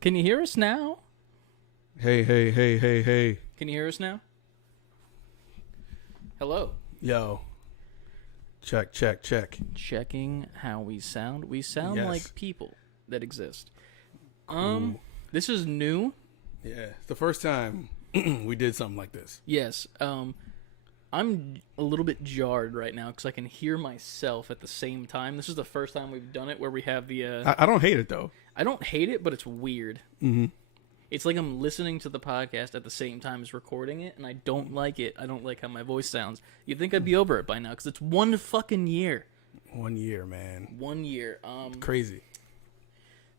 Can you hear us now? Hey. Can you hear us now? Hello. Yo. Check. Checking how we sound. We sound Yes. like people that exist. Cool. This is new. Yeah, it's the first time we did something like this. Yes. I'm a little bit jarred right now because I can hear myself at the same time. This is the first time we've done it where we have the... I don't hate it, though. I don't hate it, but it's weird. Mm-hmm. It's like I'm listening to the podcast at the same time as recording it, and I don't like it. I don't like how my voice sounds. You'd think I'd be over it by now because it's 1 fucking year. 1 year, man. 1 year. Crazy.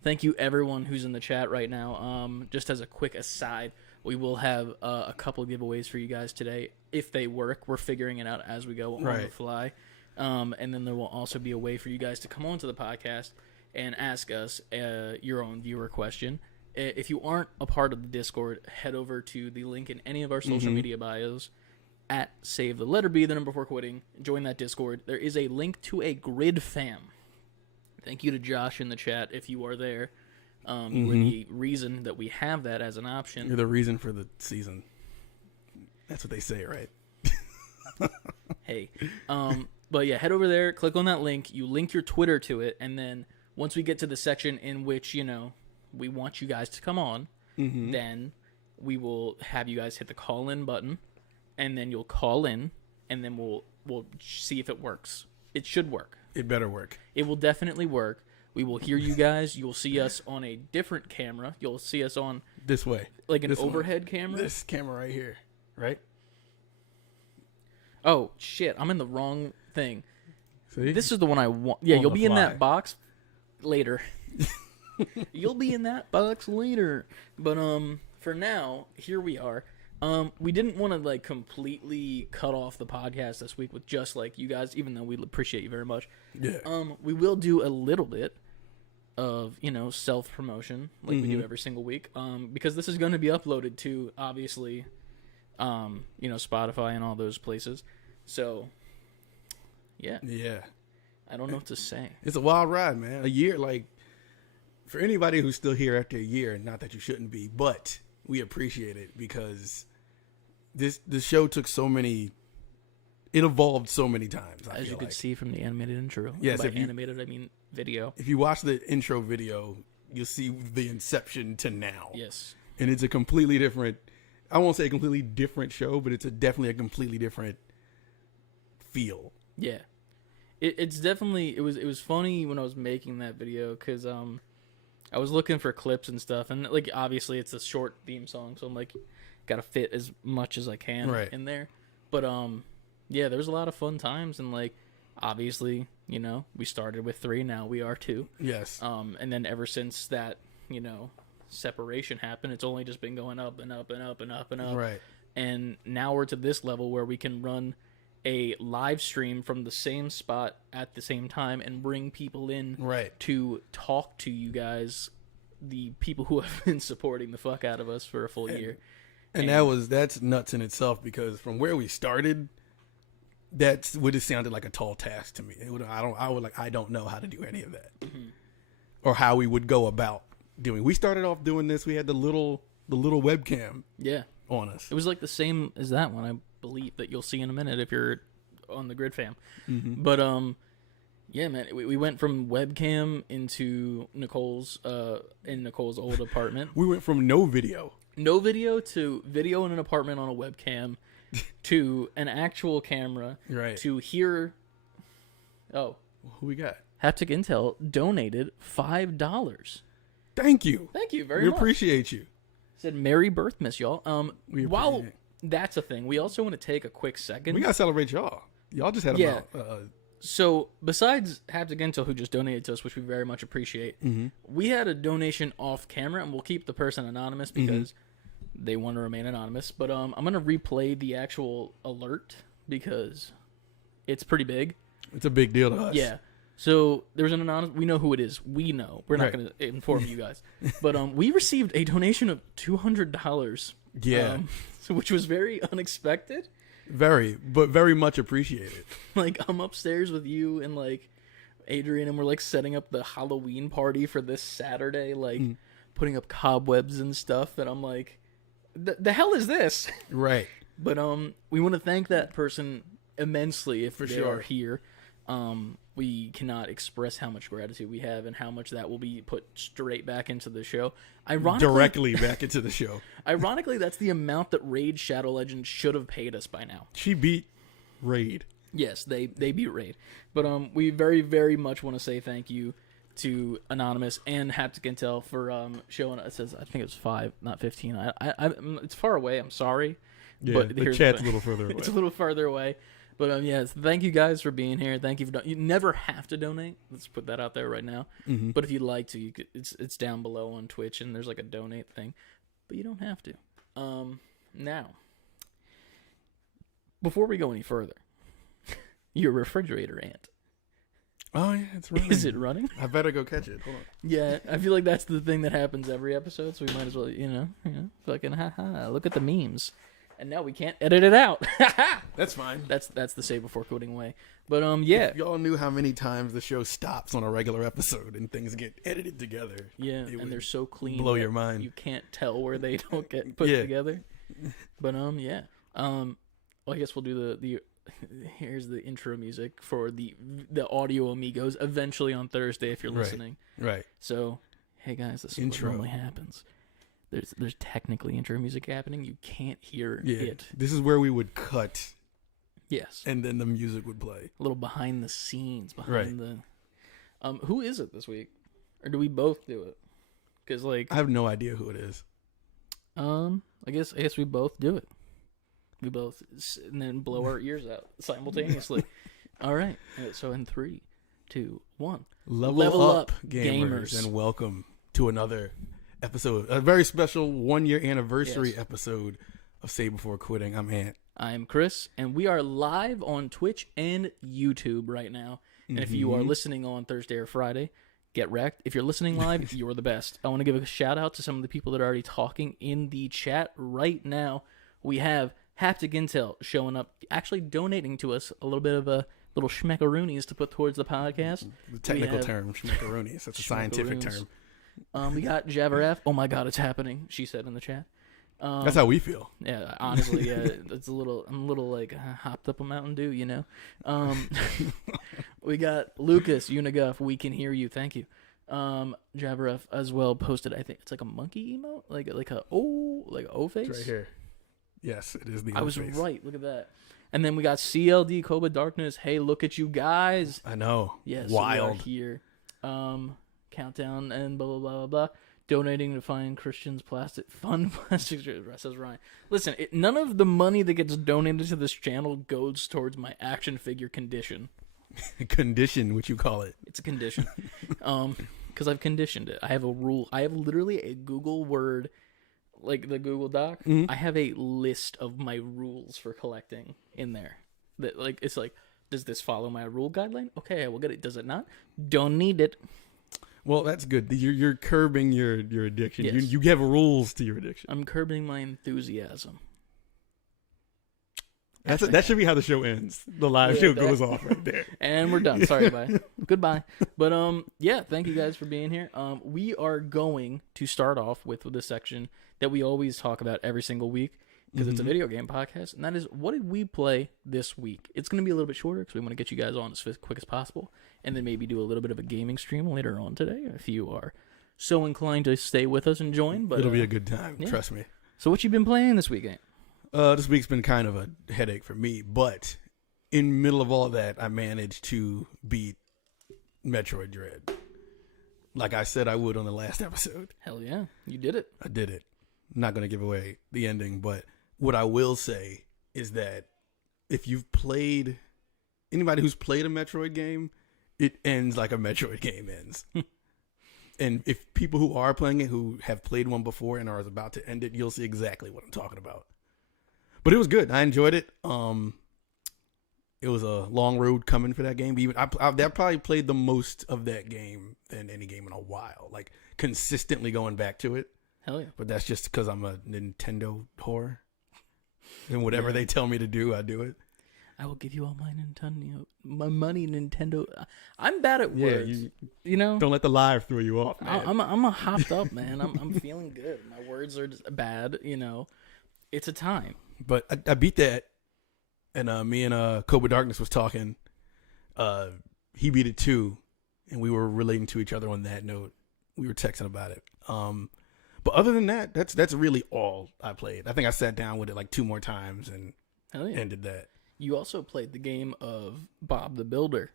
Thank you, everyone who's in the chat right now. Just as a quick aside, we will have a couple of giveaways for you guys today. If they work, we're figuring it out as we go on the fly. And then there will also be a way for you guys to come onto the podcast and ask us your own viewer question. If you aren't a part of the Discord, head over to the link in any of our social media bios at save the letter B, the number 4 quitting. Join that Discord. There is a link to a grid fam. Thank you to Josh in the chat if you are there. You are the reason that we have that as an option. You're the reason for the season. That's what they say, right? Hey. But yeah, head over there, click on that link. You link your Twitter to it, and then once we get to the section in which, you know, we want you guys to come on, then we will have you guys hit the call-in button, and then you'll call in, and then we'll see if it works. It should work. It better work. It will definitely work. We will hear you guys. You'll see us on a different camera. You'll see us on... This way. Like an overhead camera? This camera right here, right? Oh, shit. I'm in the wrong thing. See? This is the one I want. Yeah, On you'll the be in fly. that box later. You'll be in that box later. But for now, here we are. We didn't want to like completely cut off the podcast this week with just like you guys, even though we appreciate you very much. Yeah. We will do a little bit of, you know, self-promotion like we do every single week. Because this is going to be uploaded to, obviously, you know, Spotify and all those places. So, yeah. Yeah. I don't know what to say. It's a wild ride, man. A year, like, for anybody who's still here after a year, not that you shouldn't be, but we appreciate it because this show took so many, it evolved so many times. As you could see from the animated intro. Yes, By if you- animated, I mean video. If you watch the intro video, you'll see the inception to now. Yes. And it's a completely different, I won't say a completely different show, but it's definitely a completely different feel. Yeah. It's definitely, it was funny when I was making that video because I was looking for clips and stuff, and like obviously it's a short theme song, so I'm like gotta fit as much as I can in there. But yeah, there's a lot of fun times, and like obviously, you know, we started with 3, now we are 2. Yes. And then ever since that, you know, separation happened, it's only just been going up and up and up and up and up. Right. And now we're to this level where we can run a live stream from the same spot at the same time and bring people in to talk to you guys, the people who have been supporting the fuck out of us for a full year. And that's nuts in itself because from where we started, that would have sounded like a tall task to me. I don't know how to do any of that, or how we would go about doing. We started off doing this. We had the little webcam, Yeah, on us. it was like the same as that one. believe that you'll see in a minute if you're on the Grid fam. Mm-hmm. But yeah, man, we went from webcam into Nicole's old apartment. We went from no video To video in an apartment on a webcam to an actual camera right to here. Oh, who we got? Haptic Intel donated $5. Thank you very much. We appreciate you. Said Merry Birthmas, y'all. While it. that's a thing, we also want to take a quick second. We gotta celebrate y'all. Y'all just had about So, besides Haptic Intel, who just donated to us, which we very much appreciate, we had a donation off camera, and we'll keep the person anonymous because they want to remain anonymous. But I'm going to replay the actual alert because it's pretty big. It's a big deal to us. Yeah. So, there's an anonymous... We know who it is. We know. We're not going to inform you guys. But we received a donation of $200. Yeah. Which was very unexpected. But very much appreciated. Like, I'm upstairs with you and, like, Adrian, and we're, like, setting up the Halloween party for this Saturday, like, putting up cobwebs and stuff, and I'm like, the hell is this? Right. But, we want to thank that person immensely if they are here. We cannot express how much gratitude we have and how much that will be put straight back into the show. Directly back into the show. Ironically, that's the amount that Raid Shadow Legends should have paid us by now. She beat Raid. Yes, they beat Raid. But we very, very much want to say thank you to Anonymous and Haptic Intel for showing. It says I think it was 5, not 15. It's far away. I'm sorry. Yeah, but the chat's a little further away. It's a little farther away. But yes, thank you guys for being here. Thank you for you never have to donate. Let's put that out there right now. But if you'd like to, you could, it's down below on Twitch, and there's like a donate thing. But you don't have to. Now, before we go any further, your refrigerator ant. Oh yeah, it's running. Is it running? I better go catch it. Hold on. Yeah, I feel like that's the thing that happens every episode, so we might as well, fucking look at the memes. And now we can't edit it out. That's fine. That's the say before quoting way. But yeah. If y'all knew how many times the show stops on a regular episode and things get edited together. Yeah, and they're so clean. Blow your mind. You can't tell where they don't get put together. But yeah. Well, I guess we'll do the here's the intro music for the audio amigos eventually on Thursday if you're listening. Right. So, hey guys, this is what normally happens. There's technically intro music happening. You can't hear it. This is where we would cut. Yes. And then the music would play. A little behind the scenes. The. Who is it this week? Or do we both do it? Because I have no idea who it is. I guess we both do it. We both and then blow our ears out simultaneously. All right. So in 3, 2, 1. Level up, gamers, and welcome to another episode, a very special 1-year anniversary episode of Say Before Quitting. I'm Ant. I'm Chris, and we are live on Twitch and YouTube right now. And if you are listening on Thursday or Friday, get wrecked. If you're listening live, you're the best. I want to give a shout out to some of the people that are already talking in the chat right now. We have Haptic Intel showing up, actually donating to us a little bit of a little schmeckaroonies to put towards the podcast. The technical term, schmeckaroonies. That's a scientific term. We got Javaref. Oh my God, it's happening. She said in the chat. That's how we feel. Yeah, honestly, it's I'm a little like hopped up a Mountain Dew, you know. We got Lucas Uniguff. We can hear you. Thank you. Javaref as well posted. I think it's like a monkey emote, like a O face. It's right here. Yes, it is the O face. I was right. Look at that. And then we got CLD Coba Darkness. Hey, look at you guys. I know. Yes, wild. We are here. Countdown and blah blah blah blah blah. Donating to find Christian's plastic says Ryan. Listen, none of the money that gets donated to this channel goes towards my action figure condition. Condition, what you call it? It's a condition. Because I've conditioned it. I have a rule. I have literally a Google Word, like the Google Doc. I have a list of my rules for collecting in there. That it's like, does this follow my rule guideline? Okay, I will get it. Does it not? Don't need it. Well, that's good. You're curbing your addiction. Yes. You have rules to your addiction. I'm curbing my enthusiasm. That should be how the show ends. The live show goes off right there. And we're done. Sorry, bye. Goodbye. But yeah, thank you guys for being here. We are going to start off with the section that we always talk about every single week, because it's a video game podcast, and that is, what did we play this week? It's going to be a little bit shorter because we want to get you guys on as quick as possible, and then maybe do a little bit of a gaming stream later on today if you are so inclined to stay with us and join. But it'll be a good time, trust me. So what you been playing this weekend? This week's been kind of a headache for me, but in the middle of all that, I managed to beat Metroid Dread. Like I said I would on the last episode. Hell yeah, you did it. I did it. I'm not going to give away the ending, but what I will say is that if you've played, anybody who's played a Metroid game, it ends like a Metroid game ends. And if people who are playing it, who have played one before and are about to end it, you'll see exactly what I'm talking about. But it was good. I enjoyed it. It was a long road coming for that game. Even I probably played the most of that game than any game in a while. Like consistently going back to it. Hell yeah! But that's just because I'm a Nintendo whore, and whatever they tell me to do, I do it. I will give you all my Nintendo, my money, Nintendo. I'm bad at words. You know, don't let the live throw you off, man. I'm a hopped up, man. I'm feeling good. My words are just bad. You know, it's a time. But I beat that. And me and Cobra Darkness was talking. He beat it too, and we were relating to each other on that note. We were texting about it. But other than that, that's really all I played. I think I sat down with it like 2 more times and ended that. You also played the game of Bob the Builder.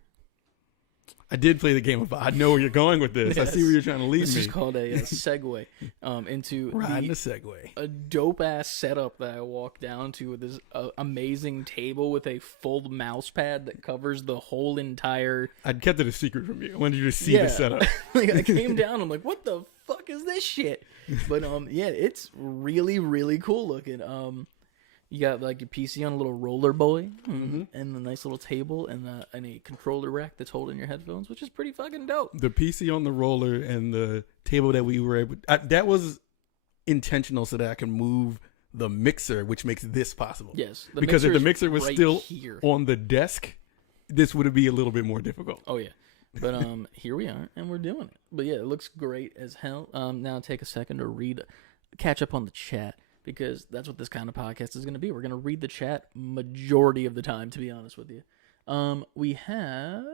I did play the game of Bob. I know where you're going with this. Yes. I see where you're trying to lead me. This is called a segue into riding the segue. A dope ass setup that I walked down to with this amazing table with a full mouse pad that covers the whole entire. I kept it a secret from you. I wanted you to see the setup. Like I came down, I'm like, what the fuck is this shit? But it's really, really cool looking. You got like your PC on a little roller boy, and a nice little table, and a controller rack that's holding your headphones, which is pretty fucking dope. The PC on the roller and the table that we were able, that was intentional so that I can move the mixer, which makes this possible. Yes, because if the mixer was right still here on the desk, this would be a little bit more difficult. Oh yeah, but here we are, and we're doing it. But yeah, it looks great as hell. Now take a second to catch up on the chat. Because that's what this kind of podcast is going to be. We're going to read the chat majority of the time, to be honest with you. We have...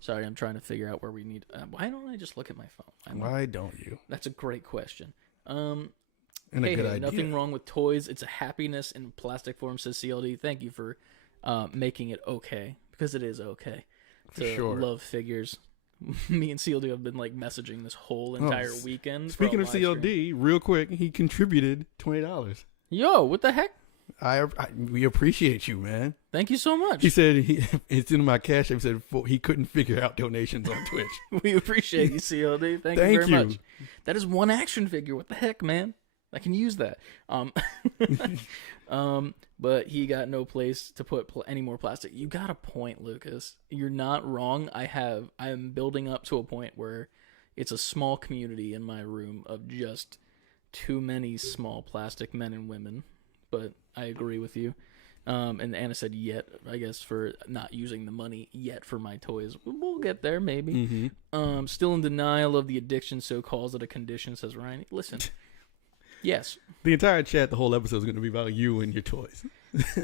Sorry, I'm trying to figure out where we need... why don't I just look at my phone? Why don't you? That's a great question. And a good idea. Nothing wrong with toys. It's a happiness in plastic form, says CLD. Thank you for making it okay. Because it is okay to love figures. Me and CLD have been like messaging this whole entire weekend. Speaking of CLD, real quick, he contributed $20. Yo, what the heck? We appreciate you, man. Thank you so much. He said it's in my cash. He said he couldn't figure out donations on Twitch. We appreciate you, CLD. Thank you very much. That is one action figure. What the heck, man? I can use that. But he got no place to put any more plastic. You got a point, Lucas. You're not wrong. I am building up to a point where it's a small community in my room of just too many small plastic men and women. But I agree with you. And Anna said yet, I guess, for not using the money yet for my toys. We'll get there, maybe. Still in denial of the addiction, so calls it a condition, says Ryan. Listen. Yes. The entire chat, the whole episode is going to be about you and your toys.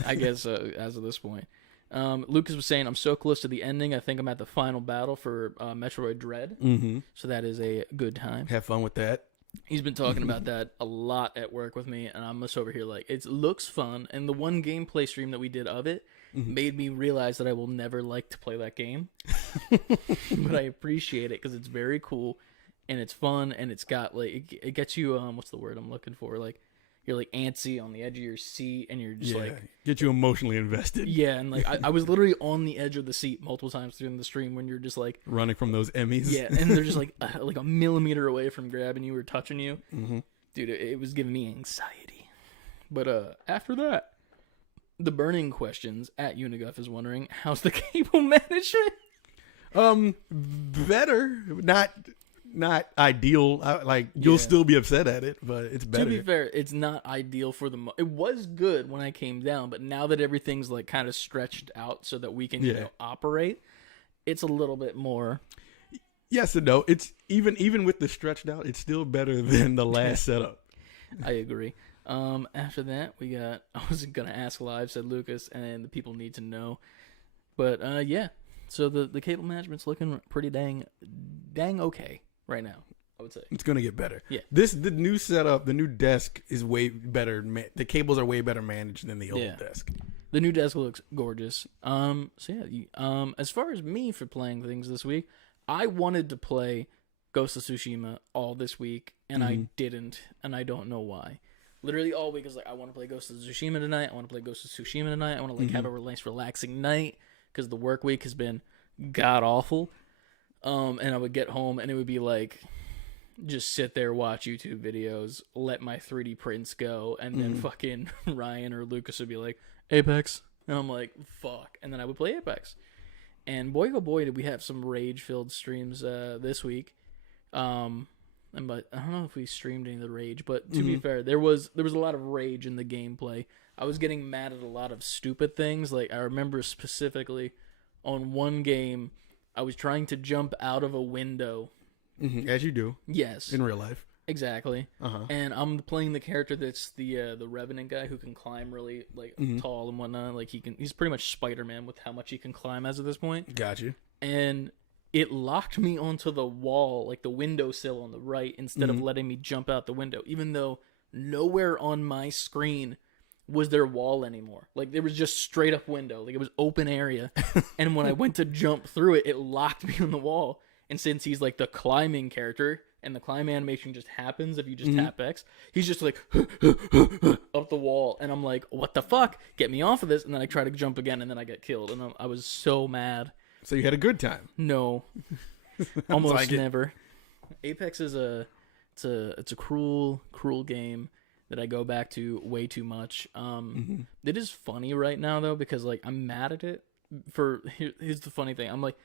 I guess as of this point. Lucas was saying, I'm so close to the ending. I think I'm at the final battle for Metroid Dread. So that is a good time. Have fun with that. He's been talking about that a lot at work with me, and I'm just over here like, it looks fun. And the one gameplay stream that we did of it made me realize that I will never like to play that game. But I appreciate it because it's very cool. And it's fun, and it's got like it gets you what's the word I'm looking for? Like you're like antsy on the edge of your seat, and you're just get you emotionally invested. Yeah, and like I was literally on the edge of the seat multiple times during the stream when you're just like running from those Emmys. Yeah, and they're just like a millimeter away from grabbing you or touching you. Dude, it was giving me anxiety. But after that, the burning questions at Uniguff is wondering, how's the cable management? Better, not ideal. You'll still be upset at it, but it's better. To be fair, it's not ideal for it was good when I came down, but now that everything's like kind of stretched out so that we can operate, it's a little bit more. Yes and no. It's even with the stretched out, it's still better than the last setup. I agree. After that, we got. I was gonna ask live, said Lucas, and the people need to know. But yeah. So the cable management's looking pretty dang okay right now. I would say it's gonna get better. Yeah. The new setup, the new desk is way better. The cables are way better managed than the old desk. The new desk looks gorgeous. So yeah. As far as me for playing things this week, I wanted to play Ghost of Tsushima all this week, and I didn't, and I don't know why. Literally all week I was like, I want to play Ghost of Tsushima tonight. I want to play Ghost of Tsushima tonight. I want to have a nice, relaxing night because the work week has been god awful. And I would get home and it would be like, just sit there, watch YouTube videos, let my 3D prints go, and then fucking Ryan or Lucas would be like, Apex. And I'm like, fuck. And then I would play Apex. And boy, oh boy, did we have some rage-filled streams this week. But I don't know if we streamed any of the rage, but to be fair, there was a lot of rage in the gameplay. I was getting mad at a lot of stupid things. Like, I remember specifically on one game, I was trying to jump out of a window. As you do. Yes. In real life. Exactly. And I'm playing the character that's the Revenant guy who can climb really tall and whatnot. Like he's pretty much Spider-Man with how much he can climb as of this point. Got you. And it locked me onto the wall, like the windowsill on the right, instead of letting me jump out the window, even though nowhere on my screen was there wall anymore. Like there was just straight up window. Like it was open area. And when I went to jump through it, it locked me on the wall. And since he's like the climbing character and the climb animation just happens if you just tap X, he's just like up the wall. And I'm like, what the fuck? Get me off of this. And then I try to jump again and then I get killed. And I was so mad. So you had a good time? No. Almost like never. Apex is it's a cruel game that I go back to way too much. It is funny right now though, because like I'm mad at it here's the funny thing. I'm like,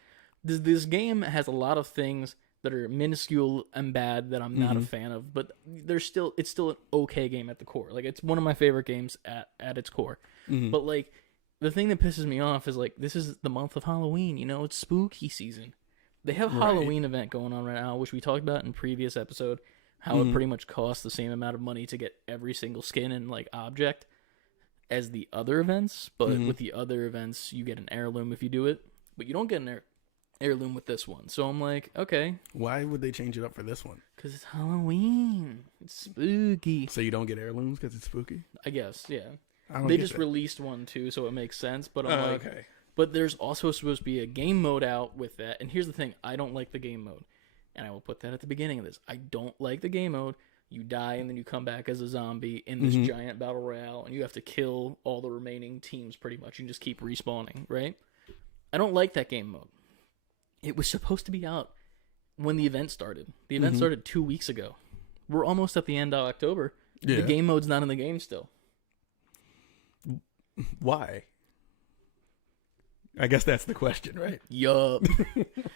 this game has a lot of things that are minuscule and bad that I'm not a fan of, but it's still an okay game at the core. Like it's one of my favorite games at its core. But like the thing that pisses me off is like this is the month of Halloween, it's spooky season. They have a Halloween event going on right now, which we talked about in previous episode, how it pretty much costs the same amount of money to get every single skin and like object as the other events, but with the other events you get an heirloom if you do it, but you don't get an heirloom with this one. So I'm like, okay. Why would they change it up for this one? Because it's Halloween. It's spooky. So you don't get heirlooms because it's spooky? I guess, yeah. They just released one too, so it makes sense. But I'm like, okay. But there's also supposed to be a game mode out with that. And here's the thing. I don't like the game mode. And I will put that at the beginning of this. I don't like the game mode. You die and then you come back as a zombie in this giant battle royale. And you have to kill all the remaining teams pretty much. You can just keep respawning, right? I don't like that game mode. It was supposed to be out when the event started. The event started 2 weeks ago. We're almost at the end of October. Yeah. The game mode's not in the game still. Why? I guess that's the question, right? Yup.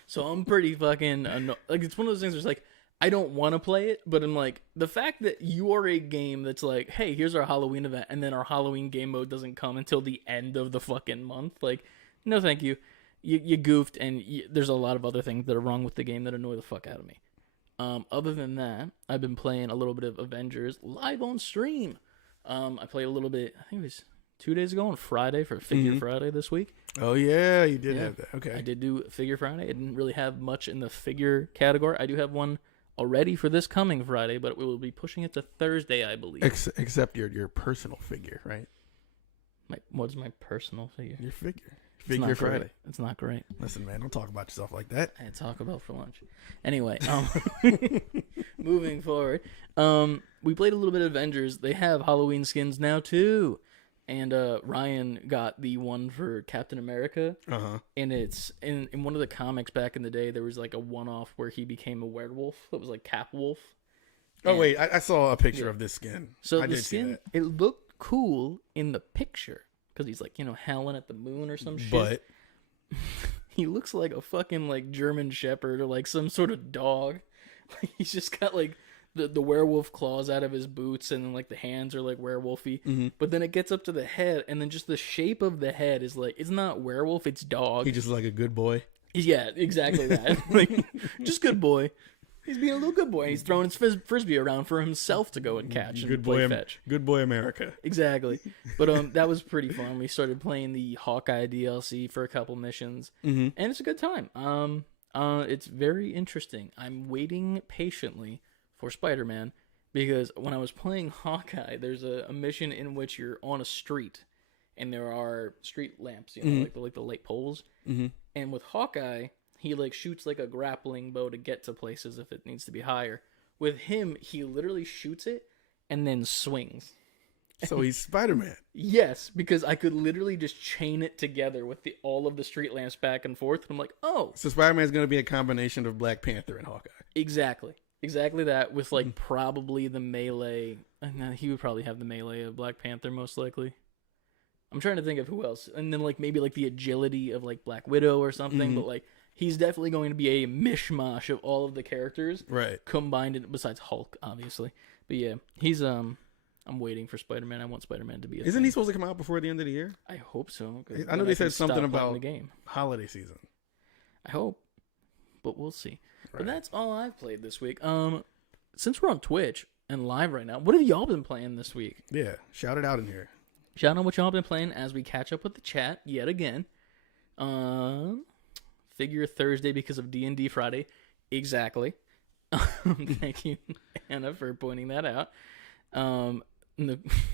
So I'm pretty fucking like it's one of those things where it's like I don't want to play it, but I'm like the fact that you are a game that's like, hey, here's our Halloween event, and then our Halloween game mode doesn't come until the end of the fucking month. Like, no, thank you. You goofed, and there's a lot of other things that are wrong with the game that annoy the fuck out of me. Other than that, I've been playing a little bit of Avengers live on stream. I played a little bit, I think it was 2 days ago on Friday for Figure Friday this week. Oh, yeah, you did have that. Okay. I did do Figure Friday. I didn't really have much in the figure category. I do have one already for this coming Friday, but we will be pushing it to Thursday, I believe. Except your personal figure, right? What's my personal figure? Your figure. Figure Friday. It's not great. Listen, man, don't talk about yourself like that. I talk about for lunch. Anyway, moving forward, we played a little bit of Avengers. They have Halloween skins now too, and Ryan got the one for Captain America. And it's in one of the comics back in the day. There was like a one-off where he became a werewolf. It was like Cap Wolf. Oh wait, I saw a picture of this skin. So the skin, it looked cool in the picture. Because he's like, howling at the moon or some shit. But he looks like a fucking like German Shepherd or like some sort of dog. He's just got like the werewolf claws out of his boots and then like the hands are like werewolfy. But then it gets up to the head and then just the shape of the head is like, it's not werewolf, it's dog. He's just like a good boy. Yeah, exactly that. Like, just good boy. He's being a little good boy. He's throwing his frisbee around for himself to go and catch and play fetch. Good boy, America. Exactly. But that was pretty fun. We started playing the Hawkeye DLC for a couple missions, and it's a good time. It's very interesting. I'm waiting patiently for Spider-Man because when I was playing Hawkeye, there's a mission in which you're on a street, and there are street lamps, like the light poles. And with Hawkeye, he like shoots like a grappling bow to get to places if it needs to be higher. With him, he literally shoots it and then swings. So he's Spider-Man. Yes, because I could literally just chain it together with all of the street lamps back and forth. And I'm like, oh. So Spider-Man's going to be a combination of Black Panther and Hawkeye. Exactly that, with like probably the melee. He would probably have the melee of Black Panther most likely. I'm trying to think of who else. And then like maybe like the agility of like Black Widow or something. But like he's definitely going to be a mishmash of all of the characters. Right. Combined besides Hulk, obviously. But yeah, he's I'm waiting for Spider-Man. I want Spider-Man to be Isn't he supposed to come out before the end of the year? I hope so. I know they said something about the game. Holiday season. I hope. But we'll see. Right. But that's all I've played this week. Since we're on Twitch and live right now, what have y'all been playing this week? Yeah, shout it out in here. Shout out what y'all been playing as we catch up with the chat yet again. Figure Thursday because of D&D Friday. Exactly. Thank you, Anna, for pointing that out.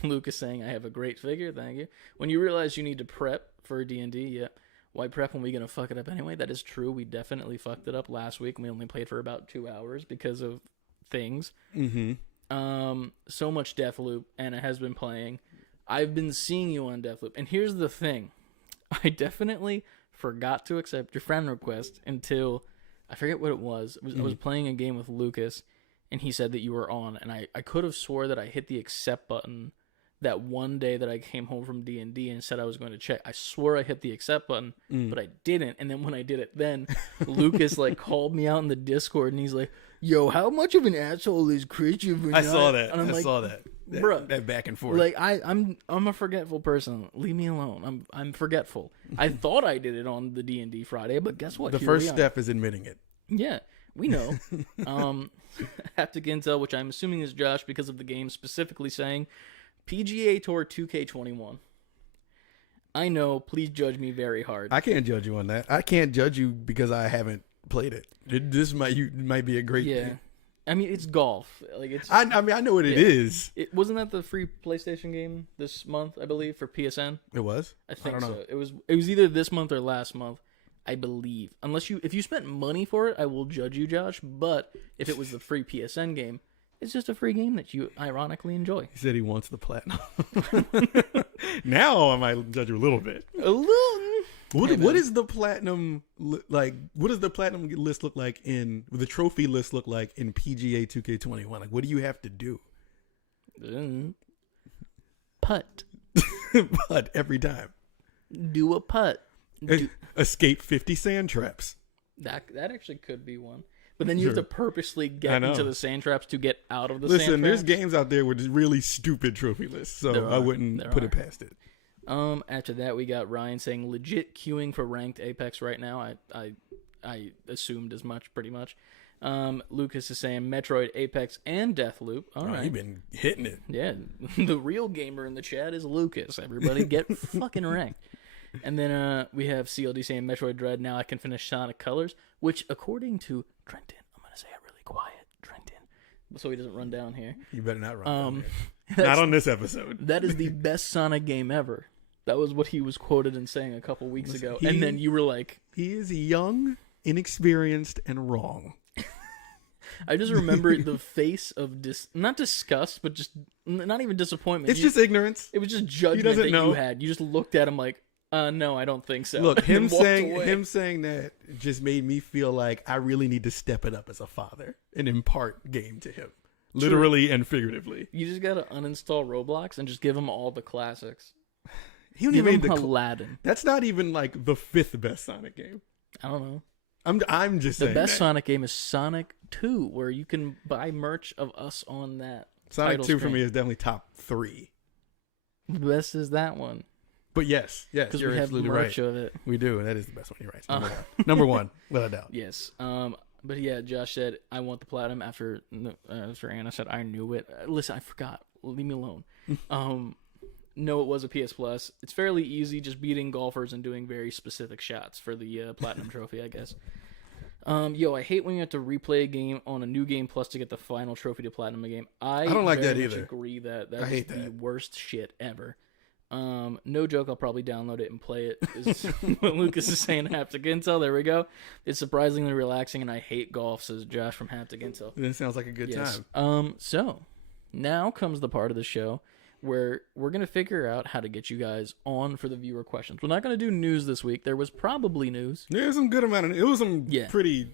Luke is saying, I have a great figure. Thank you. When you realize you need to prep for D&D, yeah. Why prep when we're going to fuck it up anyway? That is true. We definitely fucked it up last week. We only played for about 2 hours because of things. So much Deathloop, Anna has been playing. I've been seeing you on Deathloop. And here's the thing. I definitely forgot to accept your friend request until, I forget what it was. I was playing a game with Lucas, and he said that you were on. And I could have swore that I hit the accept button that one day that I came home from D&D and said I was going to check. I swore I hit the accept button, but I didn't. And then when I did it, then Lucas like called me out in the Discord, and he's like, "Yo, how much of an asshole is Christian?" I saw that. And I saw that. Bruh, that back and forth. Like I'm a forgetful person. Leave me alone. I'm forgetful. I thought I did it on the D&D Friday, but guess what? The first step is admitting it. Yeah, we know. Haptic Intel, which I'm assuming is Josh because of the game specifically saying PGA Tour 2K21. I know. Please judge me very hard. I can't judge you on that. I can't judge you because I haven't played it. This might be a great thing. I mean, it's golf. Like it's. I mean, I know what it is. It wasn't that the free PlayStation game this month, I believe, for PSN. It was. I think don't so. know. It was either this month or last month, I believe. If you spent money for it, I will judge you, Josh. But if it was the free PSN game, it's just a free game that you ironically enjoy. He said he wants the platinum. Now I might judge you a little bit. A little. What is the platinum like? What does the platinum list look like the trophy list look like in PGA 2K21? Like, what do you have to do? Putt. Putt every time. Do a putt. Escape 50 sand traps. That actually could be one. But then you have to purposely get into the sand traps to get out of the sand traps. Listen, there's games out there with really stupid trophy lists, so I wouldn't put it past it. After that, we got Ryan saying legit queuing for ranked Apex right now. I assumed as much, pretty much. Lucas is saying Metroid, Apex, and Deathloop. All right, you've been hitting it. Yeah, the real gamer in the chat is Lucas. Everybody get fucking ranked. And then we have CLD saying Metroid Dread. Now I can finish Sonic Colors, which according to Trenton, I'm gonna say it really quiet, Trenton, so he doesn't run down here. You better not run down here. Not on this episode. That is the best Sonic game ever. That was what he was quoted in saying a couple weeks ago. And then you were like... He is young, inexperienced, and wrong. I just remember the face of... not disgust, but just... Not even disappointment. It's just ignorance. It was just judgment that you had. You just looked at him like, no, I don't think so. Look, him saying that just made me feel like I really need to step it up as a father and impart game to him. Literally and figuratively. You just gotta uninstall Roblox and just give him all the classics. He only made Aladdin. That's not even like the 5th best Sonic game. I don't know. I'm just saying the best Sonic game is Sonic 2, where you can buy merch of us on that. Sonic 2 for me is definitely top 3. The best is that one. But yes, you're we have merch right. of it. We do. That is the best one. You're right. Number one, without a doubt. Yes. But yeah, Josh said, I want the platinum after Anna said, I knew it. Listen, I forgot. Leave me alone. No, it was a PS Plus. It's fairly easy, just beating golfers and doing very specific shots for the platinum trophy, I guess. I hate when you have to replay a game on a new game plus to get the final trophy to platinum a game. I don't like that either. I agree that is the worst shit ever. No joke, I'll probably download it and play it. Is what Lucas is saying. Haptic Intel, there we go. It's surprisingly relaxing, and I hate golf, says Josh from Haptic Intel. That sounds like a good time. So now comes the part of the show where we're going to figure out how to get you guys on for the viewer questions. We're not going to do news this week. There was probably news. There's some good amount of it was some pretty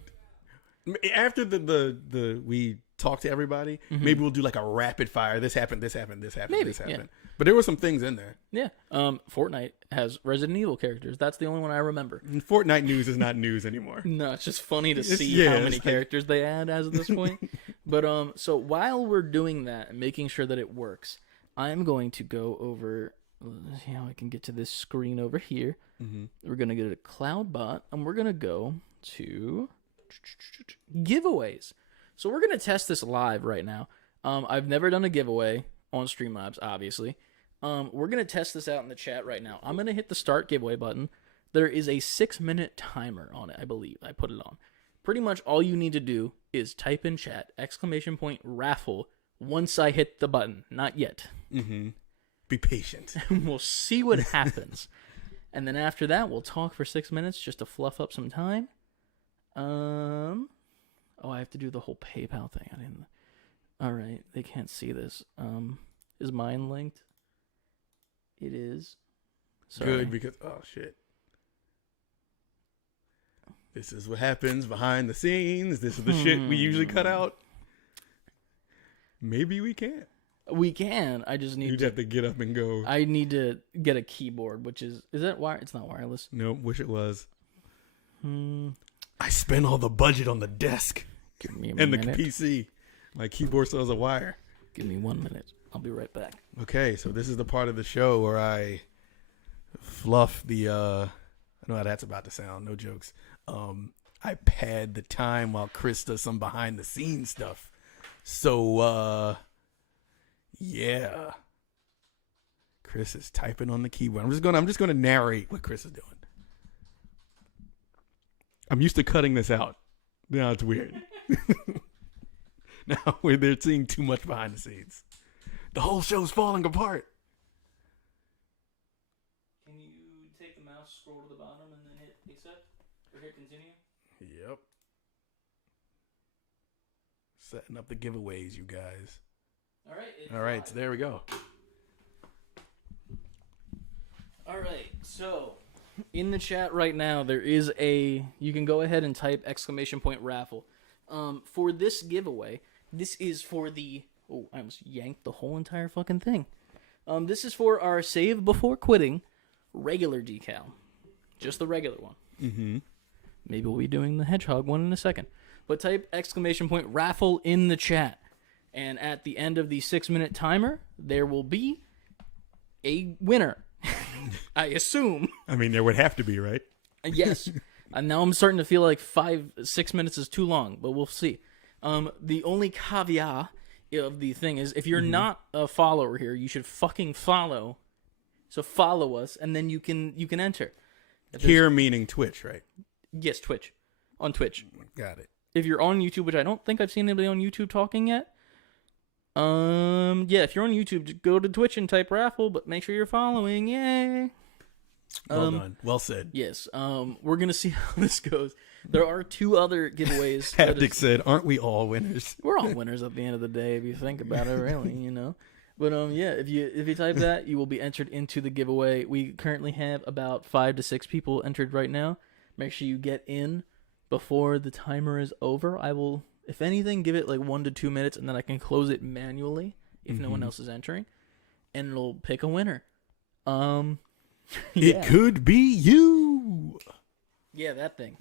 after the we talked to everybody, maybe we'll do like a rapid fire. This happened, this happened, this happened, maybe, this happened. Yeah. But there were some things in there. Yeah. Fortnite has Resident Evil characters. That's the only one I remember. And Fortnite news is not news anymore. No, it's just funny to see how many characters they add as of this point. But so while we're doing that and making sure that it works, I'm going to go over, let's see how I can get to this screen over here. We're going to go to CloudBot, and we're going to go to giveaways. So we're going to test this live right now. I've never done a giveaway on Streamlabs, obviously. We're going to test this out in the chat right now. I'm going to hit the start giveaway button. There is a 6-minute timer on it, I believe. I put it on. Pretty much all you need to do is type in chat, !raffle, once I hit the button. Not yet. Be patient. We'll see what happens. And then after that, we'll talk for 6 minutes just to fluff up some time. I have to do the whole PayPal thing. I didn't. All right, they can't see this. Is mine linked? It is. Sorry. Good, because shit. This is what happens behind the scenes. This is the shit we usually cut out. Maybe we can't. We can. I just need You'd have to get up and go. I need to get a keyboard, which is that wire? It's not wireless. Nope, wish it was. I spent all the budget on the desk. Give me a and minute. The PC. My keyboard still has a wire. Give me 1 minute. I'll be right back. Okay, so this is the part of the show where I fluff the I know how that's about to sound, no jokes. I pad the time while Chris does some behind the scenes stuff. So yeah. Chris is typing on the keyboard. I'm just gonna narrate what Chris is doing. I'm used to cutting this out. Now it's weird. Now they're seeing too much behind the scenes. The whole show's falling apart. Can you take the mouse, scroll to the bottom, and then hit accept? Or hit continue? Yep. Setting up the giveaways, you guys. All right, so there we go. All right, so in the chat right now, there is you can go ahead and type !raffle. For this giveaway, this is for I almost yanked the whole entire fucking thing. This is for our save before quitting regular decal. Just the regular one. Maybe we'll be doing the hedgehog one in a second. But type !raffle in the chat. And at the end of the 6-minute timer, there will be a winner. I assume. I mean, there would have to be, right? Yes. And now I'm starting to feel like 6 minutes is too long, but we'll see. The only caveat of the thing is, if you're not a follower here, you should fucking follow. So follow us, and then you can enter. Here meaning Twitch, right? Yes, Twitch. On Twitch. Got it. If you're on YouTube, which I don't think I've seen anybody on YouTube talking yet. If you're on YouTube, just go to Twitch and type raffle, but make sure you're following. Yay. Well done. Well said. Yes. We're gonna see how this goes. There are 2 other giveaways. Haptic said, "Aren't we all winners?" We're all winners at the end of the day, if you think about it, really. But if you type that, you will be entered into the giveaway. We currently have about 5 to 6 people entered right now. Make sure you get in before the timer is over. I will, if anything, give it like 1 to 2 minutes, and then I can close it manually if no one else is entering, and it'll pick a winner. It could be you. Yeah, that thing.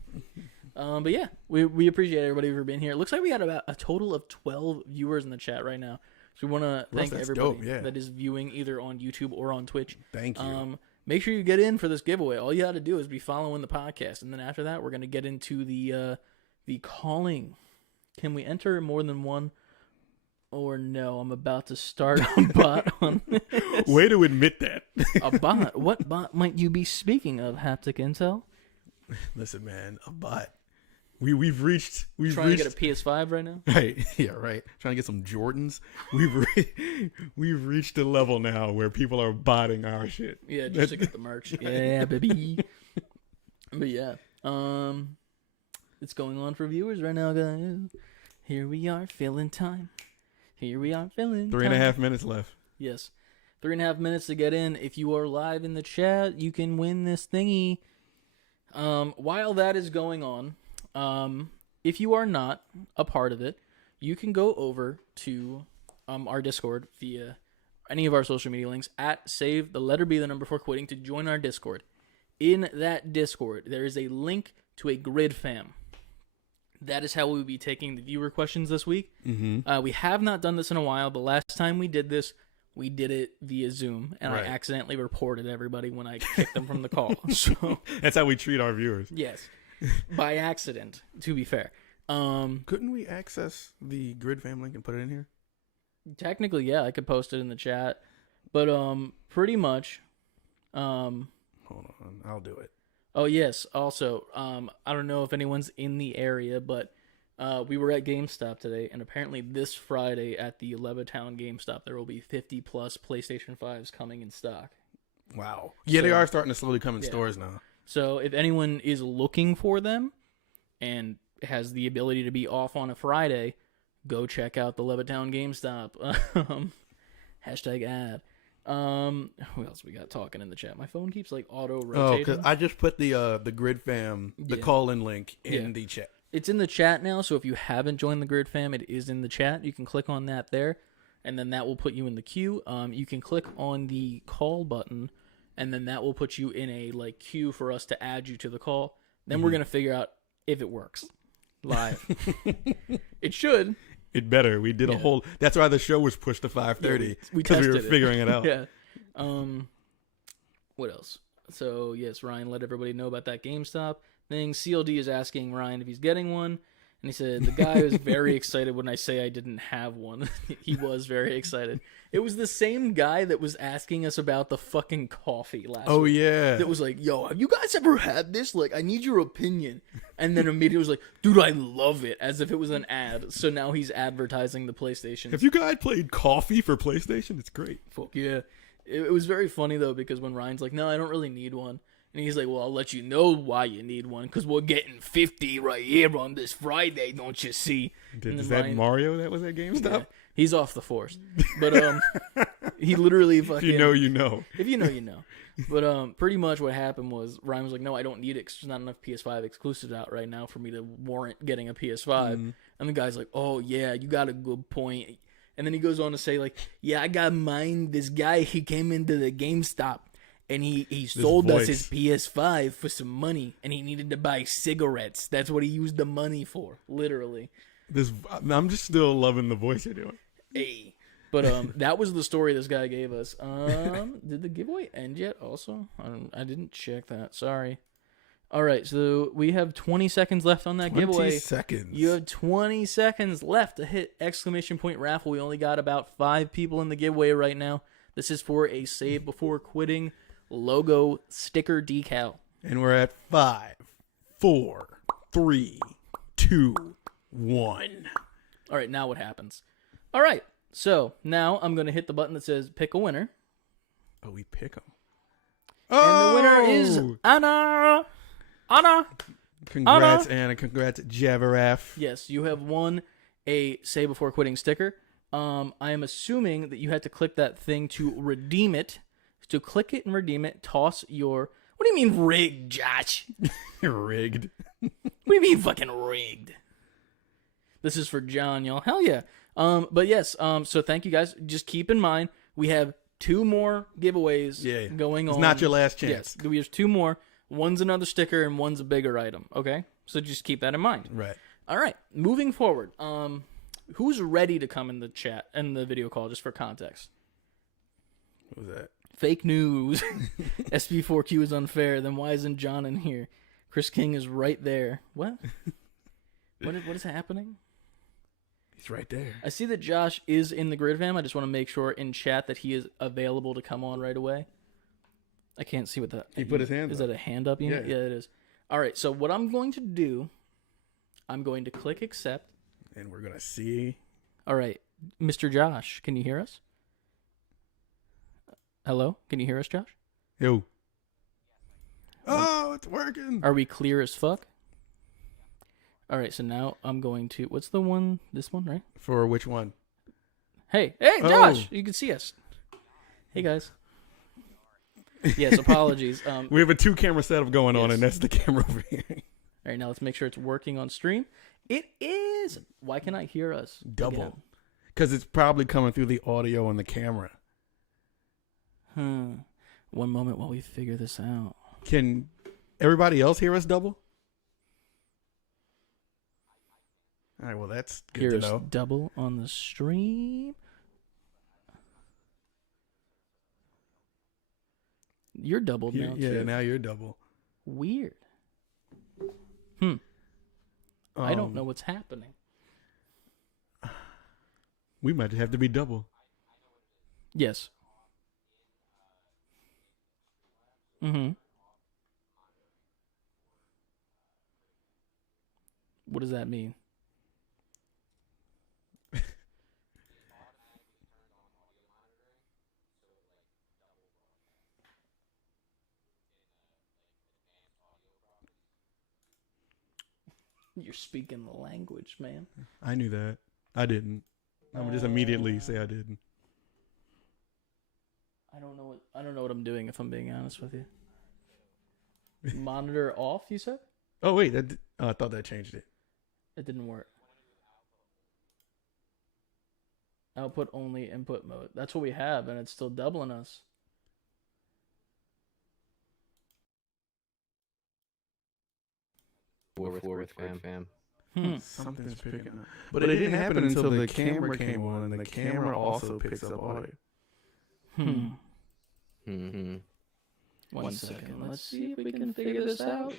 But yeah, we appreciate everybody for being here. It looks like we got about a total of 12 viewers in the chat right now. So we want to thank everybody that is viewing either on YouTube or on Twitch. Thank you. Make sure you get in for this giveaway. All you got to do is be following the podcast, and then after that, we're going to get into the The calling. Can we enter more than one? Or no, I'm about to start a bot on this. Way to admit that. A bot? What bot might you be speaking of, Haptic Intel? Listen, man, a bot. We've reached trying to get a PS5 right now. Right, yeah, right. Trying to get some Jordans. We've reached a level now where people are botting our shit. Yeah, just to get the merch. Yeah, baby. But yeah, it's going on for viewers right now, guys. Here we are, filling time. Here we are, filling 3.5 minutes left. Yes, 3.5 minutes to get in. If you are live in the chat, you can win this thingy. While that is going on, if you are not a part of it, you can go over to our Discord via any of our social media links at save the letter B the number 4 quitting to join our Discord. In that Discord, there is a link to a grid fam. That is how we will be taking the viewer questions this week. Mm-hmm. We have not done this in a while, but last time we did this, we did it via Zoom, and right. I accidentally reported everybody when I kicked them from the call. So that's how we treat our viewers. Yes, by accident, to be fair. Couldn't we access the grid fam link and put it in here? Technically, yeah, I could post it in the chat, but pretty much. Hold on, I'll do it. Oh yes. Also, I don't know if anyone's in the area, but we were at GameStop today, and apparently this Friday at the Levittown GameStop, there will be 50 plus PlayStation 5s coming in stock. Wow. Yeah, they are starting to slowly come in stores now. So if anyone is looking for them and has the ability to be off on a Friday, go check out the Levittown GameStop. Hashtag ad. Who else we got talking in the chat? My phone keeps like auto rotating. Oh, because I just put the grid fam, the call-in link in the chat. It's in the chat now, so if you haven't joined the grid fam, it is in the chat. You can click on that there, and then that will put you in the queue. You can click on the call button, and then that will put you in a like queue for us to add you to the call. Then we're gonna figure out if it works live. It should. It better. We did a whole. That's why the show was pushed to 5:30 because we were figuring it out. Yeah. What else? So yes, Ryan let everybody know about that GameStop thing. CLD is asking Ryan if he's getting one, and he said the guy was very excited when I say I didn't have one. He was very excited. It was the same guy that was asking us about the fucking coffee last week. Oh yeah. That was like, yo, have you guys ever had this? Like, I need your opinion. And then immediately was like, dude, I love it, as if it was an ad. So now he's advertising the PlayStation. Have you guys played coffee for PlayStation? It's great. Fuck yeah. It was very funny though, because when Ryan's like, no, I don't really need one. And he's like, well, I'll let you know why you need one, because we're getting 50 right here on this Friday, don't you see? Is that Ryan, Mario that was at GameStop? Yeah, he's off the force. But he literally fucking... If you know, you know. If you know, you know. But pretty much what happened was Ryan was like, no, I don't need it because there's not enough PS5 exclusives out right now for me to warrant getting a PS5. Mm-hmm. And the guy's like, oh, yeah, you got a good point. And then he goes on to say, like, yeah, I got mine. This guy, he came into the GameStop. And he sold us his PS5 for some money, and he needed to buy cigarettes. That's what he used the money for, literally. I'm just still loving the voice you're doing. Hey, but that was the story this guy gave us. Did the giveaway end yet? Also, I didn't check that. Sorry. All right, so we have 20 seconds left on that giveaway. 20 seconds. You have 20 seconds left to hit ! Raffle. We only got about 5 people in the giveaway right now. This is for a save before quitting logo sticker decal. And we're at 5, 4, 3, 2, 1. All right, now what happens? All right, so now I'm going to hit the button that says pick a winner. Oh, we pick them. And the winner is Anna. Anna. Congrats, Anna. Congrats, Javaraf. Yes, you have won a Say Before Quitting sticker. I am assuming that you had to click that thing to redeem it. To click it and redeem it, toss your... What do you mean rigged, Josh? Rigged. What do you mean fucking rigged? This is for John, y'all. Hell yeah. But yes, so thank you guys. Just keep in mind, we have 2 more giveaways going on. It's not your last chance. Yes, we have 2 more. One's another sticker and one's a bigger item, okay? So just keep that in mind. Right. All right, moving forward. Who's ready to come in the chat and the video call, just for context? What was that? Fake news. SB4Q is unfair. Then why isn't John in here? Chris King is right there. What? What is happening? He's right there. I see that Josh is in the grid fam. I just want to make sure in chat that he is available to come on right away. I can't see what that. He put his hand Is up. that a hand up unit? Yeah. Yeah, it is. All right. So what I'm going to do, I'm going to click accept. And we're going to see. All right. Mr. Josh, can you hear us? Hello? Can you hear us, Josh? Yo. Oh, it's working. Are we clear as fuck? All right, so now I'm going to... What's the one? This one, right? For which one? Hey, Josh! You can see us. Hey, guys. Yes, apologies. We have a 2-camera setup going on, Yes. and that's the camera over here. All right, now let's make sure it's working on stream. It is! Why can I hear us? Double. Because it's probably coming through the audio and the camera. One moment while we figure this out. Can everybody else hear us double? All right, well, that's good Hear to us know. double on the stream. You're doubled now, Yeah, too. now you're double. Weird. I don't know what's happening. We might have to be double. Yes. Mm-hmm. What does that mean? You're speaking the language, man. I knew that. I didn't. I'm just immediately say I didn't. I don't know what I'm doing if I'm being honest with you. Monitor off, you said? Oh wait, I thought that changed it. It didn't work. Output only input mode. That's what we have, and it's still doubling us. With fam. Something's picking up. But it didn't happen until the camera came on, and the camera also picks up audio. Mm-hmm. One second. Let's see if we can figure this out.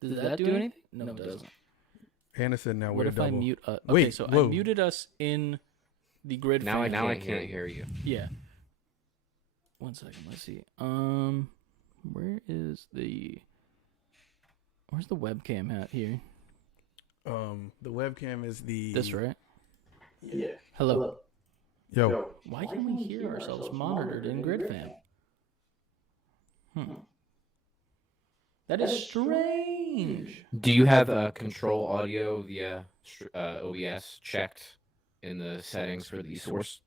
Does that do anything? No, it doesn't. Hannah said now What we're if double. I mute? Okay, Wait, so whoa. I muted us in the grid. Now fam. I can't hear you. Yeah. 1 second. Let's see. Where's the webcam at here? The webcam is the This, right? Yeah. Hello. Yo. Why can't we hear ourselves monitored in GridFam? That is strange. Do you have control audio via OBS checked in the settings for the source?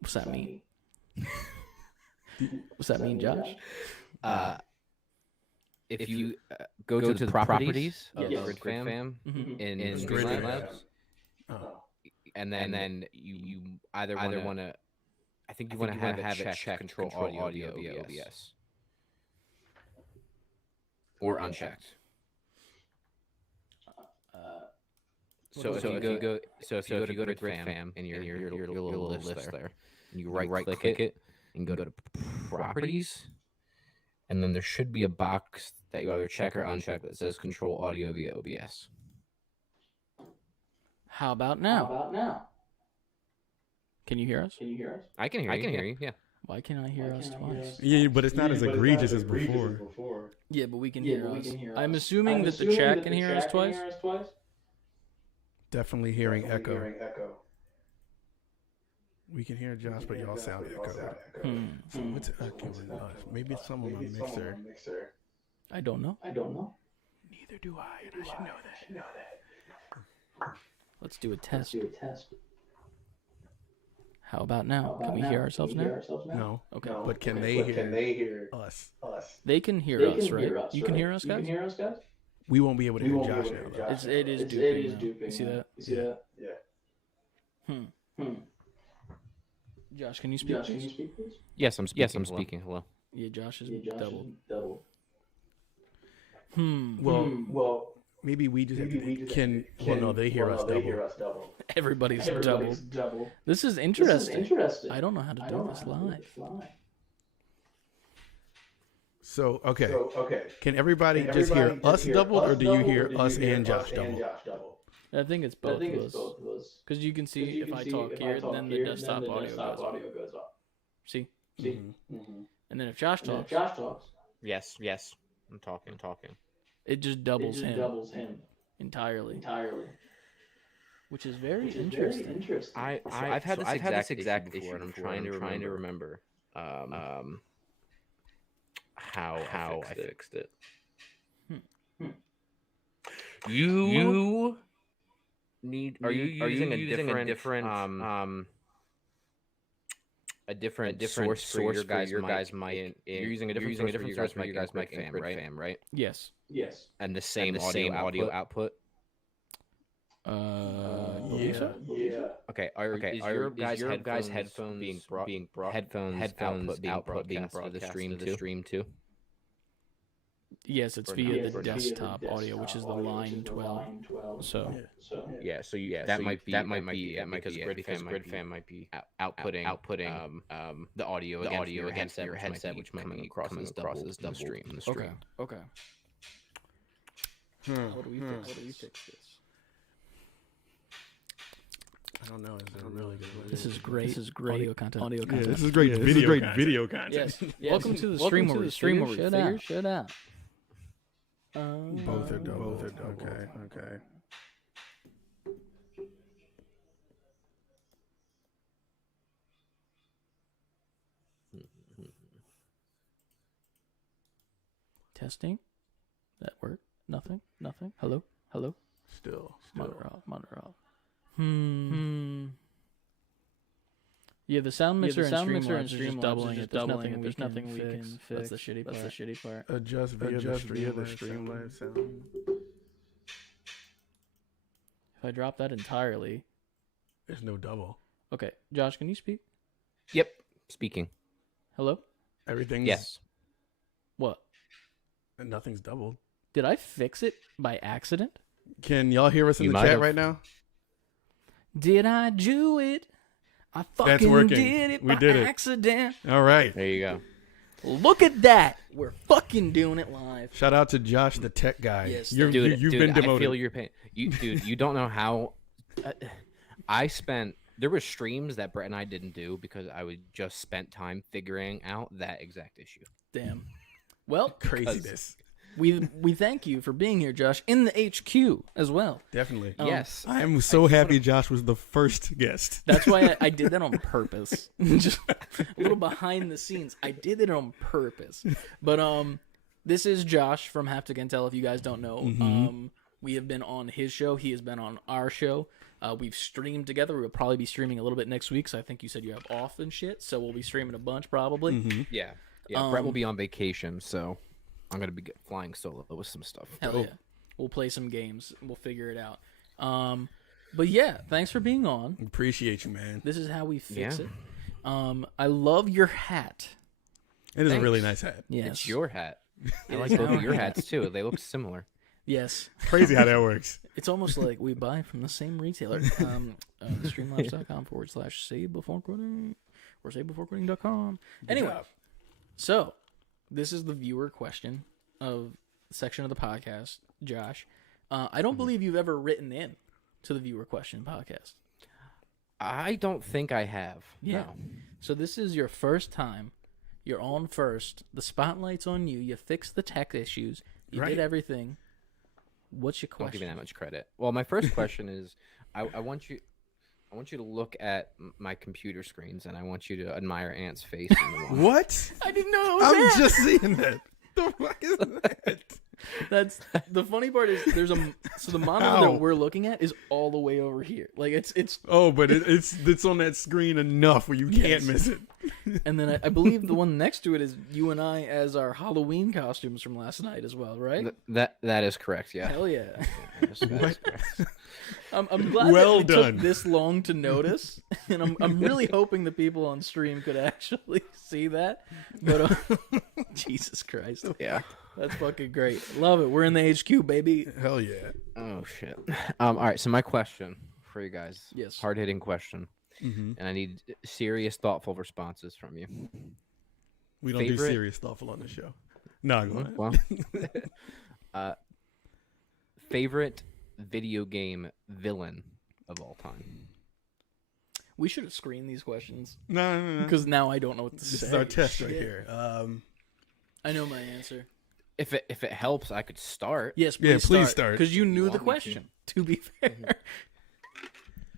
What's that mean? What's that mean, Josh? If you go to the properties of Yes. GridFam Mhm. in Grid Streamlabs, Oh. and then you either want to, I think you want to have it check control audio via OBS or unchecked. So if you go to GridFam and your little list there, and you right click it and go to properties, and then there should be a box that you either check or uncheck that says control audio via OBS. How about now? Can you hear us? I can hear you. Yeah. Why can't I hear us twice? Yeah, but it's not as egregious as before. Yeah, but we can hear us. I'm assuming that the chat can hear us twice. Definitely hearing echo. We can hear Josh, but y'all sound echoed. So what's echoing us? Maybe it's some on my mixer. I don't know. Neither do I, and I should know that. Let's do a test. How about now? Can we hear ourselves now? No. Okay. But can they hear us? They can hear us, right? You can hear us, guys? We won't be able to hear Josh now, though. It is duping now. You see that? Yeah. Josh, can you speak, please? Yes, I'm speaking. Hello. Yeah, Josh is doubled. Well, maybe we just have to, well, no, they hear us double. Everybody's doubled. This is interesting. I don't know how to do this live. So okay. Can everybody just hear us doubled, or do you hear us and Josh doubled? I think it's both of us. Because you can see if I talk here, then the desktop audio goes off. See? Mm-hmm. And then if Josh talks, Yes. I'm talking. it just doubles him entirely. Which is very interesting. I've had this exact issue before, and I'm trying to remember how I fixed it. You need are you using a different source for your guys' mic? You're using a different source for your guys' mic and fam, right? Yes. And the same audio output. I believe so. Yeah. Okay. Is your guys' headphones being brought output being broadcast to the stream too? Yes, it's via the desktop audio, which is the line 12. So that might be because GridFam might be outputting the audio against your headset, which might be coming across as double stream. Okay. How do we fix this? I don't know. It's a really good way. This is great audio content. Yeah, this is great video content. Yes. Welcome to the stream where we figure shit out. Both are double. Okay. Testing. That work? Nothing. Hello. Still. Monitor off. Yeah, the sound mixer and stream is just doubling it. There's nothing we can fix. That's the shitty part. Adjust via the Streamlabs sound. If I drop that entirely, there's no double. Okay, Josh, can you speak? Yep, speaking. Hello? Everything's... Yes. What? Nothing's doubled. Did I fix it by accident? Can y'all hear us in the chat right now? Did I do it? I fucking did it by accident. All right. There you go. Look at that. We're fucking doing it live. Shout out to Josh, the tech guy. Yes, you've been demoted. I feel your pain. You don't know how... There were streams that Brett and I didn't do because I would just spent time figuring out that exact issue. Damn. Well, craziness. We thank you for being here, Josh, in the HQ as well. Definitely. Yes. I am so happy Josh was the first guest. That's why I did that on purpose. Just a little behind the scenes. I did it on purpose. But this is Josh from Haptic Intel, if you guys don't know. Mm-hmm. We have been on his show. He has been on our show. We've streamed together. We'll probably be streaming a little bit next week, so I think you said you have off and shit, so we'll be streaming a bunch probably. Mm-hmm. Yeah. Brett will be on vacation, so I'm going to be flying solo with some stuff. Hell yeah. We'll play some games. We'll figure it out. But yeah, thanks for being on. Appreciate you, man. This is how we fix it. I love your hat. It is a really nice hat. Yes. It's your hat. I like both of your hats, too. They look similar. Yes. Crazy how that works. It's almost like we buy from the same retailer. Streamlabs.com/save before quitting or savebeforequitting.com. Anyway, so this is the viewer question of the section of the podcast, Josh. I don't believe you've ever written in to the viewer question podcast. I don't think I have. Yeah. No. So this is your first time. You're on first. The spotlight's on you. You fixed the tech issues. You did everything. What's your question? Don't give me that much credit. Well, my first question is, I want you to look at my computer screens, and I want you to admire Ant's face. What? I didn't know it was I'm just seeing that. The fuck is that? That's the funny part is so the monitor that we're looking at is all the way over here. Like it's but it's on that screen enough where you can't miss it. And then I believe the one next to it is you and I as our Halloween costumes from last night as well, right? That is correct. Yeah. Hell yeah. That is correct. I'm glad that it took this long to notice, and I'm really hoping the people on stream could actually see that. But Jesus Christ, yeah, that's fucking great. Love it. We're in the HQ, baby. Hell yeah. Oh shit. All right. So my question for you guys, hard hitting question, and I need serious, thoughtful responses from you. We don't do serious, thoughtful on the show. No, go ahead. Well, favorite video game villain of all time. We should have screened these questions No. because now I don't know what to This say. is our test right Shit. here. I know my answer. If it helps, I could start. Yes, please start. because you knew Want the me to? question. To be fair,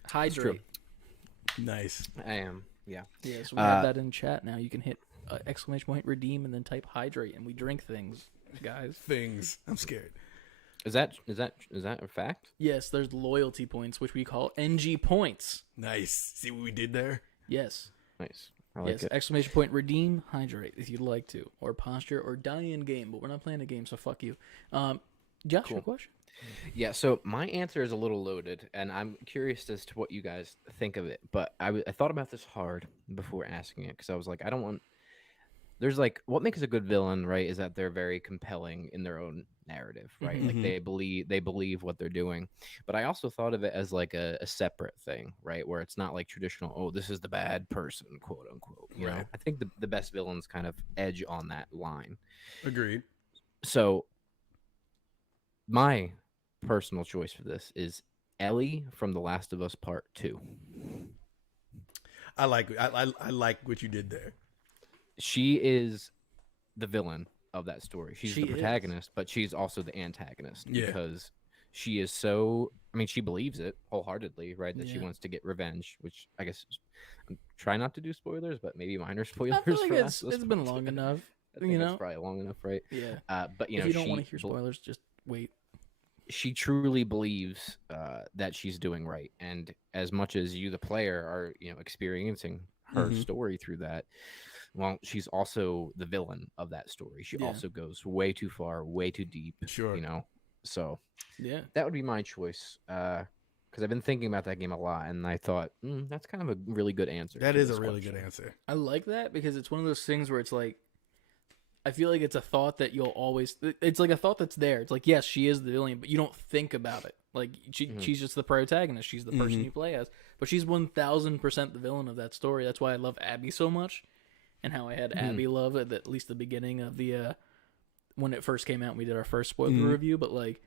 hydrate. Nice. I am. Yeah. Yes, we have that in chat now. You can hit ! redeem and then type hydrate, and we drink things, guys. Things. I'm scared. Is that a fact? Yes, there's loyalty points, which we call NG points. Nice. See what we did there? Yes. Nice. I like Yes, it. ! Redeem, hydrate if you'd like to, or posture, or die in game. But we're not playing a game, so fuck you. Josh, Cool. your question? Yeah, so my answer is a little loaded, and I'm curious as to what you guys think of it. But I thought about this hard before asking it because I was like, I don't want. There's like what makes a good villain, right? Is that they're very compelling in their own narrative, right? Mhm. Like they believe what they're doing. But I also thought of it as like a separate thing, right? Where it's not like traditional. Oh, this is the bad person, quote unquote. You know, Right. I think the best villains kind of edge on that line. Agreed. So my personal choice for this is Ellie from The Last of Us Part 2. I like what you did there. She is the villain of that story. She's She the is. protagonist, but she's also the antagonist Yeah. because she is so. I mean, she believes it wholeheartedly, right? That she Yeah. wants to get revenge, which I guess I'm trying not to do spoilers, but maybe minor spoilers. I feel like for it's Last of Us been Part long 2. enough. I think you that's know? probably long enough, right? Yeah. But you If know, you don't want she to hear spoilers, just wait. she truly believes that she's doing right, and as much as you, the player, are experiencing her Mhm. story through that, well, she's also the villain of that story. She Yeah. also goes way too far, way too deep. Sure. So Yeah. that would be my choice. Because I've been thinking about that game a lot, and I thought that's kind of a really good answer. That to is a this really question. good answer. I like that because it's one of those things where it's like, I feel like it's a thought that you'll always. It's like a thought that's there. It's like, yes, she is the villain, but you don't think about it. Like she's just the protagonist. She's the person you play as, but she's 1000% the villain of that story. That's why I love Abby so much, and how I had Abby love at least the beginning of the when it first came out. And we did our first spoiler review, but like,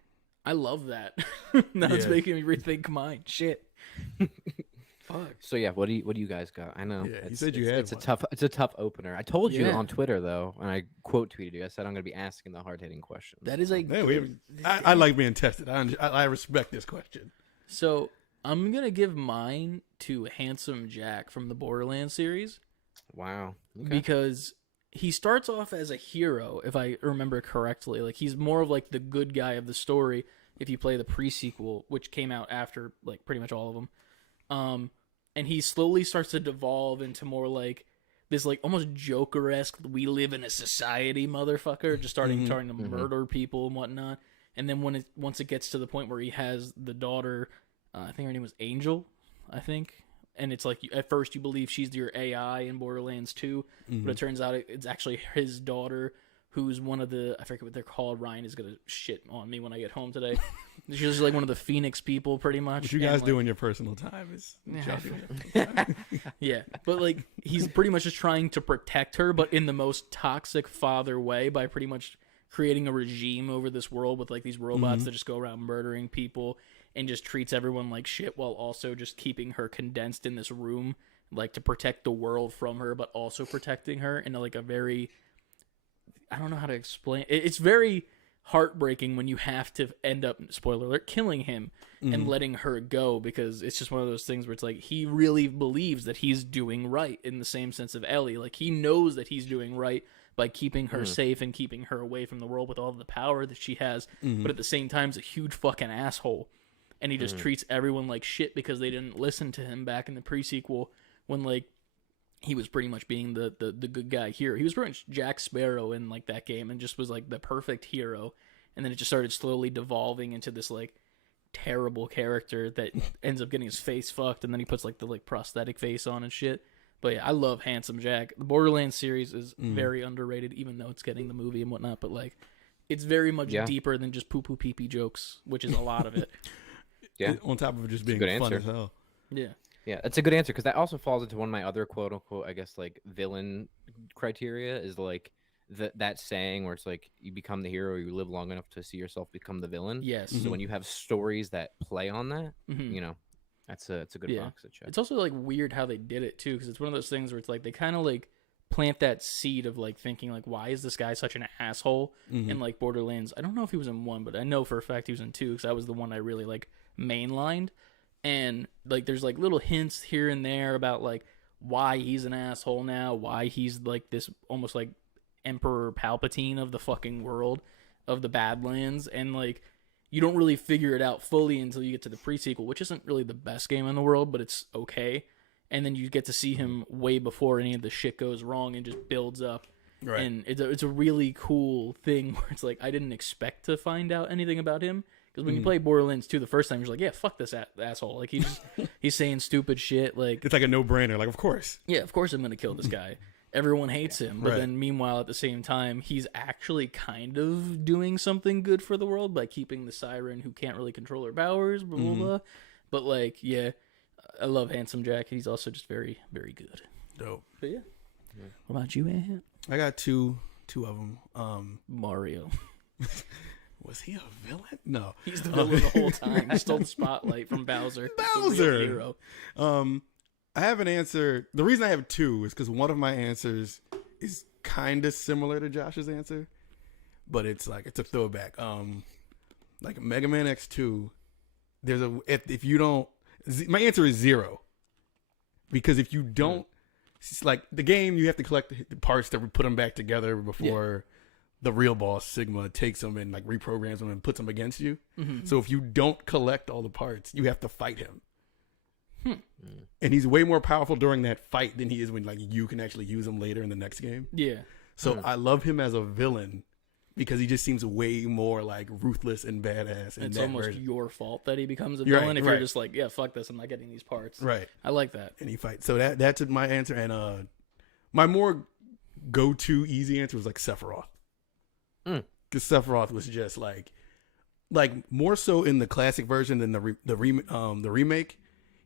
I love that. Now it's Yeah. making me rethink mine. Shit. Fuck. So yeah, what do you guys got? I know. Yeah, you said you had it's one. it's a tough opener. I told you Yeah. on Twitter though, and I quote tweeted you. I said I'm going to be asking the hard hitting questions. That is a. Yeah, I like being tested. I respect this question. So I'm gonna give mine to Handsome Jack from the Borderlands series Wow. Okay. because he starts off as a hero, if I remember correctly. Like he's more of like the good guy of the story if you play the pre-sequel, which came out after like pretty much all of them. And he slowly starts to devolve into more like this like almost Joker-esque, we live in a society motherfucker, just starting to murder people and whatnot. And then once it gets to the point where he has the daughter, I think her name was Angel, I think. And it's like, at first you believe she's your AI in Borderlands 2, but it turns out it's actually his daughter, who's one of the, I forget what they're called. Ryan is going to shit on me when I get home today. She's just like one of the Phoenix people, pretty much. What you guys do in your personal time is Yeah, but like he's pretty much just trying to protect her, but in the most toxic father way by pretty much creating a regime over this world with like these robots that just go around murdering people and just treats everyone like shit while also just keeping her condensed in this room, like to protect the world from her, but also protecting her in like a very, I don't know how to explain. It's very heartbreaking when you have to end up, spoiler alert, killing him and letting her go, because it's just one of those things where it's like he really believes that he's doing right in the same sense of Ellie. Like he knows that he's doing right by keeping her safe and keeping her away from the world with all of the power that she has, but at the same time is a huge fucking asshole. And he just treats everyone like shit because they didn't listen to him back in the pre-sequel when like he was pretty much being the good guy here. He was pretty much Jack Sparrow in like that game and just was like the perfect hero. And then it just started slowly devolving into this like terrible character that ends up getting his face fucked, and then he puts like the like prosthetic face on and shit. But yeah, I love Handsome Jack. The Borderlands series is very underrated, even though it's getting the movie and whatnot. But like, it's very much deeper than just poo poo pee pee jokes, which is a lot of it. Yeah. On top of it just being good fun answer. as hell. Yeah. Yeah, that's a good answer because that also falls into one of my other quote unquote, I guess, like villain criteria is like that saying where it's like you become the hero, you live long enough to see yourself become the villain. Yes. So when you have stories that play on that, Mhm. you know, it's a good box to check. It's also like weird how they did it too, because it's one of those things where it's like they kind of like plant that seed of like thinking like, why is this guy such an asshole in like Borderlands? I don't know if he was in 1, but I know for a fact he was in 2 because that was the one I really like mainlined. And like there's like little hints here and there about like why he's an asshole now, why he's like this almost like Emperor Palpatine of the fucking world of the Badlands, and like you don't really figure it out fully until you get to the pre-sequel, which isn't really the best game in the world, but it's okay. And then you get to see him way before any of the shit goes wrong and just builds up. Right. And it's a really cool thing where it's like I didn't expect to find out anything about him. Because when you play Borderlands 2 the first time, you're like, yeah, fuck this asshole. Like, he's saying stupid shit. Like, it's like a no-brainer. Like, of course. Yeah, of course I'm going to kill this guy. Everyone hates him. But then, meanwhile, at the same time, he's actually kind of doing something good for the world by keeping the Siren who can't really control her powers, blah, blah, blah. But, like, yeah, I love Handsome Jack. He's also just very, very good. Dope. But, yeah. What about you, Ant? I got two of them. Mario. Was he a villain? No. He's the villain the whole time. He stole the spotlight from Bowser. Bowser! The real hero. I have an answer. The reason I have two is because one of my answers is kind of similar to Josh's answer, but it's like it's a throwback. Like Mega Man X2. There's a if you don't. My answer is 0, because if you don't, it's like the game, you have to collect the parts to put them back together before the real boss Sigma takes them and like reprograms them and puts them against you. So if you don't collect all the parts, you have to fight him. And he's way more powerful during that fight than he is when like you can actually use him later in the next game. Yeah. So I love him as a villain because he just seems way more like ruthless and badass. It's almost your fault that he becomes a You're villain right, if right. you're just like, yeah, fuck this, I'm not getting these parts. Right. I like that. And he fights. So that's my answer. And my more go-to easy answer was like Sephiroth. Because Sephiroth was just like more so in the classic version than the remake.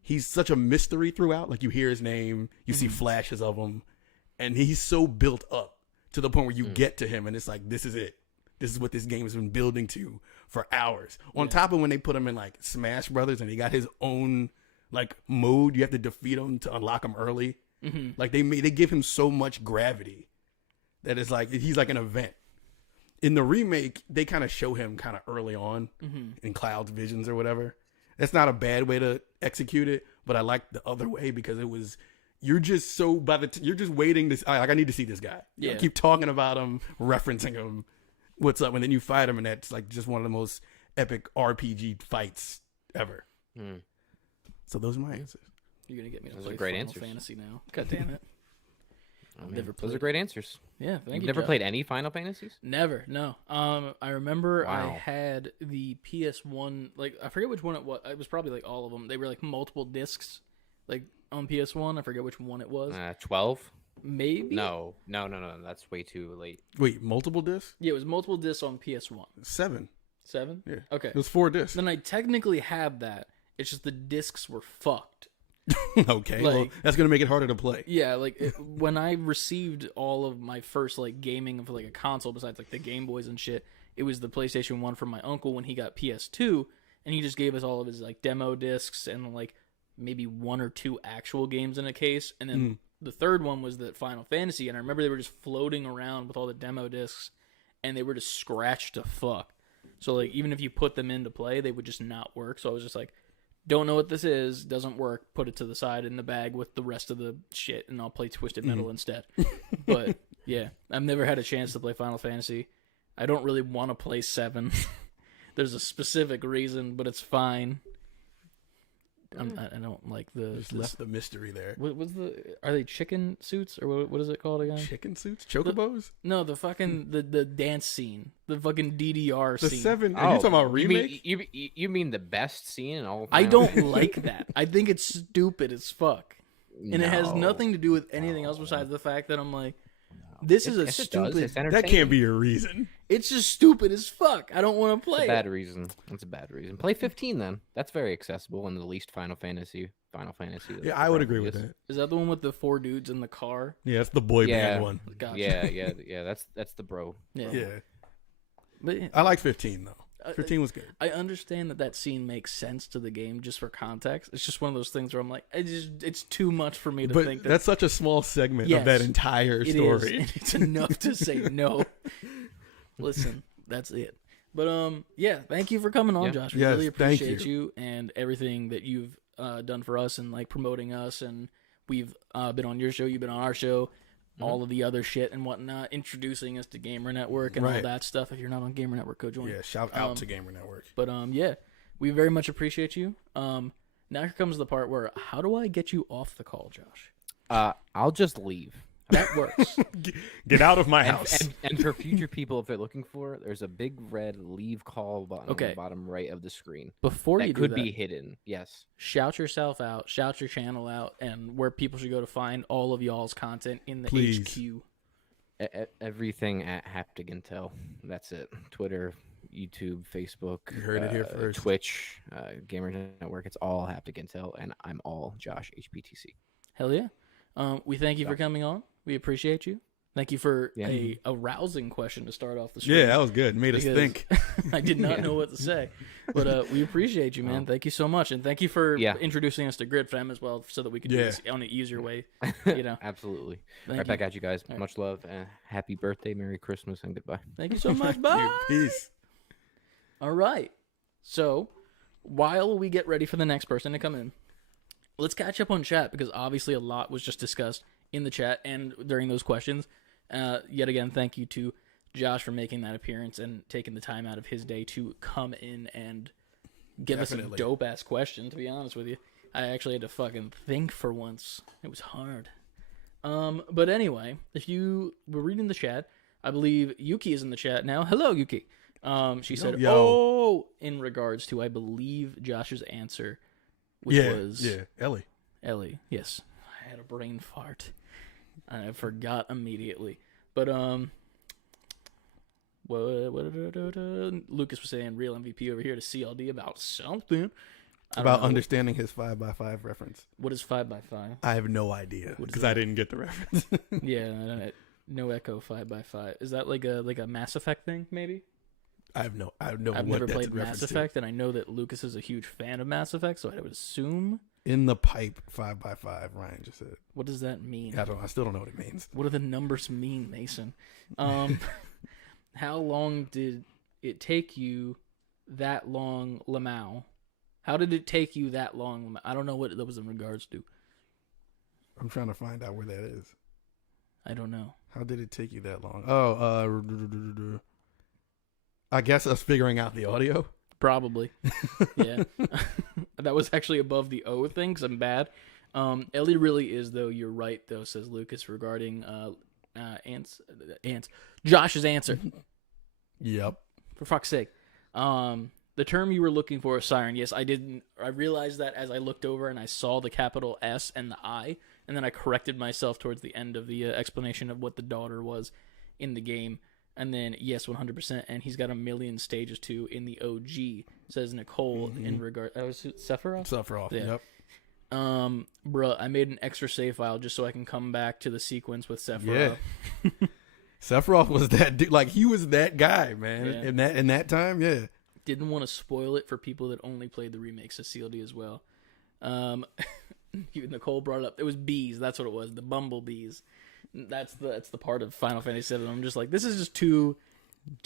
He's such a mystery throughout. Like you hear his name, you see flashes of him, and he's so built up to the point where you get to him and it's like, this is it. This is what this game has been building to for hours. On top of when they put him in like Smash Brothers and he got his own like mode, you have to defeat him to unlock him early. Like they give him so much gravity that it's like he's like an event. In the remake, they kind of show him kind of early on in Cloud's visions or whatever. That's not a bad way to execute it, but I like the other way because it was you're just so you're just waiting to like I need to see this guy. You know, keep talking about him, referencing him, what's up, and then you fight him, and that's like just one of the most epic RPG fights ever. So those are my answers. You're gonna get me to Those play are great Final answers. Fantasy now. God damn it. Those are great answers. Yeah, thank You've you. never Josh. played any Final Fantasies? Never, no. I remember I Wow. had the PS1, like, I forget which one it was. It was probably, like, all of them. They were, like, multiple discs, like, on PS1. I forget which one it was. 12? Maybe? No. That's way too late. Wait, multiple discs? Yeah, it was multiple discs on PS1. 7. 7? Yeah. Okay. It was 4 discs. Then I technically had that. It's just the discs were fucked. Okay, well, that's gonna make it harder to play. Yeah, like when I received all of my first like gaming of like a console besides like the Game Boys and shit, it was the PlayStation 1 from my uncle when he got PS2, and he just gave us all of his like demo discs and like maybe 1 or 2 actual games in a case, and then the third one was the Final Fantasy, and I remember they were just floating around with all the demo discs, and they were just scratched to fuck. So like even if you put them into play, they would just not work. So I was just like, don't know what this is, doesn't work, put it to the side in the bag with the rest of the shit, and I'll play Twisted Metal instead. But, yeah, I've never had a chance to play Final Fantasy. I don't really want to play 7. There's a specific reason, but it's fine. I don't like Just left the mystery there. What was are they chicken suits, or what is it called again? Chicken suits? Chocobos? No, the fucking, the dance scene. The fucking DDR The scene. 7? Are you talking about remake? You mean the best scene in all of I Final don't Fantasy? like that. I think it's stupid as fuck. And it has No. nothing to do with anything else besides the fact that I'm like, this is a Yes, it does. stupid. It's That entertaining. can't be your reason. It's just stupid as fuck. I don't want to play It's a bad reason. It's a bad reason. Play 15 then. That's very accessible and the least Final Fantasy. Yeah, I would agree with that. Is that the one with the 4 dudes in the car? Yeah, it's the boy band one. Gotcha. Yeah. That's the bro. Yeah. But I like 15 though. 15 was good. I understand that scene makes sense to the game just for context. It's just one of those things where I'm like, it's too much for me to think. That's such a small segment of that entire story. Is, it's enough to say no. Listen, that's it. But yeah, thank you for coming on, Josh. We really appreciate you and everything that you've done for us and like promoting us. And we've been on your show, you've been on our show, all of the other shit and whatnot, introducing us to Gamer Network and all that stuff. If you're not on Gamer Network, go join. Yeah, shout out to Gamer Network. But yeah, we very much appreciate you. Now here comes the part where how do I get you off the call, Josh? I'll just leave. That works. Get out of my house. And for future people, if they're looking for it, there's a big red leave call button on the bottom right of the screen. Before you do that, could be hidden. Yes. Shout yourself out. Shout your channel out, and where people should go to find all of y'all's content in the HQ. Everything at Haptic Intel. That's it. Twitter, YouTube, Facebook. You heard it here first. Twitch, Gamer Network. It's all Haptic Intel, and I'm all Josh HPTC. Hell yeah. We thank you for coming on. We appreciate you. Thank you for a rousing question to start off the show. Yeah, that was good. Made us think. I did not know what to say. But we appreciate you, man. Thank you so much. And thank you for introducing us to GridFam as well so that we could do this on an easier way. You know. Absolutely. Back at you guys. Much love. And happy birthday, Merry Christmas, and goodbye. Thank you so much. Bye. Peace. All right. So while we get ready for the next person to come in, let's catch up on chat because obviously a lot was just discussed in the chat and during those questions. Yet again, thank you to Josh for making that appearance and taking the time out of his day to come in and give us a dope-ass question, to be honest with you. I actually had to fucking think for once. It was hard. But anyway, if you were reading the chat, I believe Yuki is in the chat now. Hello, Yuki. She said, in regards to, I believe, Josh's answer, which was... Yeah, Ellie, yes. I had a brain fart. I forgot immediately. But, Lucas was saying real MVP over here to CLD about something. About understanding his 5x5 reference. What is 5x5? I have no idea because I didn't get the reference. Yeah, no echo 5x5. Is that like a Mass Effect thing, maybe? I've never played Mass Effect, and I know that Lucas is a huge fan of Mass Effect, so I would assume... In the pipe 5x5, Ryan just said. What does that mean? I still don't know what it means. What do the numbers mean, Mason? How long did it take you that long, Lamau? How did it take you that long, Lamau? I don't know what that was in regards to. I'm trying to find out where that is. I don't know. How did it take you that long? Oh, I guess us figuring out the audio. Probably. Yeah. That was actually above the O thing because I'm bad. Ellie really is, though. You're right, though, says Lucas, regarding ants. Josh's answer. Yep. For fuck's sake. The term you were looking for is siren. Yes, I didn't. I realized that as I looked over and I saw the capital S and the I, and then I corrected myself towards the end of the explanation of what the daughter was in the game. And then, yes, 100%. And he's got a million stages, too, in the OG, says Nicole, in regard... Oh, was it Sephiroth? Sephiroth, yep. Bruh, I made an extra save file just so I can come back to the sequence with Sephiroth. Yeah. Sephiroth was that dude. Like, he was that guy, man. Yeah. In that time, yeah. Didn't want to spoil it for people that only played the remakes of CLD as well. Nicole brought it up. It was bees. That's what it was. The bumblebees. That's the part of Final Fantasy VII. I'm just like, this is just too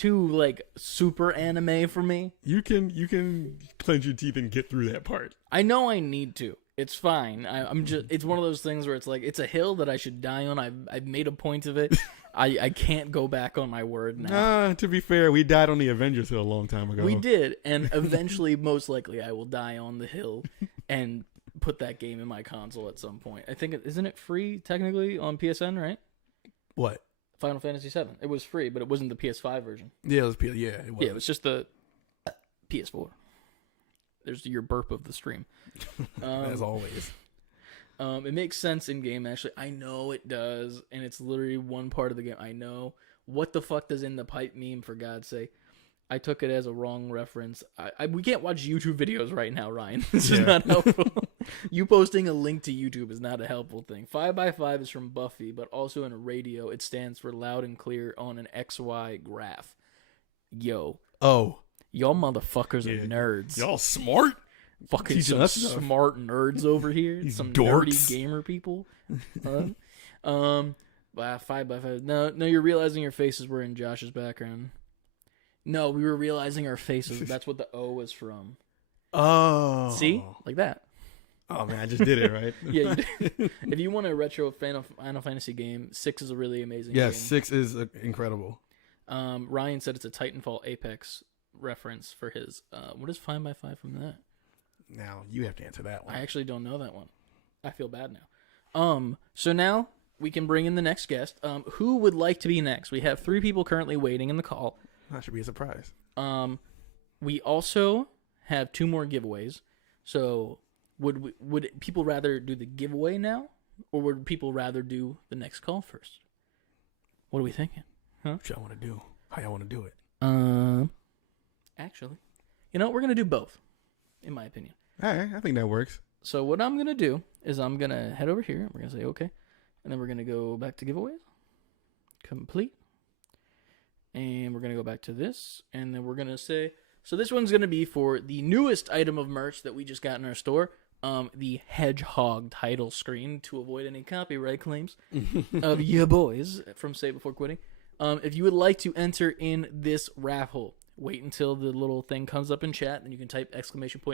like super anime for me. You can clench your teeth and get through that part. I know I need to. It's fine. I'm just. It's one of those things where it's like it's a hill that I should die on. I've made a point of it. I can't go back on my word now. To be fair, we died on the Avengers hill a long time ago. We did, and eventually, most likely, I will die on the hill and put that game in my console at some point. I think isn't it free technically on PSN, right? What? Final Fantasy VII. It was free, but it wasn't the PS5 version. Yeah, it was it was. Yeah, it was just the PS4. There's your burp of the stream. As always. It makes sense in game, actually. I know it does, and it's literally one part of the game. I know what the fuck does in the pipe mean, for God's sake? I took it as a wrong reference. We can't watch YouTube videos right now, Ryan. This is not helpful. You posting a link to YouTube is not a helpful thing. 5x5 is from Buffy, but also in radio, it stands for loud and clear on an XY graph. Yo. Oh. Y'all motherfuckers are nerds. Y'all smart? Fucking some smart nerds over here. Some dorks. nerdy gamer people. 5x5. No, you're realizing your faces were in Josh's background. No, we were realizing our faces. That's what the O was from. Oh. See? Like that. Oh, man, I just did it, right? Yeah, you did. If you want a retro Final Fantasy game, 6 is a really amazing game. Yes, 6 is incredible. Ryan said it's a Titanfall Apex reference for his. What is 5x5 from that? Now, you have to answer that one. I actually don't know that one. I feel bad now. So now we can bring in the next guest. Who would like to be next? We have 3 people currently waiting in the call. That should be a surprise. We also have 2 more giveaways. So would people rather do the giveaway now, or would people rather do the next call first? What are we thinking? Huh? What y'all want to do? How y'all want to do it? Actually, you know, we're gonna do both, in my opinion. All right, I think that works. So what I'm gonna do is I'm gonna head over here. We're gonna say okay, and then we're gonna go back to giveaways. Complete. And we're going to go back to this, and then we're going to say, so this one's going to be for the newest item of merch that we just got in our store, the Hedgehog title screen, to avoid any copyright claims of ya boys from Say Before Quitting. If you would like to enter in this raffle, wait until the little thing comes up in chat, then you can type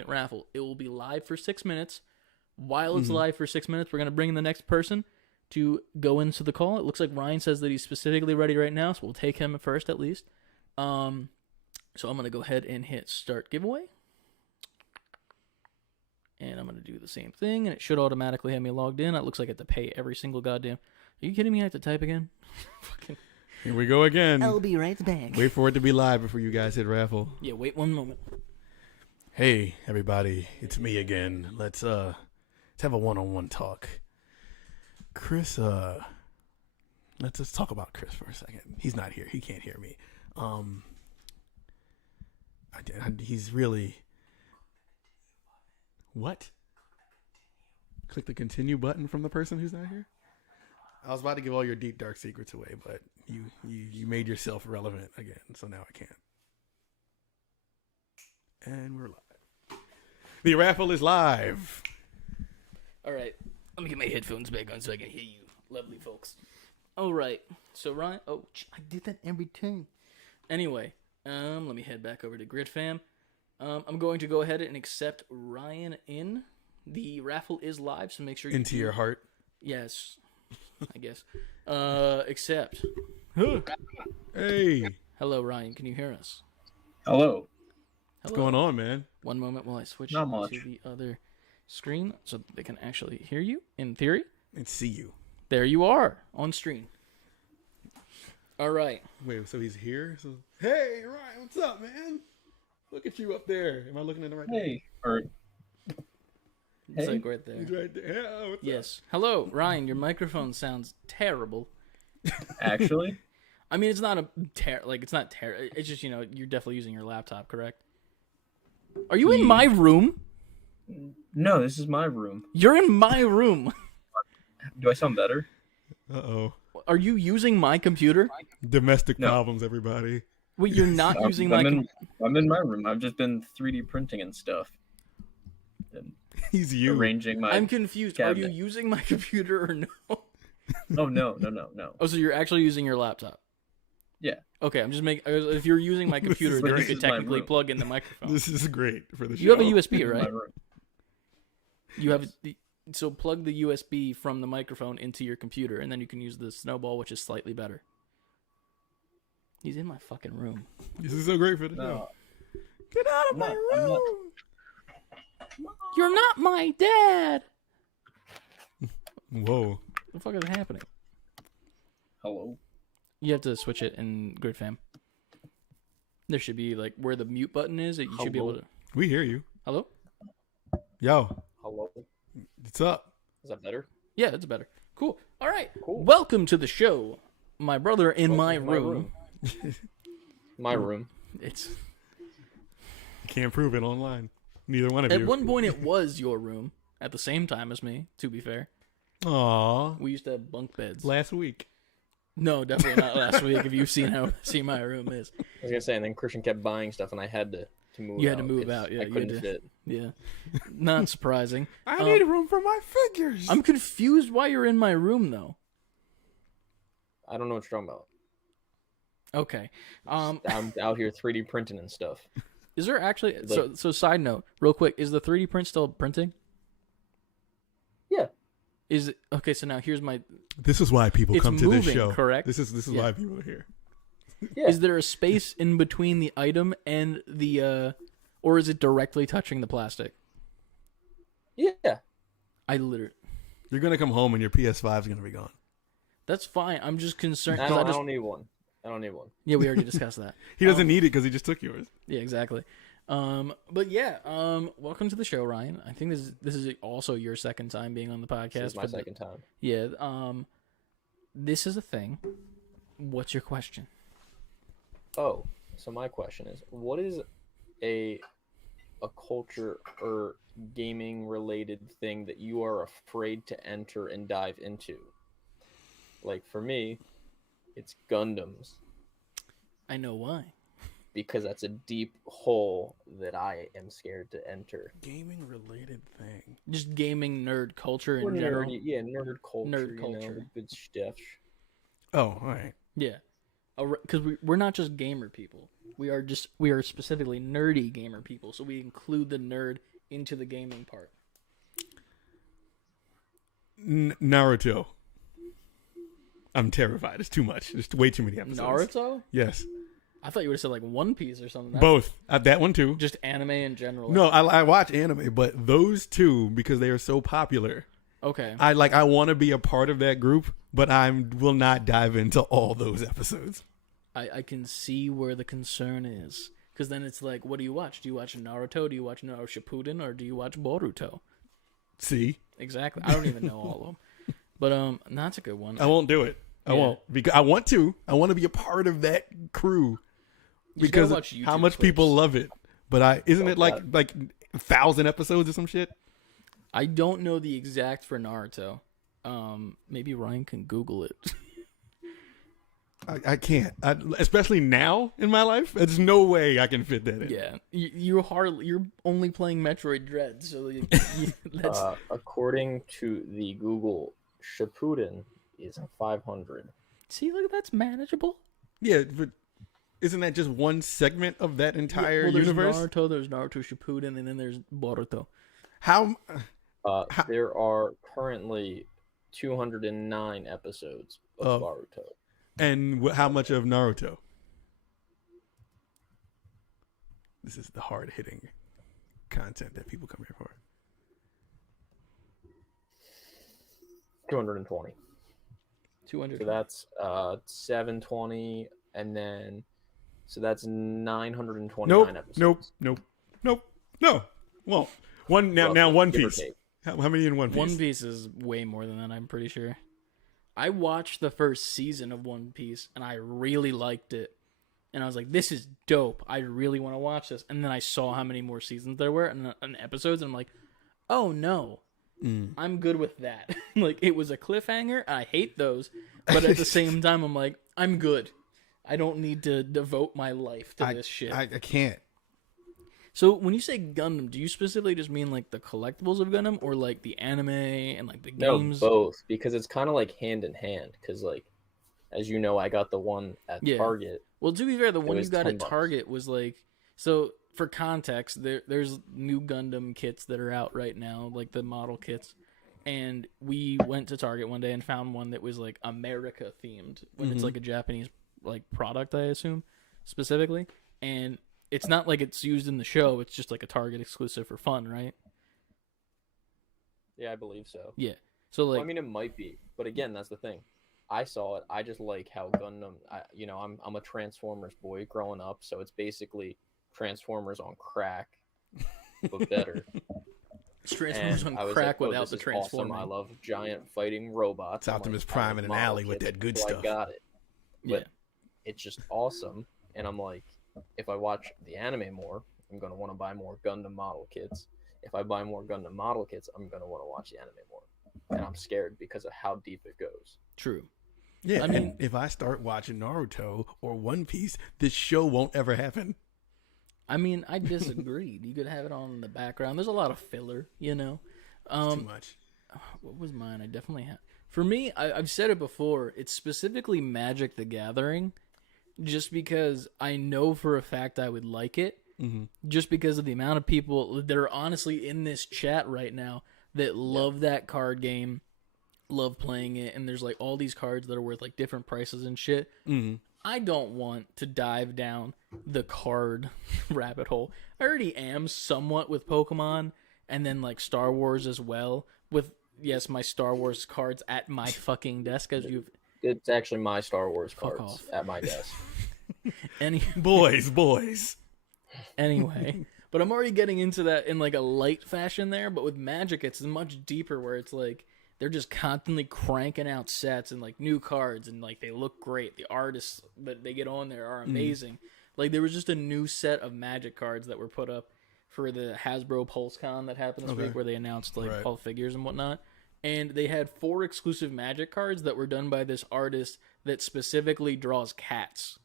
!raffle. It will be live for 6 minutes. While it's live for 6 minutes, we're going to bring in the next person to go into the call. It looks like Ryan says that he's specifically ready right now, so we'll take him first at least. So I'm going to go ahead and hit start giveaway. And I'm going to do the same thing, and it should automatically have me logged in. It looks like I have to pay every single goddamn... Are you kidding me? I have to type again? Here we go again. I'll be right back. Wait for it to be live before you guys hit raffle. Yeah, wait one moment. Hey, everybody. It's me again. Let's have a one-on-one talk. Chris, let's talk about Chris for a second. He's not here. He can't hear me. He's really... What? Click the continue button from the person who's not here? I was about to give all your deep, dark secrets away, but you made yourself relevant again, so now I can't. And we're live. The raffle is live. All right. Let me get my headphones back on so I can hear you, lovely folks. All right. So, Ryan... Oh, I did that every time. Anyway, let me head back over to Grid Fam. I'm going to go ahead and accept Ryan in. The raffle is live, so make sure you... Into your heart? Yes, I guess. Accept. Hey. Hello, Ryan. Can you hear us? Hello. What's going on, man? One moment while I switch Not much. to the other screen so they can actually hear you, in theory. And see you. There you are, on screen. All right. Wait, so he's here? So, hey, Ryan, what's up, man? Look at you up there. Am I looking at the right Hey. Or, It's hey. like right there. He's right there. Yeah, what's Yes. Hello, Ryan. Your microphone sounds terrible. actually? I mean, it's not it's not It's just, you're definitely using your laptop, correct? Are you in my room? No, this is my room. You're in my room. Do I sound better? Uh-oh. Are you using my computer? Domestic No. problems, everybody. Wait, you're not using my computer? I'm in my room. I've just been 3D printing and stuff. And He's you. arranging my... I'm confused. cabinet. Are you using my computer or no? Oh, no. Oh, so you're actually using your laptop? Yeah. Okay, I'm just making... If you're using my computer, then you This could is my technically room. plug in the microphone. This is great for the show. You have a USB, In my right? room. You have... So plug the USB from the microphone into your computer, and then you can use the Snowball, which is slightly better. He's in my fucking room. This is so great for the show. No. Get out of I'm my not- I'm room. not- You're not my dad! Whoa. What the fuck is happening? Hello? You have to switch it in Grid Fam. There should be, like, where the mute button is, you should be able to... We hear you. Hello? Yo, Hello? what's up? Is that better? Yeah, that's better. Cool. All right. Cool. Welcome to the show. my brother in my Welcome to room. My room. It's You can't prove it online. Neither one of at you. one point it was your room at the same time as me. To be fair, Aw. we used to have bunk beds. Last week. No, definitely not last week. If you've seen how my room is, I was gonna say, and then Christian kept buying stuff, and I had to move. You had to out move 'cause out, yeah, I you couldn't had to- fit. yeah, not surprising. I need room for my figures. I'm confused why you're in my room though. I don't know what you're talking about. Okay, I'm out here 3D printing and stuff. is there actually so side note, real quick, is the 3D print still printing? Yeah. Is it okay? So now here's my. This is why people It's come to this moving, show. correct? This is Yeah. why people are here. Yeah. Is there a space in between the item and the, or is it directly touching the plastic? Yeah. I literally. You're gonna come home and your PS5 is gonna be gone. That's fine. I'm just concerned. I 'cause don't need one. I don't need one. Yeah, we already discussed that. He doesn't need it because he just took yours. Yeah, exactly. But yeah, welcome to the show, Ryan. I think this is also your second time being on the podcast. This is my but second time. Yeah. This is a thing. What's your question? Oh, so my question is, what is a culture or gaming related thing that you are afraid to enter and dive into? Like for me, it's Gundams, I know why. because that's a deep hole that I am scared to enter. Gaming related thing. Just gaming nerd culture Or in general. yeah, nerd culture. Nerd You culture. know, the good stuff. Oh, all right. Yeah. Because we're not just gamer people. We are specifically nerdy gamer people. So we include the nerd into the gaming part. Naruto. I'm terrified. It's too much. There's way too many episodes. Naruto? Yes. I thought you would have said like One Piece or something. That's Both. That one too. just anime in general. No, I watch anime, but those two, because they are so popular, Okay. I want to be a part of that group, but I will not dive into all those episodes. I can see where the concern is. Because then it's like, what do you watch? Do you watch Naruto? Do you watch Naruto Shippuden? Or do you watch Boruto? See? Exactly. I don't even know all of them. But that's a good one. I won't do it. I Yeah. won't. Because I want to. I want to be a part of that crew. You just gotta Because watch how YouTube much people clips. love it. But isn't it like that. 1,000 episodes or some shit? I don't know the exact for Naruto. Maybe Ryan can Google it. I can't. Especially now in my life, there's no way I can fit that in. Yeah, you're only playing Metroid Dread, so that's According to the Google, Shippuden is 500. see, look, that's manageable. Yeah, but isn't that just one segment of that entire there's universe? There's Naruto Shippuden, and then there's Boruto. How? There are currently 209 episodes of Naruto. And how much of Naruto? This is the hard-hitting content that people come here for. 220. 200. So that's 720, and then so that's 929 Nope. episodes. Nope. No. Well, now Roughly, One give or Piece. take. How many in One Piece? One Piece is way more than that, I'm pretty sure. I watched the first season of One Piece, and I really liked it. And I was like, this is dope. I really want to watch this. And then I saw how many more seasons there were and episodes, and I'm like, oh, no. I'm good with that. Like, it was a cliffhanger. I hate those. But at the same time, I'm like, I'm good. I don't need to devote my life to this shit. I can't. So when you say Gundam, do you specifically just mean like the collectibles of Gundam, or like the anime and like the games? No, both, because it's kind of like hand in hand. Because like, as you know, I got the one at Yeah. Target. Well, to be fair, the one you was got at $10. Target was like, so for context, there's new Gundam kits that are out right now, like the model kits. And we went to Target one day and found one that was like America themed, when it's like a Japanese like product, I assume, specifically. And it's not like it's used in the show, it's just like a Target exclusive for fun, right? Yeah, I believe so. Yeah. So like, Well, I mean, it might be, but again, that's the thing. I saw it. I just like how Gundam. I'm a Transformers boy growing up, so it's basically Transformers on crack, but better. it's Transformers And on I was crack like, oh, without this the is Transformer. awesome. I love giant fighting robots. It's I'm Optimus like, Prime I in an like alley model with kits, that good so stuff. I got it. but it's just awesome. And I'm like, if I watch the anime more, I'm going to want to buy more Gundam model kits. If I buy more Gundam model kits, I'm going to want to watch the anime more. And I'm scared because of how deep it goes. True. Yeah, I mean, if I start watching Naruto or One Piece, this show won't ever happen. I mean, I disagreed. You could have it on in the background. There's a lot of filler, you know. Too much. What was mine? I definitely have. For me, I've said it before. It's specifically Magic the Gathering, just because I know for a fact I would like it. Mm-hmm. Just because of the amount of people that are honestly in this chat right now that love that card game, love playing it, and there's like all these cards that are worth like different prices and shit. Mm-hmm. I don't want to dive down the card rabbit hole. I already am somewhat with Pokemon, and then like Star Wars as well. With my Star Wars cards at my fucking desk, as you've. It's actually my Star Wars cards at my desk. Boys. Anyway, but I'm already getting into that in like a light fashion there. But with Magic, it's much deeper, where it's like they're just constantly cranking out sets and like new cards, and like they look great. The artists that they get on there are amazing. Like there was just a new set of Magic cards that were put up for the Hasbro PulseCon that happened this week, where they announced like all figures and whatnot. And they had 4 exclusive Magic cards that were done by this artist that specifically draws cats.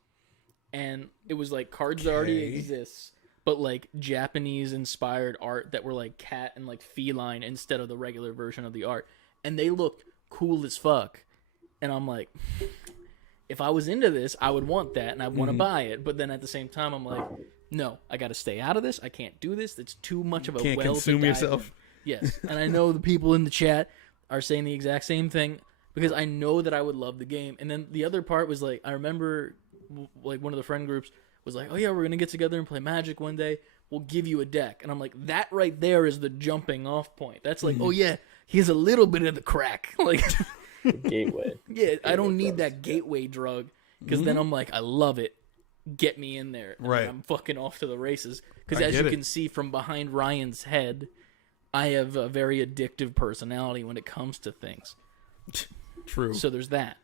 And it was like cards that already exist, but like Japanese inspired art that were like cat and like feline instead of the regular version of the art. And they looked cool as fuck. And I'm like, if I was into this, I would want that and I want to buy it. But then at the same time, I'm like, no, I got to stay out of this. I can't do this. It's too much of a can't consume yourself. Yes. And I know the people in the chat are saying the exact same thing because I know that I would love the game. And then the other part was like, I remember like one of the friend groups was like, oh yeah, we're going to get together and play Magic one day. We'll give you a deck. And I'm like, that right there is the jumping off point. That's like, oh yeah, he has a little bit of the crack. Like gateway. Yeah, I don't need that gateway drug because then I'm like, I love it. Get me in there. And right. I'm fucking off to the races. Because as you can see from behind Ryan's head, I have a very addictive personality when it comes to things. True. So there's that.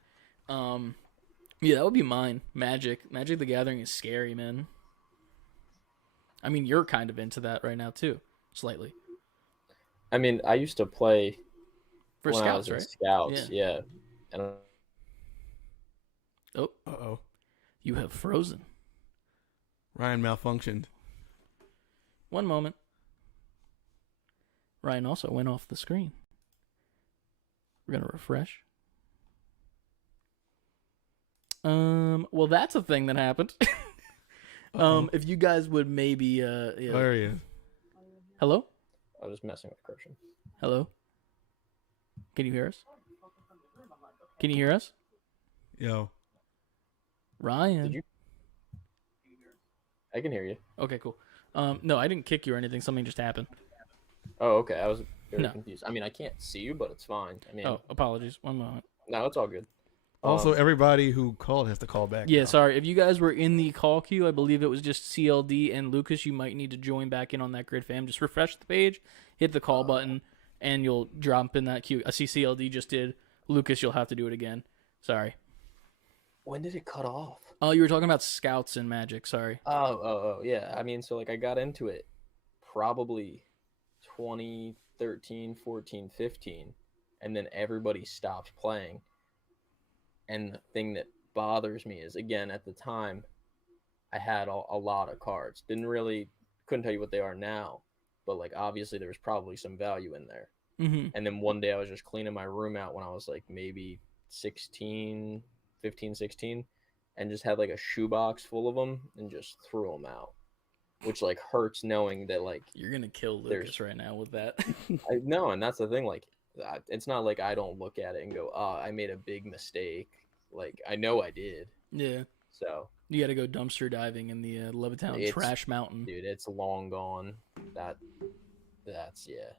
Yeah, that would be mine. Magic. Magic the Gathering is scary, man. I mean, you're kind of into that right now, too. Slightly. I mean, I used to play for when Scouts, I was in right? Scouts, yeah. And oh. Uh-oh. You have frozen. Ryan malfunctioned. One moment. Ryan also went off the screen. We're going to refresh. Well, that's a thing that happened. If you guys would maybe, There he is. Hello? I was messing with Christian. Hello? Can you hear us? Can you hear us? Yo. Ryan. I can hear you. Okay, cool. No, I didn't kick you or anything. Something just happened. Oh, okay. I was very confused. I mean, I can't see you, but it's fine. I mean, apologies. One moment. No, it's all good. Also, everybody who called has to call back. Yeah, now. sorry. If you guys were in the call queue, I believe it was just CLD and Lucas. You might need to join back in on that grid, fam. Just refresh the page, hit the call button, and you'll drop in that queue. I see CLD just did. Lucas, you'll have to do it again. Sorry. When did it cut off? Oh, you were talking about Scouts and Magic. Sorry. Oh, yeah. I mean, so like I got into it probably 2013, 14, 15, and then everybody stopped playing. And the thing that bothers me is, again, at the time, I had a lot of cards. Couldn't tell you what they are now, but like obviously there was probably some value in there. Mm-hmm. And then one day I was just cleaning my room out when I was like maybe 15, 16, and just had like a shoebox full of them and just threw them out, which like hurts knowing that like you're gonna kill Lucas right now with that. I know, and that's the thing. Like, it's not like I don't look at it and go, I made a big mistake. Like, I know I did. Yeah. So you got to go dumpster diving in the Levittown Trash Mountain. Dude, it's long gone. That's yeah.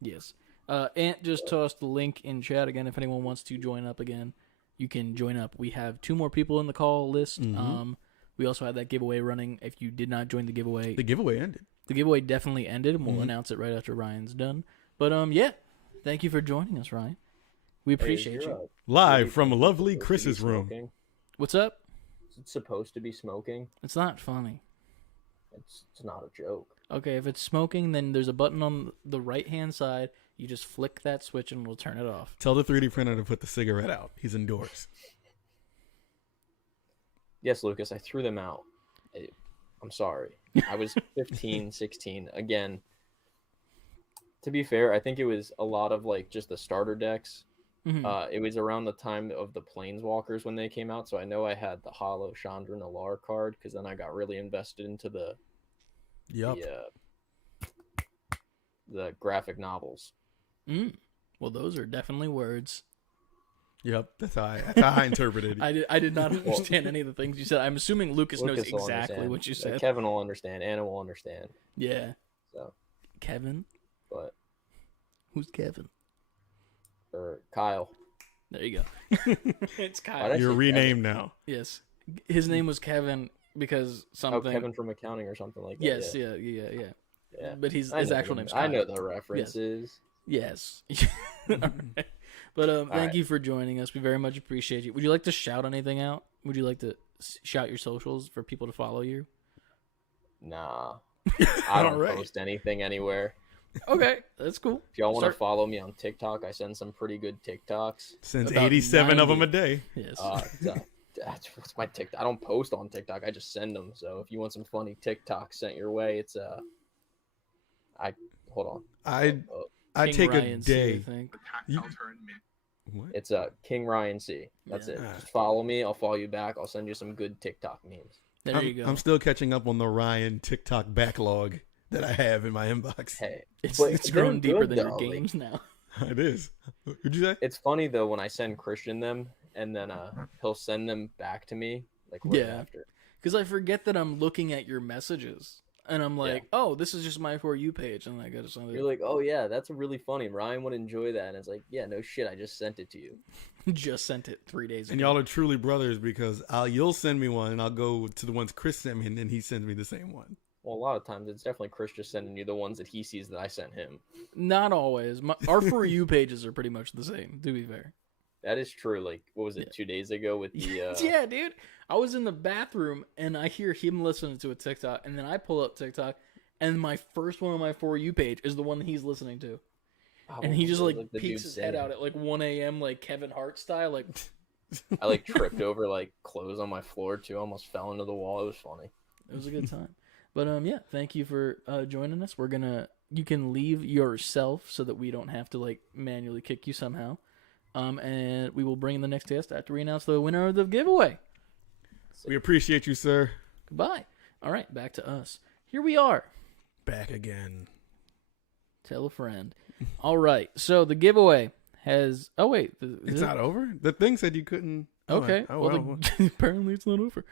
Yes. Ant just tossed the link in chat again. If anyone wants to join up again, you can join up. We have 2 more people in the call list. Mm-hmm. We also have that giveaway running. If you did not join the giveaway, the giveaway ended. The giveaway definitely ended, and we'll announce it right after Ryan's done. But yeah, thank you for joining us, Ryan. We appreciate you. Live from lovely Chris's room. What's up? It's supposed to be smoking. It's not funny. It's not a joke. Okay, if it's smoking, then there's a button on the right-hand side. You just flick that switch and we'll turn it off. Tell the 3D printer to put the cigarette out. He's indoors. Yes, Lucas, I threw them out. I'm sorry. I was 15, 16. Again, to be fair, I think it was a lot of like just the starter decks. Mm-hmm. It was around the time of the Planeswalkers when they came out, so I know I had the Hollow Chandra Nalar card, because then I got really invested into the graphic novels. Well, those are definitely words. Yep, that's how I interpreted it. I did not understand any of the things you said. I'm assuming Lucas knows will exactly understand. what you said. Kevin will understand. Anna will understand. Yeah. So Kevin? But who's Kevin? Or Kyle. There you go. It's Kyle. You're renamed now. Yes. His name was Kevin because something. Oh, Kevin from accounting or something like that. Yes, yeah. But his actual name's Kyle. I know the references. Yes. Right. But thank you for joining us. We very much appreciate you. Would you like to shout anything out? Would you like to shout your socials for people to follow you? Nah. I don't post anything anywhere. Okay, that's cool. If y'all want to follow me on TikTok, I send some pretty good TikToks. Sends about 87 of them a day. Yes. That's my TikTok. I don't post on TikTok. I just send them. So if you want some funny TikToks sent your way, it's hold on. I King take Ryan a day. C, I think. What? It's King Ryan C. That's it. Just follow me. I'll follow you back. I'll send you some good TikTok memes. There you go. I'm still catching up on the Ryan TikTok backlog that I have in my inbox. Hey, it's grown deeper than your games now. It is. What'd you say? It's funny though when I send Christian them and then he'll send them back to me like right after. Because I forget that I'm looking at your messages. And I'm like, oh, this is just my For You page. And I got something. You're like, oh, yeah, that's really funny. Ryan would enjoy that. And it's like, yeah, no shit. I just sent it to you. Just sent it 3 days ago. And y'all are truly brothers because you'll send me one and I'll go to the ones Chris sent me and then he sends me the same one. Well, a lot of times it's definitely Chris just sending you the ones that he sees that I sent him. Not always. Our For You pages are pretty much the same, to be fair. That is true. Like, what was it, 2 days ago with the... Yeah, dude. I was in the bathroom, and I hear him listening to a TikTok, and then I pull up TikTok, and my first one on my For You page is the one that he's listening to. And he just, like peeks his head out at, like, 1 a.m., like, Kevin Hart style, like... I, like, tripped over, like, clothes on my floor, too. Almost fell into the wall. It was funny. It was a good time. But, yeah, thank you for joining us. You can leave yourself so that we don't have to, like, manually kick you somehow. And we will bring in the next guest after we announce the winner of the giveaway. We appreciate you, sir. Goodbye. All right, back to us. Here we are. Back again. Tell a friend. All right, so the giveaway has... Oh, wait. It's not over? The thing said you couldn't... Okay. Apparently it's not over.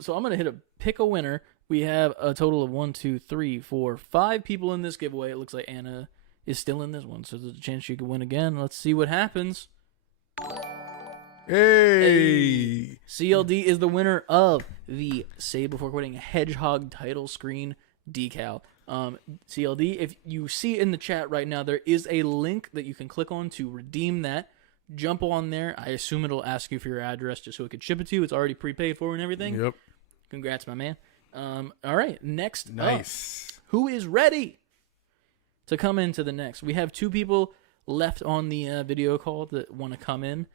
So I'm going to pick a winner. We have a total of 1, 2, 3, 4, 5 people in this giveaway. It looks like Anna is still in this one, so there's a chance she could win again. Let's see what happens. Hey! CLD is the winner of the Save Before Quitting Hedgehog title screen decal. CLD, if you see in the chat right now, there is a link that you can click on to redeem that. Jump on there. I assume it'll ask you for your address just so it could ship it to you. It's already prepaid for and everything. Yep. Congrats, my man. All right, next nice. up, who is ready to come into the next? We have 2 people left on the video call that want to come in.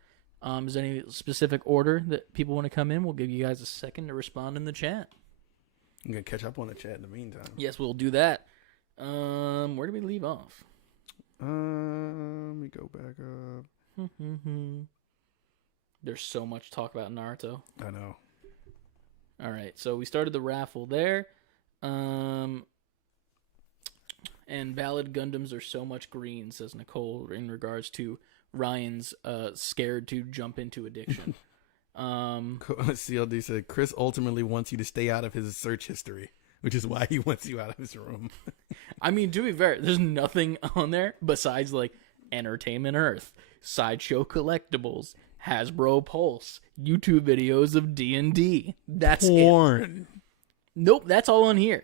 Is there any specific order that people want to come in? We'll give you guys a second to respond in the chat. I'm going to catch up on the chat in the meantime. Yes, we'll do that. Where did we leave off? Let me go back up. There's so much talk about Naruto. I know. All right, so we started the raffle there. And valid Gundams are so much green, says Nicole, in regards to Ryan's scared to jump into addiction. CLD said, Chris ultimately wants you to stay out of his search history, which is why he wants you out of his room. I mean, to be fair, there's nothing on there besides, like, Entertainment Earth, Sideshow Collectibles, Hasbro Pulse, YouTube videos of D&D. That's porn. It. Nope, that's all on here.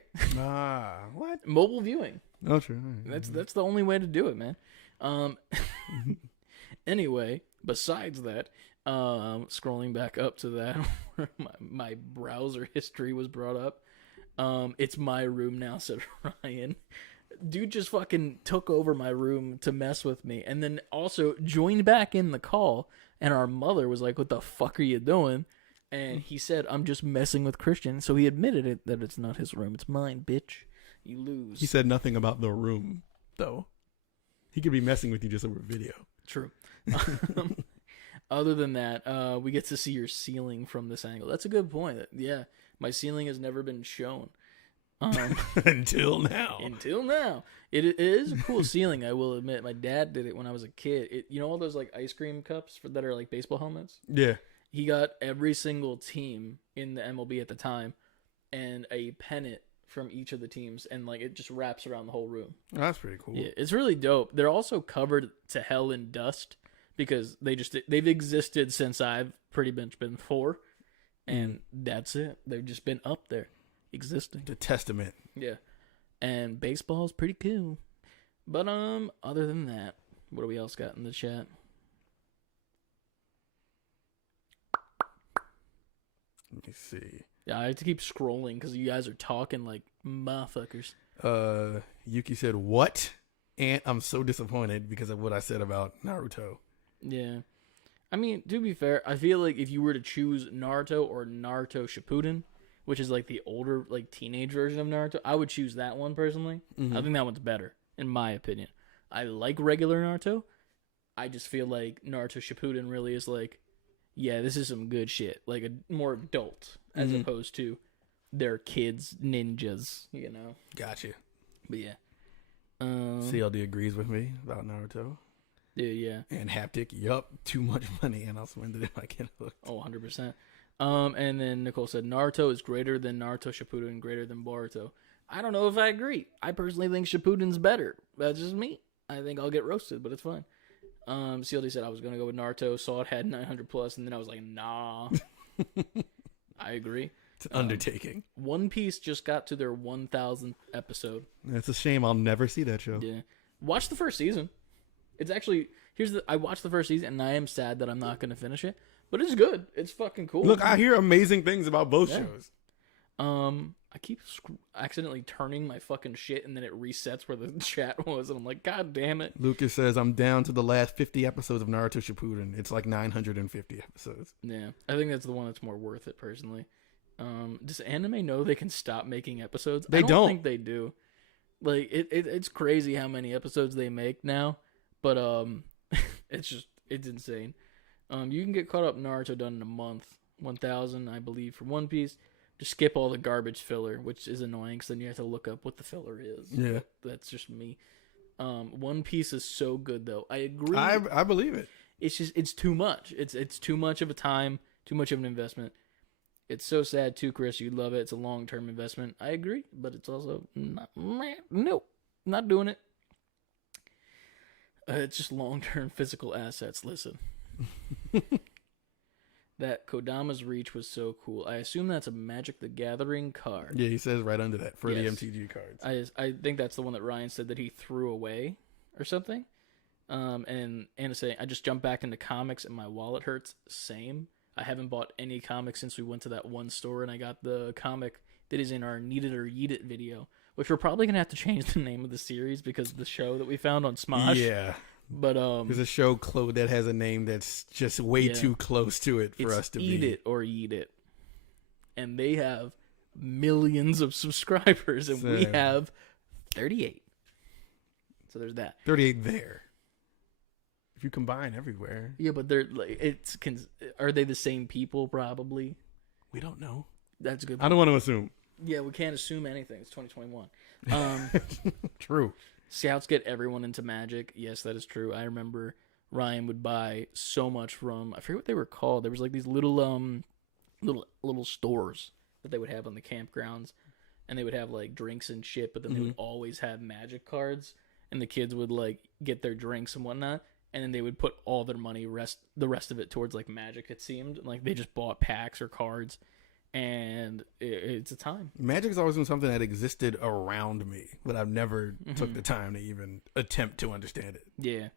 What? Mobile viewing. Oh, true. That's the only way to do it, man. Anyway, besides that, Scrolling back up to that, where my browser history was brought up. It's my room now, said Ryan. Dude just fucking took over my room to mess with me, and then also joined back in the call. And our mother was like, "What the fuck are you doing?" And he said, "I'm just messing with Christian." So he admitted it that it's not his room; it's mine, bitch. You lose. He said nothing about the room, though. He could be messing with you just over video. True. Other than that, we get to see your ceiling from this angle. That's a good point. Yeah, my ceiling has never been shown. Until now. Until now. It is a cool ceiling, I will admit. My dad did it when I was a kid. You know all those like ice cream cups that are like baseball helmets? Yeah. He got every single team in the MLB at the time and a pennant from each of the teams, and like it just wraps around the whole room. Oh, that's pretty cool. Yeah, it's really dope. They're also covered to hell in dust because they've existed since I've pretty much been 4, and that's it. They've just been up there, existing. The testament. Yeah, and baseball is pretty cool. But other than that, what do we else got in the chat? Let me see. Yeah, I have to keep scrolling because you guys are talking like motherfuckers. Yuki said, "What?" And I'm so disappointed because of what I said about Naruto. Yeah. I mean, to be fair, I feel like if you were to choose Naruto or Naruto Shippuden, which is like the older, like teenage version of Naruto, I would choose that one personally. I think that one's better, in my opinion. I like regular Naruto. I just feel like Naruto Shippuden really is like, yeah, this is some good shit. Like a more adult as opposed to their kids ninjas, you know. Gotcha. But yeah. CLD agrees with me about Naruto. Yeah. And Haptic, yup, too much money and I'll spend it if I get hooked. Oh, 100%. And then Nicole said, Naruto is greater than Naruto Shippuden, greater than Boruto. I don't know if I agree. I personally think Shippuden's better. That's just me. I think I'll get roasted, but it's fine. CLD said I was going to go with Naruto, saw it had 900 plus, and then I was like, nah. I agree. It's an undertaking. One Piece just got to their 1,000th episode. It's a shame I'll never see that show. Yeah. Watch the first season. It's actually, I watched the first season, and I am sad that I'm not going to finish it. But it's good. It's fucking cool. Look, I hear amazing things about both shows. I keep accidentally turning my fucking shit, and then it resets where the chat was, and I'm like, God damn it. Lucas says, I'm down to the last 50 episodes of Naruto Shippuden. It's like 950 episodes. Yeah, I think that's the one that's more worth it, personally. Does anime know they can stop making episodes? They I don't don't think they do. Like, it's crazy how many episodes they make now, but it's insane. You can get caught up Naruto done in a month. 1,000, I believe, for One Piece. Just skip all the garbage filler, which is annoying because then you have to look up what the filler is. Yeah. That's just me. One Piece is so good, though. I agree. I believe it. It's too much. It's too much of a time, too much of an investment. It's so sad, too, Chris. You love it. It's a long-term investment. I agree, but it's also not doing it. It's just long-term physical assets. Listen. That Kodama's Reach was so cool. I assume that's a Magic the Gathering card. Yeah, he says right under that for Yes. the MTG cards. I think that's the one that Ryan said that he threw away or something. And Anna saying, I just jumped back into comics and my wallet hurts. Same. I haven't bought any comics since we went to that one store and I got the comic that is in our Need It or Yeet It video, which we're probably going to have to change the name of the series because of the show that we found on Smosh. Yeah. But there's a show that has a name that's just way too close to it for us to Eat be. It or Yeet It. And they have millions of subscribers and we have 38. So there's that. 38 there. If you combine everywhere. Yeah, but they're like are they the same people probably? We don't know. That's a good point. I don't want to assume. Yeah, we can't assume anything. It's 2021. True. Scouts get everyone into Magic. Yes, that is true. I remember Ryan would buy so much from, I forget what they were called. There was like these little stores that they would have on the campgrounds, and they would have like drinks and shit, but then they would always have Magic cards, and the kids would like get their drinks and whatnot, and then they would put all their money, the rest of it towards like Magic, it seemed. Like they just bought packs or cards. And it's a time. Magic's always been something that existed around me, but I've never took the time to even attempt to understand it. Yeah.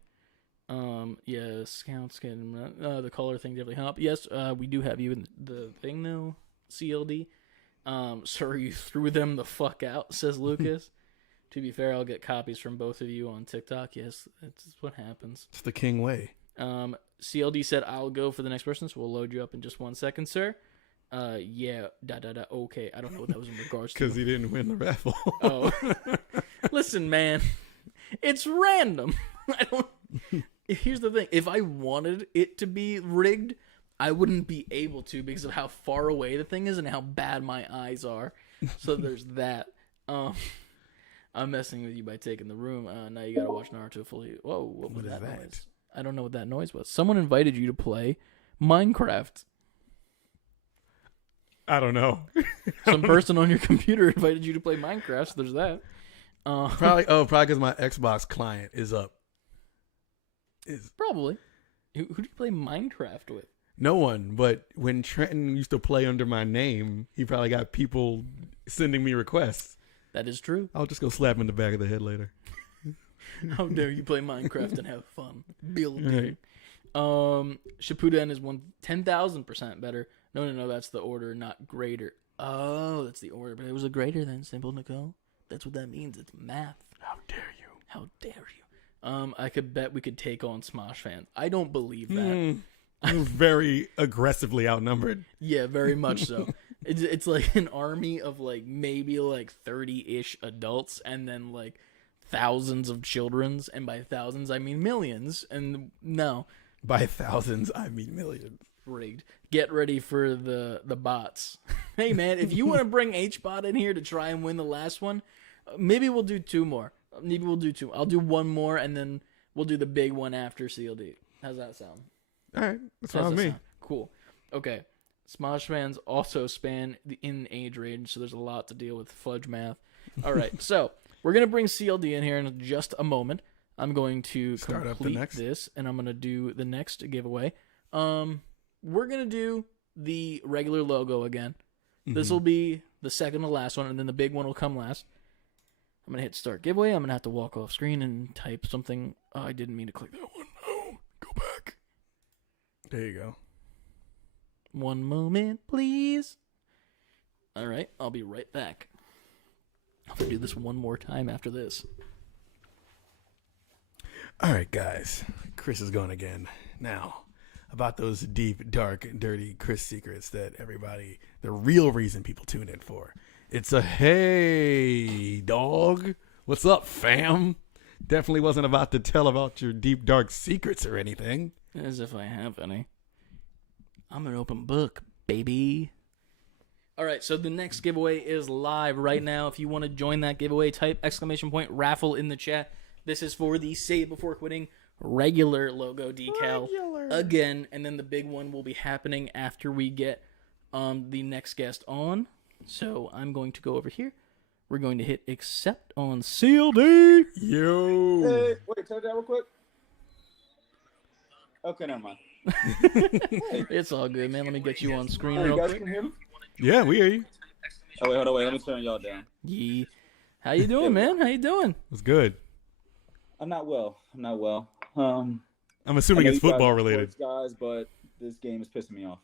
Yeah, scouts can the color thing definitely help. Yes, we do have you in the thing though, CLD. Sorry you threw them the fuck out, says Lucas. To be fair, I'll get copies from both of you on TikTok. Yes, that's what happens. It's the king way. CLD said I'll go for the next person, so we'll load you up in just 1 second, sir. Yeah, okay. I don't know what that was in regards to. Because he didn't win the raffle. Oh. Listen, man. It's random. I don't. Here's the thing. If I wanted it to be rigged, I wouldn't be able to because of how far away the thing is and how bad my eyes are. So there's that. I'm messing with you by taking the room. Now you gotta watch Naruto fully. Whoa, what was that noise? I don't know what that noise was. Someone invited you to play Minecraft. I don't know. Some person on your computer invited you to play Minecraft, so there's that. Probably because my Xbox client is up. Probably. Who do you play Minecraft with? No one, but when Trenton used to play under my name, he probably got people sending me requests. That is true. I'll just go slap him in the back of the head later. How dare you play Minecraft and have fun building? Right. Shippuden is 10,000% better. No, that's the order, not greater. Oh, that's the order, but it was a greater than Simple Nicole. That's what that means. It's math. How dare you? How dare you? I could bet we could take on Smosh fans. I don't believe that. I'm very aggressively outnumbered. Yeah, very much so. It's like an army of like maybe like 30-ish adults and then like thousands of children's, and by thousands I mean millions. And no, by thousands I mean millions. Rigged. Get ready for the bots. Hey man, if you want to bring HBot in here to try and win the last one, maybe we'll do 2 more. Maybe we'll do 2. I'll do 1 more and then we'll do the big one after CLD. How's that sound? All right, that's fine with me. Cool. Okay. Smosh fans also span the in age range, so there's a lot to deal with fudge math. All right, so we're gonna bring CLD in here in just a moment. I'm going to complete this, and I'm gonna do the next giveaway. We're gonna do the regular logo again. Mm-hmm. This will be the second to last one, and then the big one will come last. I'm gonna hit start giveaway. I'm gonna have to walk off screen and type something. Oh, I didn't mean to click that one. Oh, go back. There you go. 1 moment, please. All right, I'll be right back. I'll have to do this one more time after this. All right, guys. Chris is going again. Now, about those deep, dark, dirty Chris secrets that everybody, the real reason people tune in for. It's a hey, dog. What's up, fam? Definitely wasn't about to tell about your deep, dark secrets or anything. As if I have any. I'm an open book, baby. All right, so the next giveaway is live right now. If you want to join that giveaway, type !raffle in the chat. This is for the Save Before Quitting regular logo decal again, and then the big one will be happening after we get the next guest on. So I'm going to go over here. We're going to hit accept on CLD. Yo. Hey, wait, turn it down real quick. Okay, never mind. It's all good, man. Let me get you on screen You real guys quick. can hear me? Yeah, we hear you. Oh, wait, hold on, wait. Let me turn y'all down. Yeah. How you doing, man? How you doing? It's good. I'm not well. I'm assuming I know it's you guys football are related. sports guys, but this game is pissing me off.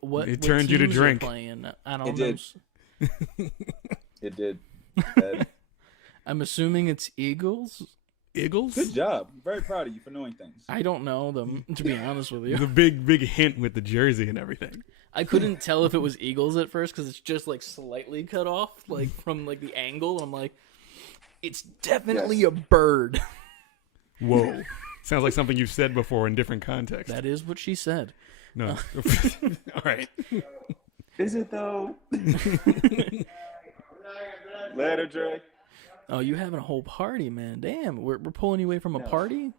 What It turned you to teams are drink. playing? I don't It know. did. It did. I'm assuming it's Eagles. Eagles? Good job. I'm very proud of you for knowing things. I don't know them, to be honest with The you. big hint with the jersey and everything. I couldn't tell if it was Eagles at first because it's just like slightly cut off, like from like the angle. I'm like, it's definitely a bird. Whoa. Sounds like something you've said before in different contexts. That is what she said. No. All right. Is it though? Later, Dre. Oh, you having a whole party, man? Damn, we're pulling you away from a party.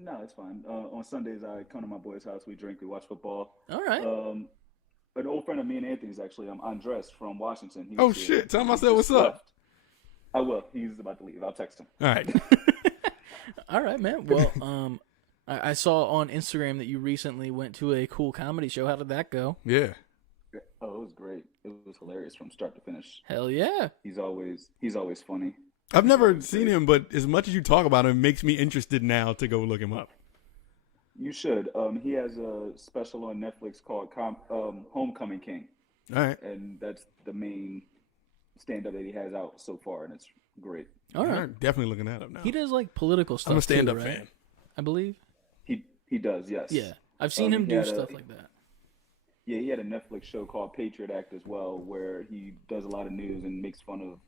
No, it's fine. On Sundays, I come to my boy's house. We drink. We watch football. All right. An old friend of me and Anthony's actually, Andres from Washington. He Oh was here. shit! Tell him I He said just what's up. left. I will. He's about to leave. I'll text him. All right. All right, man. Well, I saw on Instagram that you recently went to a cool comedy show. How did that go? Yeah. Oh, it was great. It was hilarious from start to finish. Hell yeah. He's always funny. I've never seen him, but as much as you talk about him, it makes me interested now to go look him up. You should. He has a special on Netflix called Homecoming King. All right. And that's the main stand-up that he has out so far, and it's great. All right. Definitely looking that up now. He does like political stuff. I'm a stand-up too, right? fan. I believe. He does, yes. Yeah, I've seen him do stuff like that. Yeah, he had a Netflix show called Patriot Act as well, where he does a lot of news and makes fun of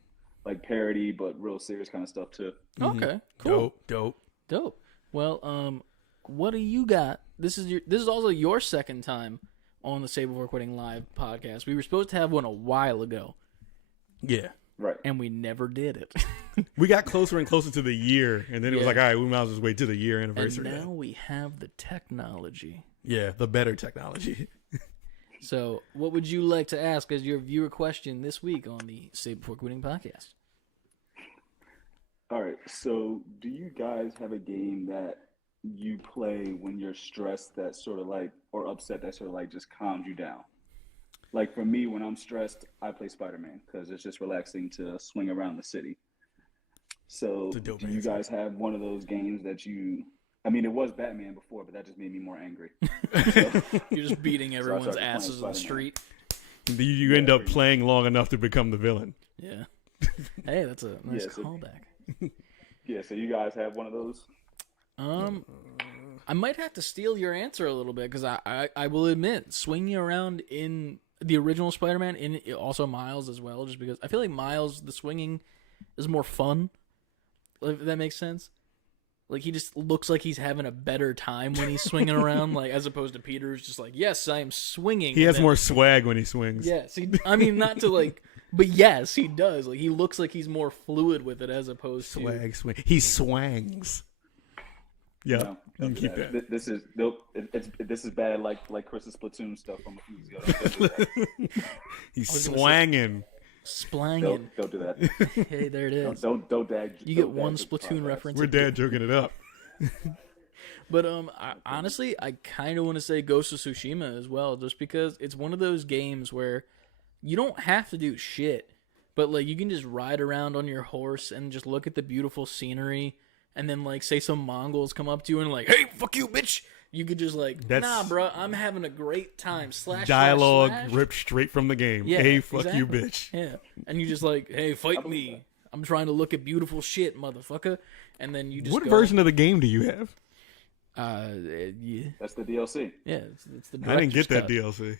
like parody, but real serious kind of stuff too. Okay, cool, Dope. Well, what do you got? This is also your second time on the Save Before Quitting Live podcast. We were supposed to have one a while ago. Yeah. Right. And we never did it. We got closer and closer to the year, and then it was like, all right, we might as well just wait to the year anniversary. And now we have the technology. Yeah, the better technology. So, what would you like to ask as your viewer question this week on the Save Before Quitting podcast? All right. So, do you guys have a game that you play when you're stressed that sort of like, or upset that sort of like just calms you down? Like for me, when I'm stressed, I play Spider-Man because it's just relaxing to swing around the city. So do you guys have one of those games that you, I mean, it was Batman before, but that just made me more angry. So, you're just beating everyone's asses on the street. You end up playing long enough to become the villain. Yeah. Hey, that's a nice callback. Yeah, so you guys have one of those? I might have to steal your answer a little bit because I will admit, swinging around in the original Spider-Man, in also Miles as well, just because I feel like Miles, the swinging is more fun, if that makes sense. Like, he just looks like he's having a better time when he's swinging around, like, as opposed to Peter, who's just like, yes, I am swinging. He has more swag when he swings. Yes, I mean, not to, like, but yes, he does. Like, he looks like he's more fluid with it as opposed to... Swing. He swangs. Yeah, no, you can keep that. This is bad, like Chris's Splatoon stuff from a few years ago. He's swanging. Splanging. Don't do that. Hey, there it is. Don't dad. You get one Splatoon reference. We're dad joking it up. But honestly, I kind of want to say Ghost of Tsushima as well, just because it's one of those games where you don't have to do shit, but like you can just ride around on your horse and just look at the beautiful scenery, and then like say some Mongols come up to you and like, hey, fuck you, bitch. You could just like, nah, bro, I'm having a great time. Dialogue slash. ripped straight from the game. Yeah, hey, fuck you, exactly. bitch. Yeah, and you just like, hey, fight me. I'm trying to look at beautiful shit, motherfucker. And then you just What version of the game do you have? Yeah. That's the DLC. Yeah, it's the director's I didn't get that cut. DLC.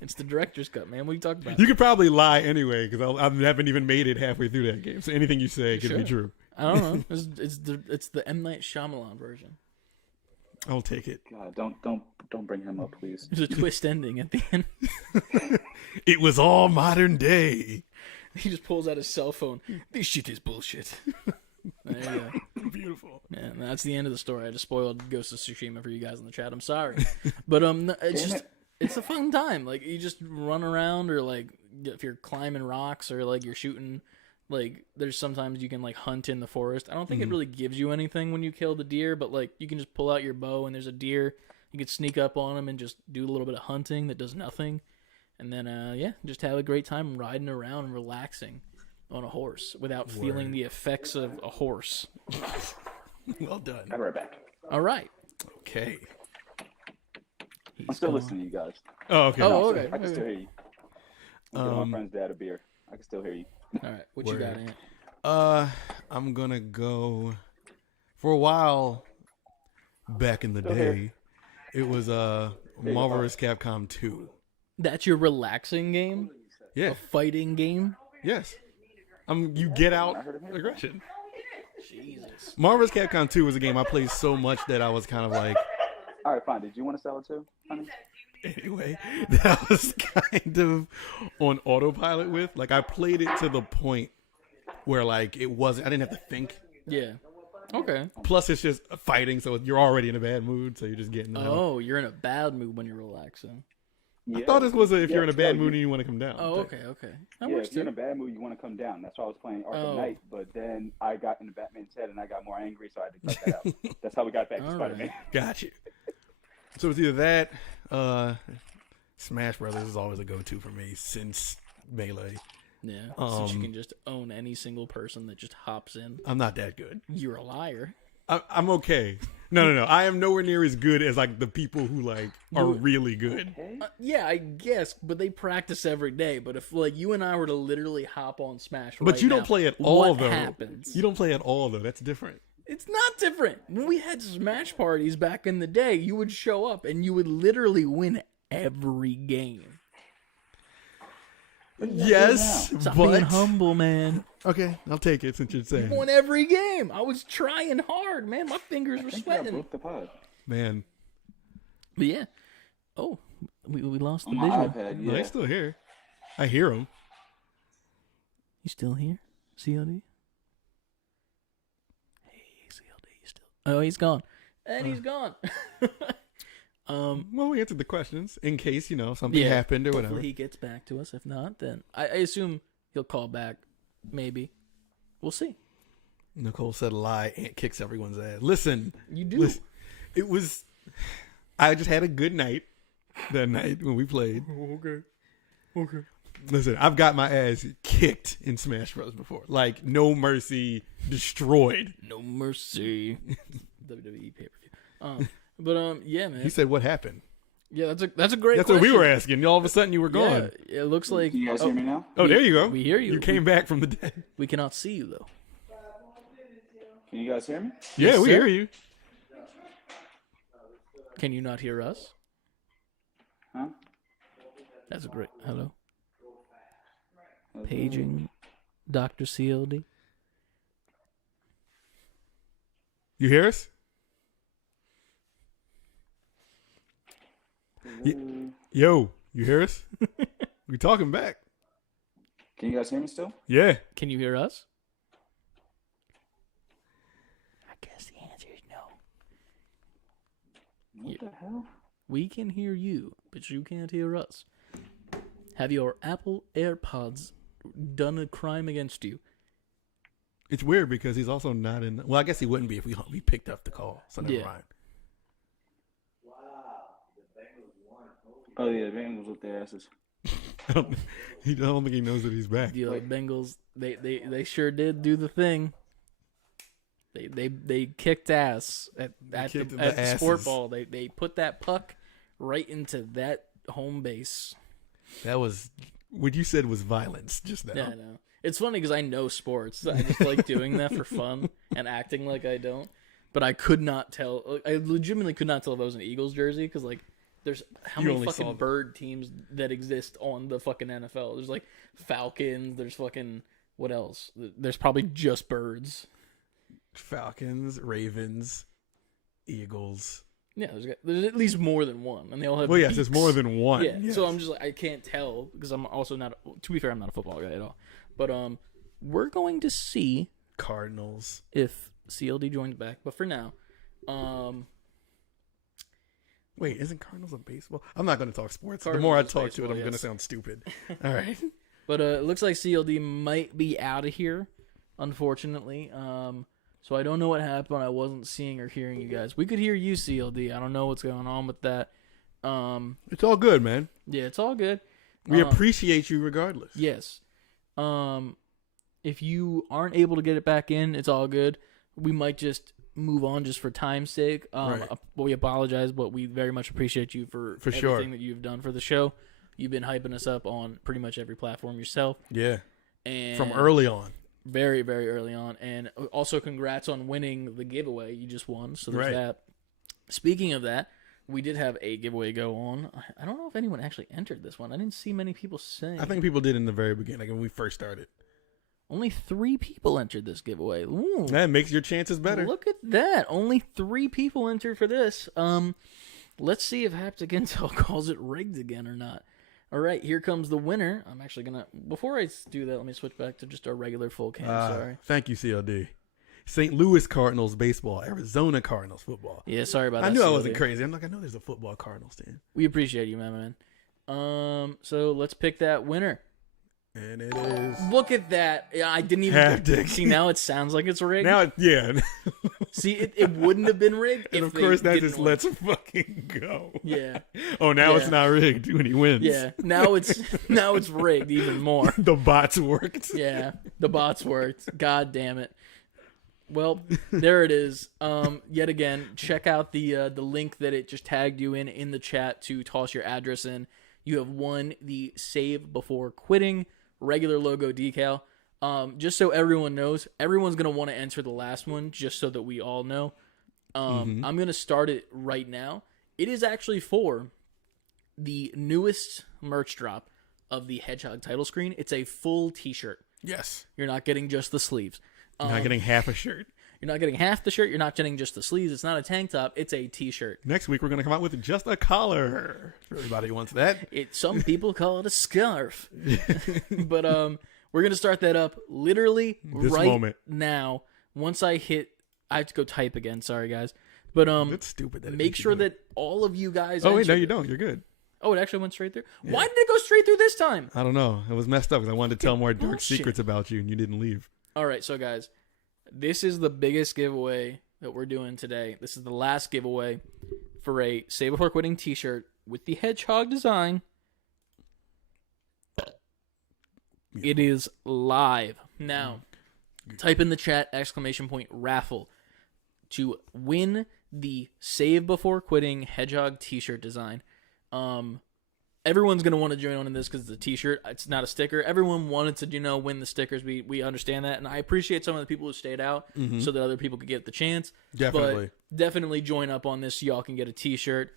It's the director's cut, man. What are you talking about? You could probably lie anyway, because I haven't even made it halfway through that game. So anything you say could be true. I don't know. It's the M. Night Shyamalan version. I'll take it. God, don't bring him up, please. There's a twist ending at the end. It was all modern day. He just pulls out his cell phone. This shit is bullshit. There you go. Beautiful. Yeah, and that's the end of the story. I just spoiled Ghost of Tsushima for you guys in the chat. I'm sorry, but it's a fun time. Like you just run around, or like if you're climbing rocks, or like you're shooting. Like there's sometimes you can like hunt in the forest. I don't think it really gives you anything when you kill the deer, but like you can just pull out your bow and there's a deer. You can sneak up on him and just do a little bit of hunting that does nothing, and then just have a great time riding around and relaxing on a horse without feeling the effects of a horse. Well done. I'll be right back. All right. Okay. I'm still listening to you guys. Oh, okay. Oh, okay. I can still hear you. I'm giving my friend's dad a beer. I can still hear you. All right. What you got, Ant? I'm gonna go. For a while, back in the day, it was Marvel vs. Capcom 2. That's your relaxing game? Yeah. A fighting game? Yes. You get out aggression. Jesus. Marvel vs. Capcom 2 was a game I played so much that I was kind of like. All right, fine. Did you want to sell it too, honey? Anyway, that I was kind of on autopilot with. Like, I played it to the point where, like, I didn't have to think. Yeah. Okay. Plus, it's just fighting, so you're already in a bad mood, so you're just getting out. Oh, you're in a bad mood when you're relaxing. Yeah. I thought this was if you're in a bad mood and you want to come down. Oh, okay. That Yeah, works if you're in too. a bad mood, you want to come down. That's why I was playing Arkham Knight, but then I got into Batman's head and I got more angry, so I had to cut that out. That's how we got back to Spider-Man. Right. Got you. So it's either that, Smash Brothers is always a go-to for me since Melee. Yeah, so you can just own any single person that just hops in. I'm not that good. You're a liar. I'm okay. No. I am nowhere near as good as like the people who like are really good. Yeah, I guess, but they practice every day. But if like you and I were to literally hop on Smash, But you don't play at all, what though. happens? You don't play at all, though. That's different. It's not different. When we had Smash parties back in the day, you would show up and you would literally win every game. Yes, Stop but being humble, man. Okay, I'll take it since you're saying. Won every game. I was trying hard, man. My fingers were sweating. Broke the pod. Man. But yeah. Oh, we lost the On my visual. iPad, No, yeah. he's still here. I hear him. You still here? CLD? Hey, CLD, you still? Oh, he's gone. And he's gone. Well, we answered the questions in case, something happened or whatever. Hopefully he gets back to us. If not, then I assume he'll call back. Maybe. We'll see. Nicole said a lie. Ant kicks everyone's ass. Listen. You do. I just had a good night that night when we played. Okay. Listen, I've got my ass kicked in Smash Bros. Before. Like, no mercy, destroyed. No mercy. WWE pay-per-view. Yeah, man. He said, what happened? Yeah, that's a great That's question. what we were asking. All of a sudden, you were gone. Yeah, it looks like... Can you guys hear me now? Oh, there you go. We hear you. You came back from the dead. We cannot see you, though. Can you guys hear me? Yeah, we sir. hear you. Can you not hear us? Huh? That's a great... Hello? Paging Dr. CLD. You hear us? Yo, you hear us? We talking back. Can you guys hear me still? Yeah. Can you hear us? I guess the answer is no. What the hell? We can hear you, but you can't hear us. Have your Apple AirPods done a crime against you? It's weird because he's also not in. Well, I guess he wouldn't be if we picked up the call. So never mind. Oh yeah, the Bengals with their asses. I don't think he knows that he's back. The Bengals, they sure did do the thing. They kicked ass at the sport ball. They put that puck right into that home base. That was what you said was violence just now. Yeah, I know. It's funny because I know sports. I just like doing that for fun and acting like I don't. But I could not tell. I legitimately could not tell if I was an Eagles jersey because like. There's how many fucking bird teams that exist on the fucking NFL? There's like Falcons. There's fucking what else? There's probably just birds. Falcons, Ravens, Eagles. Yeah, there's at least more than one, and they all have. Well, yes, beaks. there's more than one. Yeah, yes. so I'm just like I can't tell because I'm also not. To be fair, I'm not a football guy at all. But we're going to see Cardinals if CLD joins back. But for now, Wait, isn't Cardinals a baseball? I'm not going to talk sports. Cardinals the more I is talk baseball, to it, I'm going to yes. sound stupid. All right. But it looks like CLD might be out of here, unfortunately. So I don't know what happened. I wasn't seeing or hearing you guys. We could hear you, CLD. I don't know what's going on with that. It's all good, man. Yeah, it's all good. We appreciate you regardless. Yes. If you aren't able to get it back in, it's all good. We might just move on just for time's sake. Right. We apologize, but we very much appreciate you for everything sure. that you've done for the show. You've been hyping us up on pretty much every platform yourself. Yeah. And From early on. Very, very early on. And also congrats on winning the giveaway you just won. So there's Right. that. Speaking of that, we did have a giveaway go on. I don't know if anyone actually entered this one. I didn't see many people saying. I think people did in the very beginning, like when we first started. Only 3 people entered this giveaway. Ooh. That makes your chances better. Look at that. Only 3 people entered for this. Let's see if Haptic Intel calls it rigged again or not. All right, here comes the winner. I'm actually going to... Before I do that, let me switch back to just our regular full cam. Sorry. Thank you, CLD. St. Louis Cardinals baseball, Arizona Cardinals football. Yeah, sorry about that. I knew I CLD. wasn't crazy. I'm like, I know there's a football Cardinals team. We appreciate you, man. So let's pick that winner. And it is... Look at that. Yeah, I didn't even... Haptic. See, now it sounds like it's rigged. Now, yeah. See, it wouldn't have been rigged. And if of course, they that didn't just win. lets him fucking go. Yeah. Oh, now it's Yeah. not rigged when he wins. Yeah. Now it's rigged even more. The bots worked. Yeah. The bots worked. God damn it. Well, there it is. Yet again, check out the link that it just tagged you in the chat to toss your address in. You have won the Save Before Quitting regular logo decal. Just so everyone knows, everyone's going to want to enter the last one just so that we all know. I'm going to start it right now. It is actually for the newest merch drop of the Hedgehog title screen. It's a full t-shirt. Yes. You're not getting just the sleeves. You're not getting half a shirt. You're not getting half the shirt. You're not getting just the sleeves. It's not a tank top. It's a t-shirt. Next week, we're going to come out with just a collar. For everybody who wants that. Some people call it a scarf. But we're going to start that up literally This right moment. now. Once I have to go type again. Sorry, guys. But It's stupid. That it make makes you sure do it. that all of you guys Oh, wait, no, enter. you don't. You're good. Oh, it actually went straight through? Yeah. Why did it go straight through this time? I don't know. It was messed up because I wanted to tell more dark Bullshit. secrets about you, and you didn't leave. All right, so guys, this is the biggest giveaway that we're doing today. This is the last giveaway for a Save Before Quitting t-shirt with the hedgehog design. It is live. Now, type in the chat !raffle to win the Save Before Quitting hedgehog t-shirt design. Everyone's going to want to join on in this because it's a t-shirt. It's not a sticker. Everyone wanted to, win the stickers. We understand that. And I appreciate some of the people who stayed out so that other people could get the chance. Definitely. But definitely join up on this so y'all can get a t-shirt.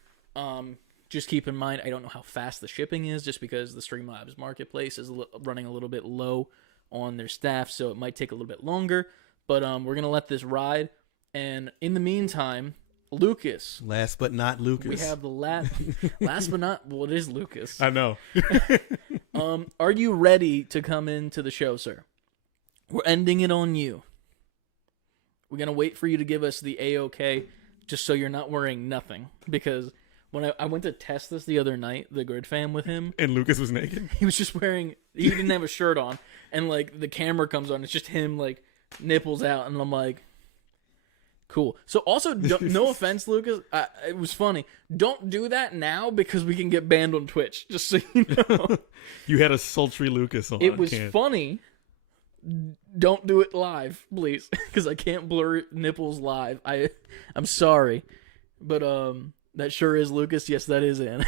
Just keep in mind, I don't know how fast the shipping is just because the Streamlabs Marketplace is running a little bit low on their staff. So it might take a little bit longer. But we're going to let this ride. And in the meantime, Lucas. Last but not Lucas. We have the last but not, well, it is Lucas. I know. Are you ready to come into the show, sir? We're ending it on you. We're going to wait for you to give us the A-OK just so you're not wearing nothing. Because when I went to test this the other night, the Grid Fam with him. And Lucas was naked. He was just he didn't have a shirt on. And the camera comes on. It's just him nipples out. And I'm like, cool. So also, no offense, Lucas. It was funny. Don't do that now because we can get banned on Twitch. Just so you know. You had a sultry Lucas on. It was funny. Don't do it live, please, because I can't blur nipples live. I'm sorry, but that sure is Lucas. Yes, that is in.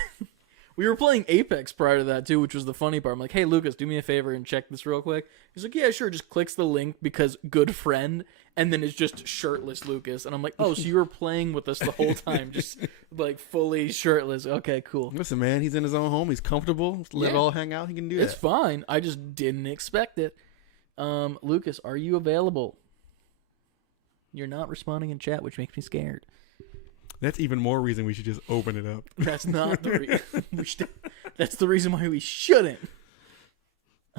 We were playing Apex prior to that too, which was the funny part. I'm like, hey Lucas, do me a favor and check this real quick. He's like, yeah, sure. Just clicks the link because good friend, and then it's just shirtless Lucas, and I'm like, oh, so you were playing with us the whole time, just fully shirtless. Okay, cool. Listen, man, he's in his own home. He's comfortable. Let it all hang out. He can do It's that. fine. I just didn't expect it. Lucas, are you available? You're not responding in chat, which makes me scared. That's even more reason we should just open it up. That's not the reason. That's the reason why we shouldn't.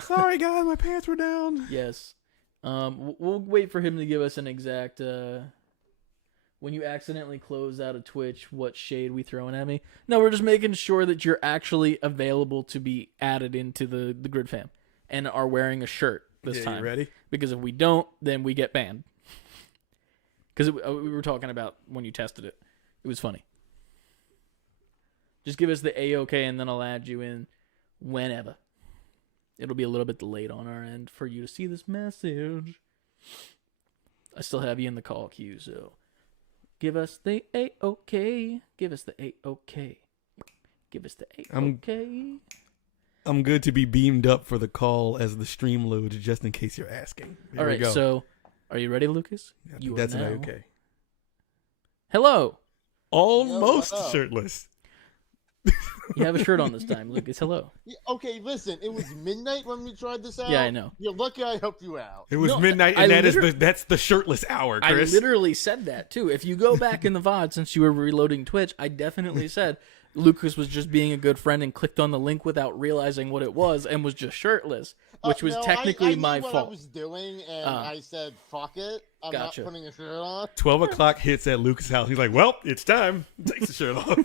Sorry, guys, my pants were down. Yes. We'll wait for him to give us an exact. When you accidentally close out of Twitch, what shade we throwing at me? No, we're just making sure that you're actually available to be added into the Grid Fam and are wearing a shirt this time. You ready? Because if we don't, then we get banned. Because we were talking about when you tested it. It was funny. Just give us the A-OK and then I'll add you in whenever. It'll be a little bit delayed on our end for you to see this message. I still have you in the call queue, so give us the A-OK. Give us the A-OK. Give us the A-OK. I'm good to be beamed up for the call as the stream loads, just in case you're asking. There All right, we go. so are you ready, Lucas? I think that's an A-OK. Hello. Almost Yo, what up? shirtless. You have a shirt on this time, Lucas. Hello. Yeah, okay, listen, it was midnight when we tried this out. Yeah, I know. You're lucky I helped you out. It was No, midnight, I and that's the shirtless hour, Chris. I literally said that, too. If you go back in the VOD since you were reloading Twitch, I definitely said Lucas was just being a good friend and clicked on the link without realizing what it was and was just shirtless, which was No, technically I knew my what fault. I was doing, and I said, fuck it. I'm Gotcha. not putting a shirt on. 12 o'clock hits at Lucas' house. He's like, well, it's time. Takes the shirt off.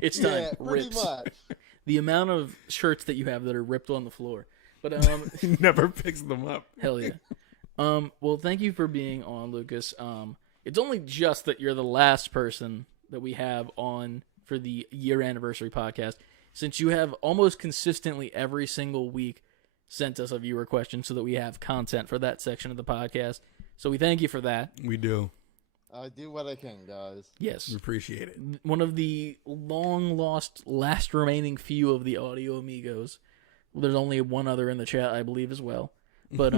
It's time. Yeah, pretty Rips. much. The amount of shirts that you have that are ripped on the floor. But Never picks them up. hell yeah. Well, thank you for being on, Lucas. It's only just that you're the last person that we have on for the year anniversary podcast, since you have almost consistently every single week sent us a viewer question so that we have content for that section of the podcast. So we thank you for that. We do. I do what I can, guys. Yes. We appreciate it. One of the long-lost, last remaining few of the audio amigos. Well, there's only one other in the chat, I believe, as well. But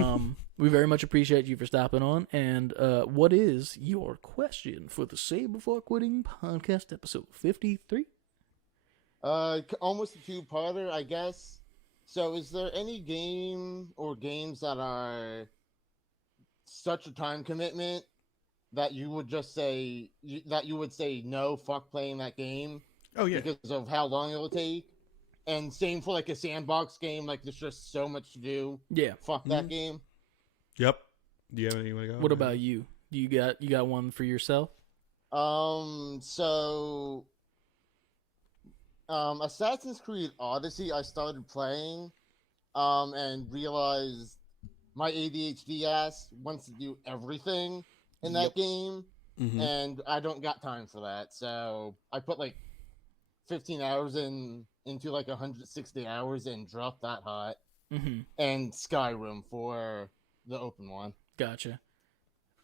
we very much appreciate you for stopping on. And what is your question for the Save Before Quitting podcast episode 53? Almost a two-parter, I guess. So is there any game or games that are such a time commitment that you would just say, no, fuck playing that game? Oh, yeah. Because of how long it will take? And same for like a sandbox game, like there's just so much to do. Yeah. Fuck that game. Yep. Do you have anyone to go? What about you? You got one for yourself? Assassin's Creed Odyssey, I started playing, and realized my ADHD ass wants to do everything in that game, and I don't got time for that. So I put like 15 hours into like 160 hours and dropped that hot. And Skyrim for the open one. Gotcha.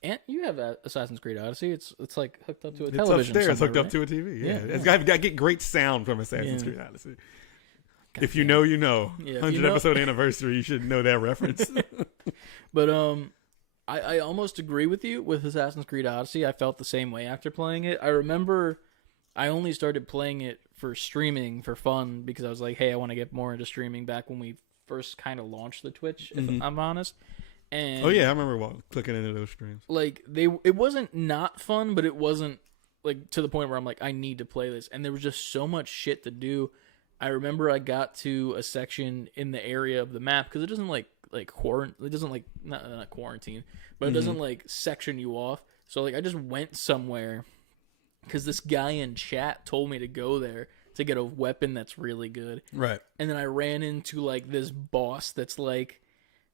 And you have Assassin's Creed Odyssey. It's like hooked up to a It's television. upstairs, hooked up right? to a TV. Yeah. Yeah. It's got to get great sound from Assassin's Creed Odyssey. If you know, you know. Yeah, 100 episode anniversary, you should know that reference. But I almost agree with you with Assassin's Creed Odyssey. I felt the same way after playing it. I remember I only started playing it for streaming for fun because I was like, hey, I want to get more into streaming back when we first kind of launched the Twitch, if I'm honest. And oh yeah, I remember clicking into those streams. Like it wasn't not fun, but it wasn't like to the point where I'm like, I need to play this. And there was just so much shit to do. I remember I got to a section in the area of the map because it doesn't like quarantine. It doesn't like not quarantine, but it doesn't like section you off. So like I just went somewhere because this guy in chat told me to go there to get a weapon that's really good. Right. And then I ran into like this boss that's like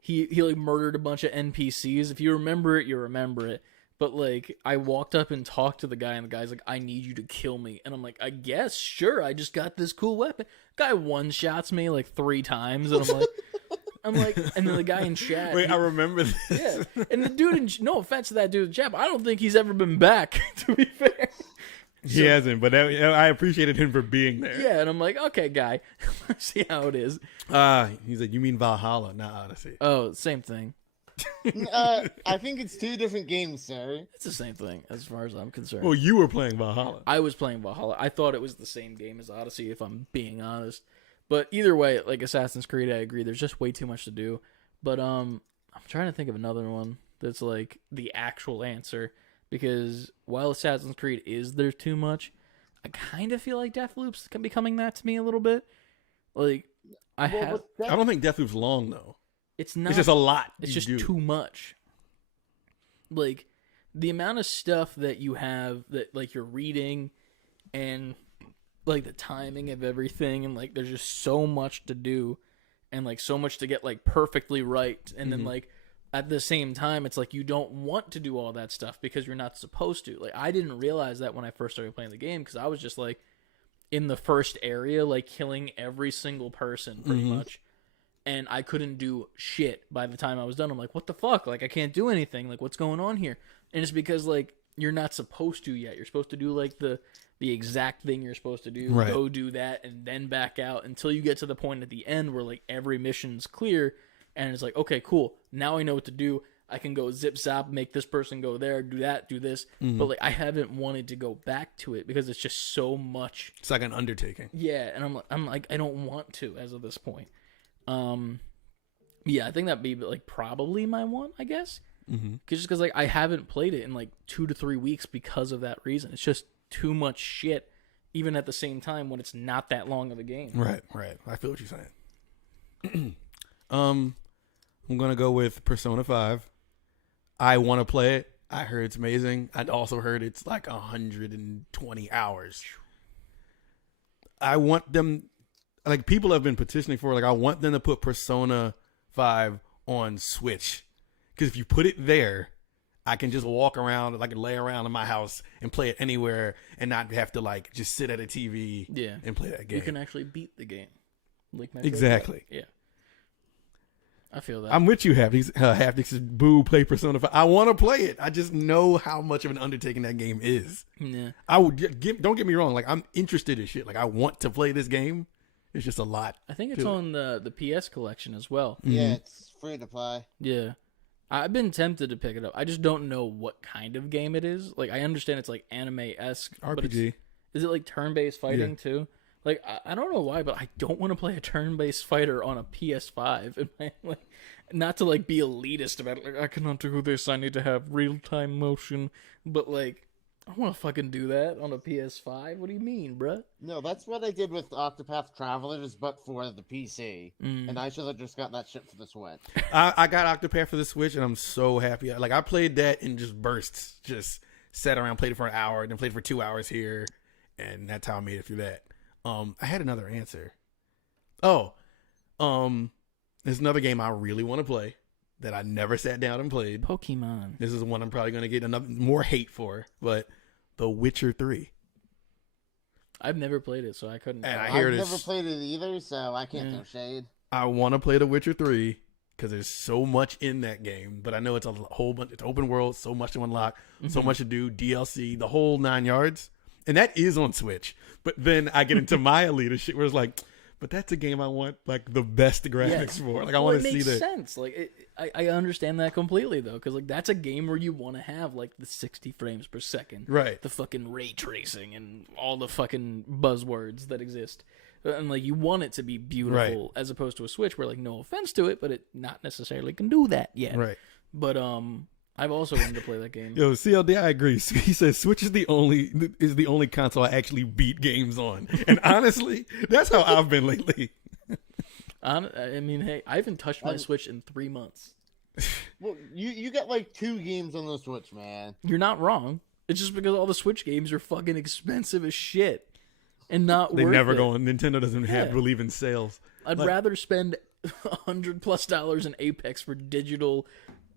he like murdered a bunch of NPCs. If you remember it, you remember it. But like I walked up and talked to the guy, and the guy's like, I need you to kill me. And I'm like, I guess, sure, I just got this cool weapon. Guy one-shots me like 3 times, and I'm like, and then the guy in chat. Wait, I remember this. Yeah. And the dude, no offense to that dude in chat, but I don't think he's ever been back, to be fair. He hasn't, but I appreciated him for being there. Yeah, and I'm like, okay, guy, let's see how it is. He's like, you mean Valhalla, not Odyssey. Oh, same thing. I think it's 2 different games, sir. It's the same thing as far as I'm concerned. Well, you were playing Valhalla. I was playing Valhalla. I thought it was the same game as Odyssey, if I'm being honest. But either way, like Assassin's Creed, I agree. There's just way too much to do. But I'm trying to think of another one that's like the actual answer. Because while Assassin's Creed is there too much, I kind of feel like Deathloop's becoming that to me a little bit. Like I don't think Deathloop's long though. It's not. It's just a lot. It's just too much. Like the amount of stuff that you have that like you're reading, and like the timing of everything, and like there's just so much to do, and like so much to get like perfectly right, and then like. At the same time, it's like you don't want to do all that stuff because you're not supposed to. Like I didn't realize that when I first started playing the game because I was just like in the first area, like killing every single person pretty much, and I couldn't do shit by the time I was done. I'm like, what the fuck? Like I can't do anything. Like what's going on here? And it's because like you're not supposed to yet. You're supposed to do like the exact thing you're supposed to do. Right. Go do that and then back out until you get to the point at the end where like every mission's clear. And it's like, okay, cool. Now I know what to do. I can go zip zap, make this person go there, do that, do this. But like, I haven't wanted to go back to it because it's just so mumuch. It's like an undertaking. Yeah, and I'm like, I don't want to as of this point. Yeah, I think that'd be like probably my one, I guess. Just because like I haven't played it in like 2 to 3 weeks because of that reason. It's just too much shit, even at the same time when it's not that long of a game. Right. I feel what you're saying. I'm going to go with Persona 5. I want to play it. I heard it's amazing. I'd also heard it's like 120 hours. I want them, like people have been petitioning for, like I want them to put Persona 5 on Switch. Because if you put it there, I can just walk around, like lay around in my house and play it anywhere and not have to like just sit at a TV and play that game. You can actually beat the game. Like exactly. Yeah. I feel that. I'm with you, Haptics. Haptics says, boo, play Persona 5. I want to play it. I just know how much of an undertaking that game is. Yeah. I would don't get me wrong. Like, I'm interested in shit. Like, I want to play this game. It's just a lot. I think it's on the PS collection as well. Yeah, it's free to play. Yeah. I've been tempted to pick it up. I just don't know what kind of game it is. Like, I understand it's like anime-esque. RPG. Is it like turn-based fighting too? Like, I don't know why, but I don't want to play a turn-based fighter on a PS5. Like, not to like be elitist about it. Like, I cannot do this. I need to have real-time motion. But like, I want to fucking do that on a PS5. What do you mean, bruh? No, that's what I did with Octopath Travelers, but for the PC. And I should have just got that shit for the Switch. I got Octopath for the Switch, and I'm so happy. Like, I played that in just bursts. Just sat around, played it for an hour, then played for 2 hours here, and that's how I made it through that. I had another answer. There's another game I really want to play that I never sat down and played. Pokemon. This is one I'm probably going to get more hate for, but The Witcher 3. I've never played it, so I couldn't. And I've never played it either, so I can't throw shade. I want to play The Witcher 3 because there's so much in that game, but I know it's a whole bunch. It's open world, so much to unlock, so much to do, DLC, the whole 9 yards. And that is on Switch. But then I get into my elite shit where it's like, but that's a game I want like the best graphics for. Like, I want to see that. It makes sense. Like, I understand that completely though, because like that's a game where you want to have like the 60 frames per second, right? The fucking ray tracing and all the fucking buzzwords that exist, and like you want it to be beautiful, as opposed to a Switch where, like, no offense to it, but it not necessarily can do that yet, right? But I've also wanted to play that game. Yo, CLD, I agree. He says Switch is the only console I actually beat games on, and honestly, that's how I've been lately. I mean, hey, I haven't touched my Switch in 3 months. Well, you got like 2 games on the Switch, man. You're not wrong. It's just because all the Switch games are fucking expensive as shit and not they worth never it. go on. Nintendo doesn't believe in sales. I'd rather spend $100+ in Apex for digital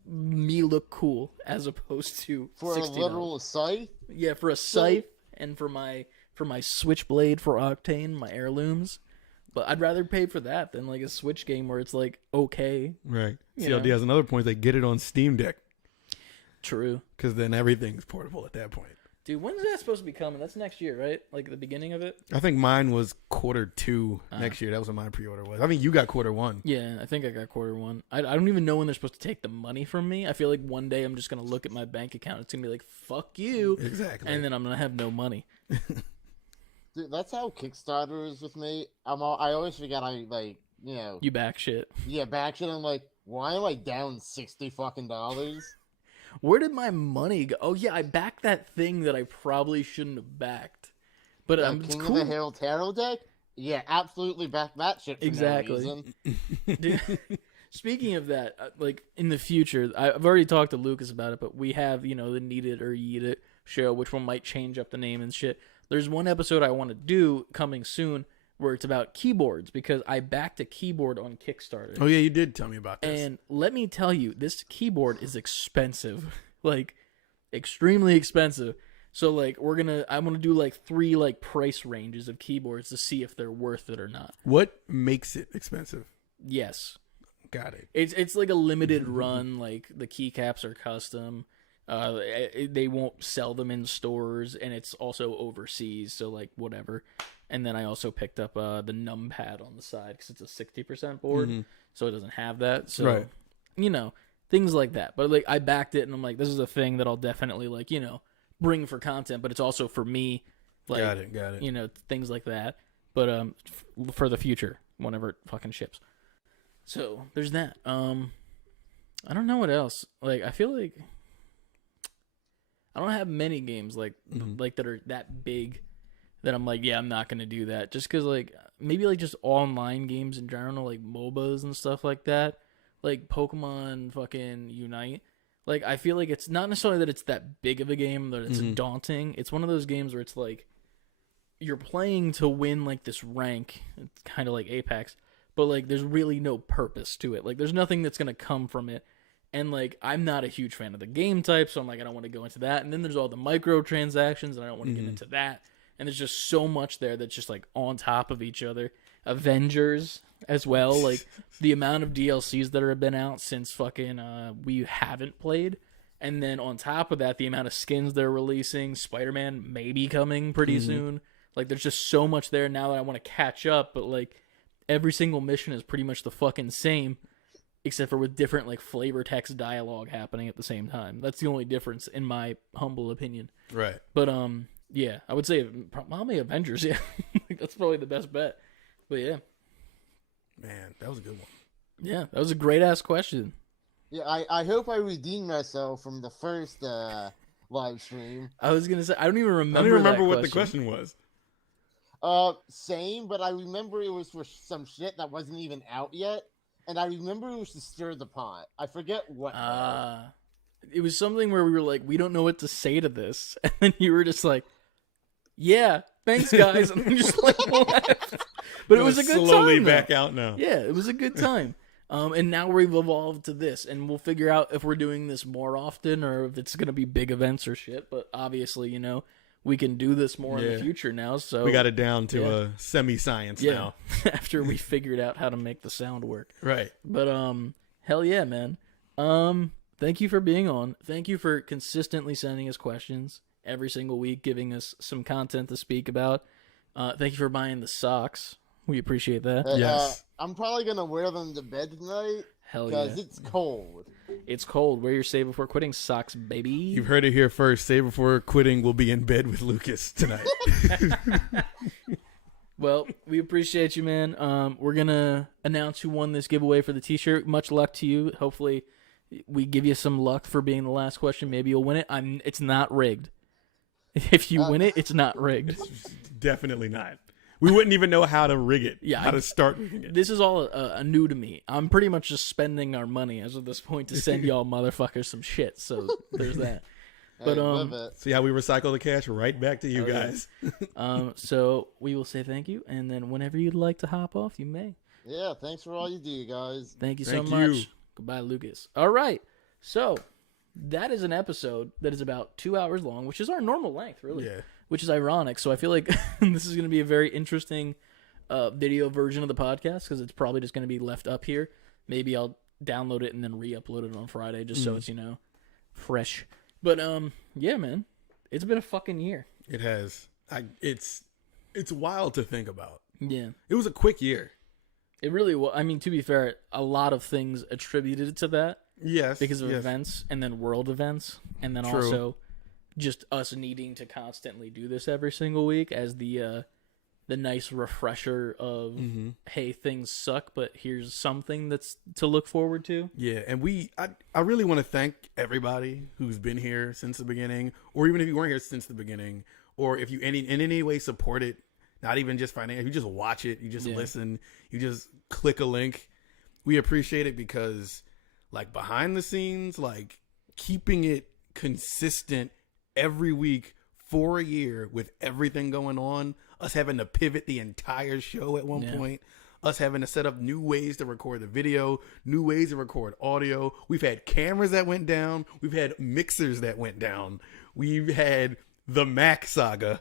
me look cool as opposed to for $60. A literal scythe. Yeah, for a scythe and for my Switchblade for Octane, my heirlooms. But I'd rather pay for that than like a Switch game where it's like okay. Right. CLD has another point. They get it on Steam Deck. True. Because then everything's portable at that point. Dude, when's that supposed to be coming? That's next year, right? Like the beginning of it? I think mine was Q2 next year. That was when my pre-order was. I mean, you got Q1. Yeah, I think I got Q1. I don't even know when they're supposed to take the money from me. I feel like one day I'm just going to look at my bank account. It's going to be like, fuck you. Exactly. And then I'm going to have no money. Dude, that's how Kickstarter is with me. I always forget You back shit. Yeah, back shit. I'm like, why am I down $60 fucking dollars? Where did my money go? Oh yeah, I backed that thing that I probably shouldn't have backed. But it's King cool. of the Hill Tarot deck? Yeah, absolutely back that shit for exactly. no reason. Dude, speaking of that, like in the future, I've already talked to Lucas about it, but we have, the Need It or Yeet It show, which one might change up the name and shit. There's one episode I want to do coming soon where it's about keyboards because I backed a keyboard on Kickstarter. Oh yeah, you did tell me about this. And let me tell you, this keyboard is expensive, like extremely expensive. So like I'm gonna do like 3 like price ranges of keyboards to see if they're worth it or not. What makes it expensive? Yes, got it. It's like a limited run. Like the keycaps are custom. They won't sell them in stores, and it's also overseas. So like whatever. And then I also picked up the numpad on the side because it's a 60% board, so it doesn't have that. So, things like that. But like I backed it, and I'm like, this is a thing that I'll definitely like, bring for content. But it's also for me, like, got it. Things like that. But for the future, whenever it fucking ships. So there's that. I don't know what else. Like I feel like I don't have many games like that are that big. That I'm like, yeah, I'm not gonna do that. Just because, like, maybe like just online games in general, like MOBAs and stuff like that, like Pokemon fucking Unite. Like, I feel like it's not necessarily that it's that big of a game that it's daunting. It's one of those games where it's like you're playing to win like this rank. It's kind of like Apex, but like there's really no purpose to it. Like, there's nothing that's gonna come from it. And, like, I'm not a huge fan of the game type, so I'm like, I don't want to go into that. And then there's all the microtransactions, and I don't want to get into that. And there's just so much there that's just, like, on top of each other. Avengers as well. Like, the amount of DLCs that have been out since fucking we haven't played. And then on top of that, the amount of skins they're releasing. Spider-Man may be coming pretty soon. Like, there's just so much there now that I want to catch up. But, like, every single mission is pretty much the fucking same. Except for with different, like, flavor text dialogue happening at the same time. That's the only difference, in my humble opinion. Right. But, yeah, I would say probably Avengers, yeah. That's probably the best bet. But, yeah. Man, that was a good one. Yeah, that was a great-ass question. Yeah, I hope I redeemed myself from the first live stream. I was going to say, I don't even remember I don't even remember that what the question was. Same, but I remember it was for some shit that wasn't even out yet. And I remember it was to stir the pot. I forget what. It was something where we were like, we don't know what to say to this. And then you were just like, yeah, thanks, guys. And then just like left. But it was a good time. Slowly back out now. Yeah, it was a good time. And now we've evolved to this. And we'll figure out if we're doing this more often or if it's going to be big events or shit. But obviously, you know, we can do this more in the future now. So we got it down to a semi-science now. After we figured out how to make the sound work. Right. But hell yeah, man. Thank you for being on. Thank you for consistently sending us questions every single week, giving us some content to speak about. Thank you for buying the socks. We appreciate that. Yes. I'm probably gonna wear them to bed tonight. Hell yeah. Because it's cold. It's cold. Wear your Save Before Quitting socks, baby. You've heard it here first. Save Before Quitting will be in bed with Lucas tonight. Well, we appreciate you, man. We're going to announce who won this giveaway for the t-shirt. Much luck to you. Hopefully, we give you some luck for being the last question. Maybe you'll win it. It's not rigged. If you win it, it's not rigged. Definitely not. We wouldn't even know how to rig it. Yeah, how to start rigging it. This is all new to me. I'm pretty much just spending our money as of this point to send y'all motherfuckers some shit. So there's that. But see how we recycle the cash right back to you guys. So we will say thank you, and then whenever you'd like to hop off, you may. Yeah, thanks for all you do, guys. Thank you so much. Goodbye, Lucas. All right. So that is an episode that is about 2 hours long, which is our normal length, really. Yeah. Which is ironic. So I feel like this is going to be a very interesting video version of the podcast because it's probably just going to be left up here. Maybe I'll download it and then re-upload it on Friday just so it's, you know, fresh. But yeah, man, it's been a fucking year. It has. It's wild to think about. Yeah, it was a quick year. It really was. I mean, to be fair, a lot of things attributed to that. Yes, because of events and then world events, and then also just us needing to constantly do this every single week as the nice refresher of hey, things suck, but here's something that's to look forward to. Yeah, and I really want to thank everybody who's been here since the beginning, or even if you weren't here since the beginning, or if you in any way support it, not even just financially, you just watch it, you just listen, you just click a link. We appreciate it because, like, behind the scenes, like, keeping it consistent every week for a year with everything going on, us having to pivot the entire show at one point, us having to set up new ways to record the video, new ways to record audio. We've had cameras that went down. We've had mixers that went down. We've had the Mac saga.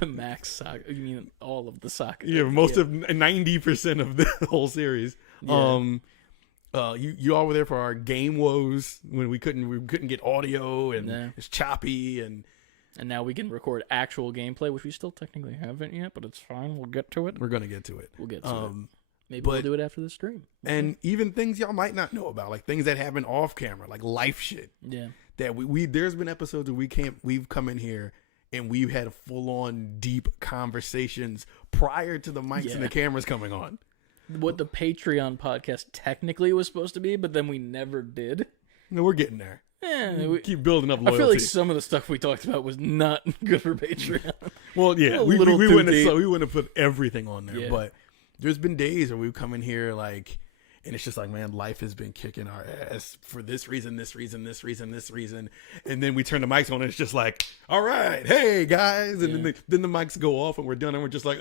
The Mac saga? You mean all of the saga? Yeah, most of 90% of the whole series. Yeah. You all were there for our game woes when we couldn't get audio and it's choppy and now we can record actual gameplay, which we still technically haven't yet, but it's fine. We'll get to it. We're gonna get to it. We'll get to it. Maybe we'll do it after the stream. And even things y'all might not know about, like things that happen off camera, like life shit. Yeah. That we there's been episodes where we've come in here and we've had full on deep conversations prior to the mics and the cameras coming on. What the Patreon podcast technically was supposed to be, but then we never did. No, we're getting there. Yeah, we keep building up loyalty. I feel like some of the stuff we talked about was not good for Patreon. Well, yeah, we wouldn't have put everything on there, but there's been days where we've come in here like, and it's just like, man, life has been kicking our ass for this reason, and then we turn the mics on, and it's just like, all right, hey guys, and then the mics go off, and we're done, and we're just like,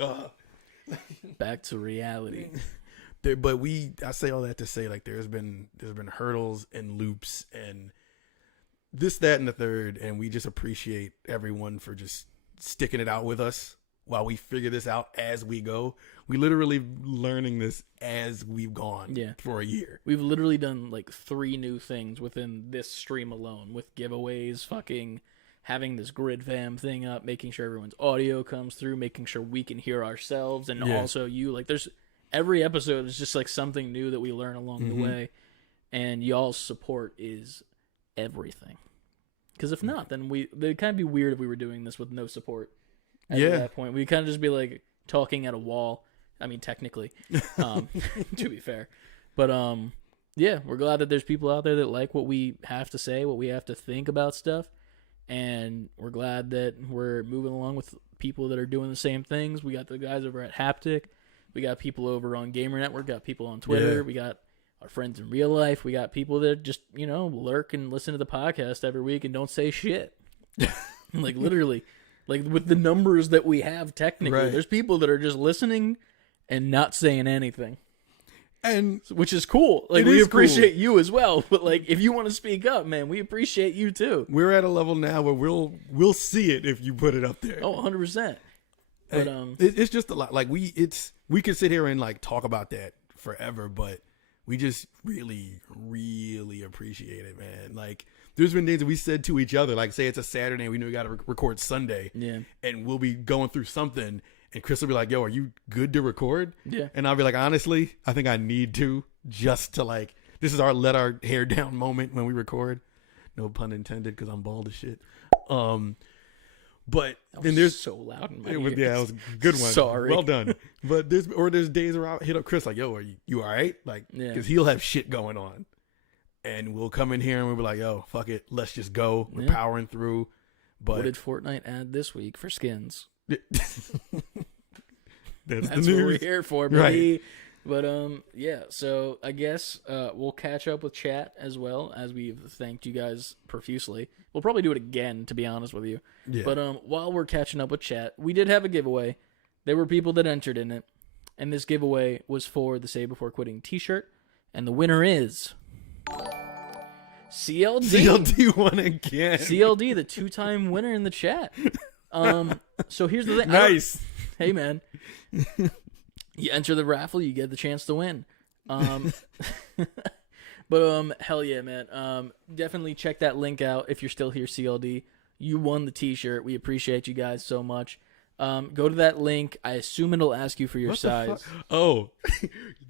back to reality. But I say all that to say, like, there's been hurdles and loops and this, that, and the third, and we just appreciate everyone for just sticking it out with us while we figure this out as we go. We literally learning this as we've gone for a year. We've literally done like 3 new things within this stream alone, with giveaways, fucking having this grid fam thing up, making sure everyone's audio comes through, making sure we can hear ourselves, and also you. Like, there's every episode is just like something new that we learn along the way, and y'all's support is everything. Because if not, then it'd kind of be weird if we were doing this with no support. At that point, we kind of just be like talking at a wall. I mean, technically, to be fair, but we're glad that there's people out there that like what we have to say, what we have to think about stuff, and we're glad that we're moving along with people that are doing the same things. We got the guys over at Haptic, we got people over on Gamer Network, got people on Twitter, we got our friends in real life, we got people that just lurk and listen to the podcast every week and don't say shit. Like, literally. Like, with the numbers that we have, technically, there's people that are just listening and not saying anything, and which is cool. Like, we appreciate you as well. But like, if you want to speak up, man, we appreciate you too. We're at a level now where we'll see it if you put it up there. Oh, 100%. But it's just a lot. Like, we could sit here and like talk about that forever, but we just really, really appreciate it, man. Like, there's been things that we said to each other, like, say it's a Saturday and we know we got to record Sunday. Yeah. And we'll be going through something, and Chris will be like, yo, are you good to record? Yeah. And I'll be like, honestly, I think I need to, just to, like, this is our let our hair down moment when we record. No pun intended, because I'm bald as shit. But then there's so loud in my ears. Yeah, it was a good one. Sorry. Well done. But there's days where I'll hit up Chris like, yo, are you all right? Like, because he'll have shit going on. And we'll come in here and we'll be like, yo, fuck it. Let's just go. We're powering through. But what did Fortnite add this week for skins? That's what we're here for, baby. Right. But, so I guess we'll catch up with chat as well, as we've thanked you guys profusely. We'll probably do it again, to be honest with you. Yeah. But while we're catching up with chat, we did have a giveaway. There were people that entered in it. And this giveaway was for the Save Before Quitting t-shirt. And the winner is CLD. CLD won again. CLD, the 2-time winner in the chat. So here's the thing. Nice. Hey, man. You enter the raffle, you get the chance to win. But hell yeah, man. Definitely check that link out if you're still here, CLD. You won the t-shirt. We appreciate you guys so much. Go to that link. I assume it'll ask you for your size. Oh,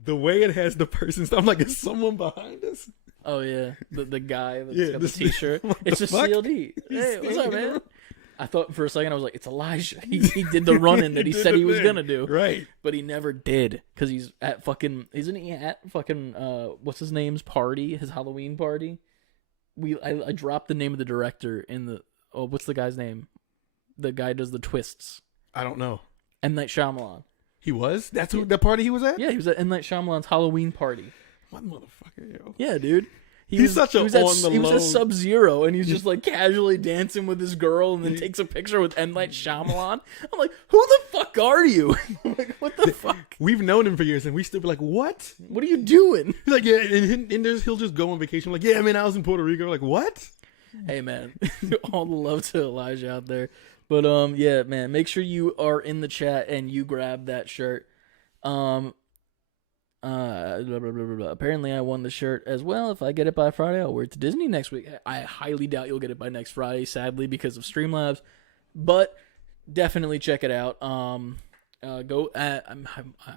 the way it has the person's. I'm like, is someone behind us? Oh yeah, the guy that's got the t-shirt. It's just CLD. Hey, what's up, man? I thought for a second, I was like, it's Elijah. He did the run-in that he said he was gonna do, right? But he never did, because he's at fucking. Isn't he at fucking? What's his name's party? His Halloween party. I dropped the name of the director in the. Oh, what's the guy's name? The guy does the twists. I don't know. M. Night Shyamalan. He was? That's the party he was at? Yeah, he was at M. Night Shyamalan's Halloween party. What motherfucker, yo? Yeah, dude. He was at Sub-Zero, and he's just like casually dancing with his girl, and then takes a picture with M. Night Shyamalan. I'm like, who the fuck are you? I'm like, what the fuck? We've known him for years, and we still be like, what? What are you doing? He's like, yeah, and he'll just go on vacation. I'm like, yeah, man, I was in Puerto Rico. Like, what? Hey, man, all the love to Elijah out there. But yeah, man, make sure you are in the chat and you grab that shirt. Apparently I won the shirt as well. If I get it by Friday, I'll wear it to Disney next week. I highly doubt you'll get it by next Friday, sadly, because of Streamlabs. But definitely check it out. I'm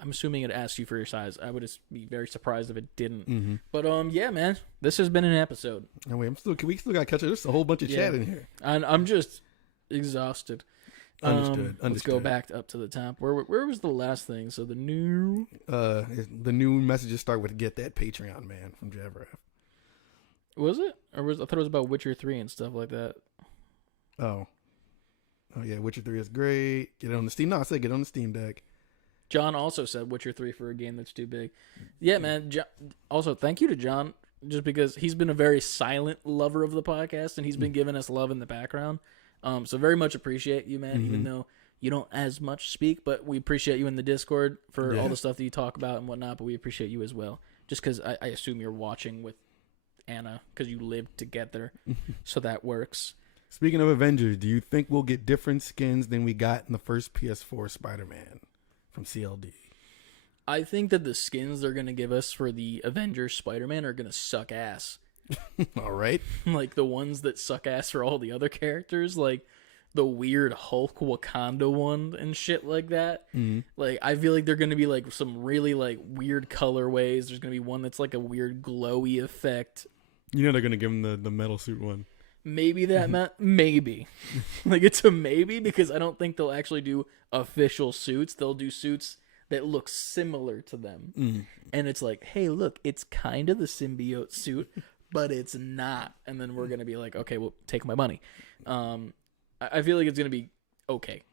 assuming it asks you for your size. I would just be very surprised if it didn't. Mm-hmm. But yeah, man, this has been an episode. No, wait, we still got to catch up. There's a whole bunch of chat in here. And I'm just exhausted. Understood. Let's go back up to the top. Where was the last thing? So the new messages start with "Get that Patreon, man" from Javraf. Was it? Or I thought it was about Witcher 3 and stuff like that. Oh yeah, Witcher 3 is great. Get it on the Steam. No, I said get it on the Steam Deck. John also said Witcher 3 for a game that's too big. Yeah, man. Also, thank you to John, just because he's been a very silent lover of the podcast, and he's been giving us love in the background. So very much appreciate you, man. Mm-hmm. Even though you don't as much speak, but we appreciate you in the Discord for all the stuff that you talk about and whatnot, but we appreciate you as well. Just because I assume you're watching with Anna because you live together, so that works. Speaking of Avengers, do you think we'll get different skins than we got in the first PS4 Spider-Man from CLD? I think that the skins they're going to give us for the Avengers Spider-Man are going to suck ass. All right. Like the ones that suck ass for all the other characters, like the weird Hulk Wakanda one and shit like that. Like I feel like they're going to be like some really like weird colorways. There's going to be one that's like a weird glowy effect. You know they're going to give him the metal suit one. Maybe that maybe. Like it's a maybe because I don't think they'll actually do official suits. They'll do suits that look similar to them. And it's like, hey, look, it's kind of the symbiote suit, but it's not. And then we're going to be like, okay, well, take my money. I feel like it's going to be okay.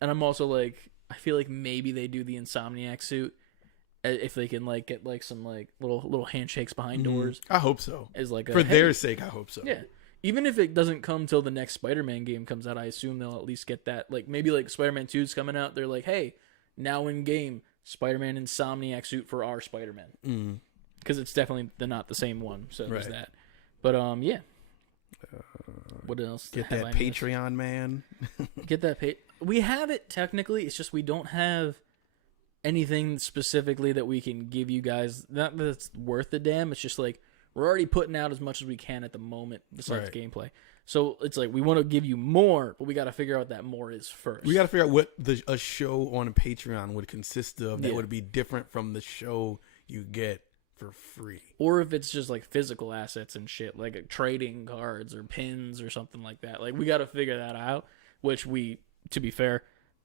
And I'm also like, I feel like maybe they do the Insomniac suit if they can like get like some like little handshakes behind doors. I hope so. Is like for their sake, I hope so. Yeah. Even if it doesn't come till the next Spider-Man game comes out, I assume they'll at least get that. Like maybe like Spider-Man 2's coming out. They're like, hey, now in game, Spider-Man Insomniac suit for our Spider-Man. Because it's definitely not the same one. So there's that. But yeah. What else? Get that Patreon, man. Get that we have it technically. It's just we don't have anything specifically that we can give you guys. Not that it's worth a damn. It's just like we're already putting out as much as we can at the moment besides gameplay. So it's like we want to give you more, but we got to figure out what that more is first. We got to figure out what a show on Patreon would consist of that would be different from the show you get for free. Or if it's just like physical assets and shit, like trading cards or pins or something like that. Like we got to figure that out, which we, to be fair,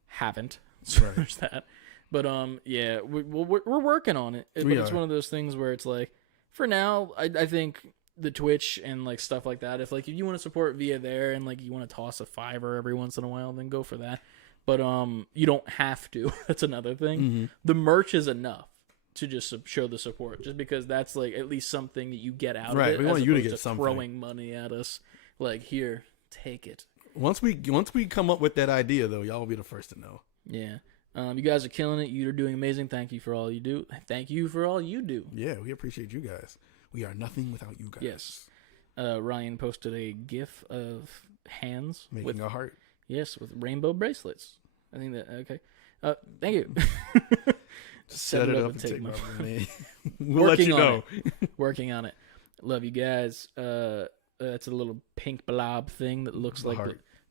haven't. So there's that. But yeah, we're working on it. But it's one of those things where it's like, for now, I think the Twitch and like stuff like that, if you want to support via there and like you want to toss a $5 every once in a while, then go for that. But you don't have to. That's another thing. The merch is enough to just show the support, just because that's like at least something that you get out of it. We want you to get something. Throwing money at us, like here, take it. Once we come up with that idea, though, y'all will be the first to know. Yeah. You guys are killing it. You're doing amazing. Thank you for all you do. Thank you for all you do. Yeah, we appreciate you guys. We are nothing without you guys. Yes. Ryan posted a GIF of hands making a heart. Yes, with rainbow bracelets. I think that okay. Thank you. Just set it up and take my money. We'll let you know. Working on it. Love you guys. That's a little pink blob thing that looks like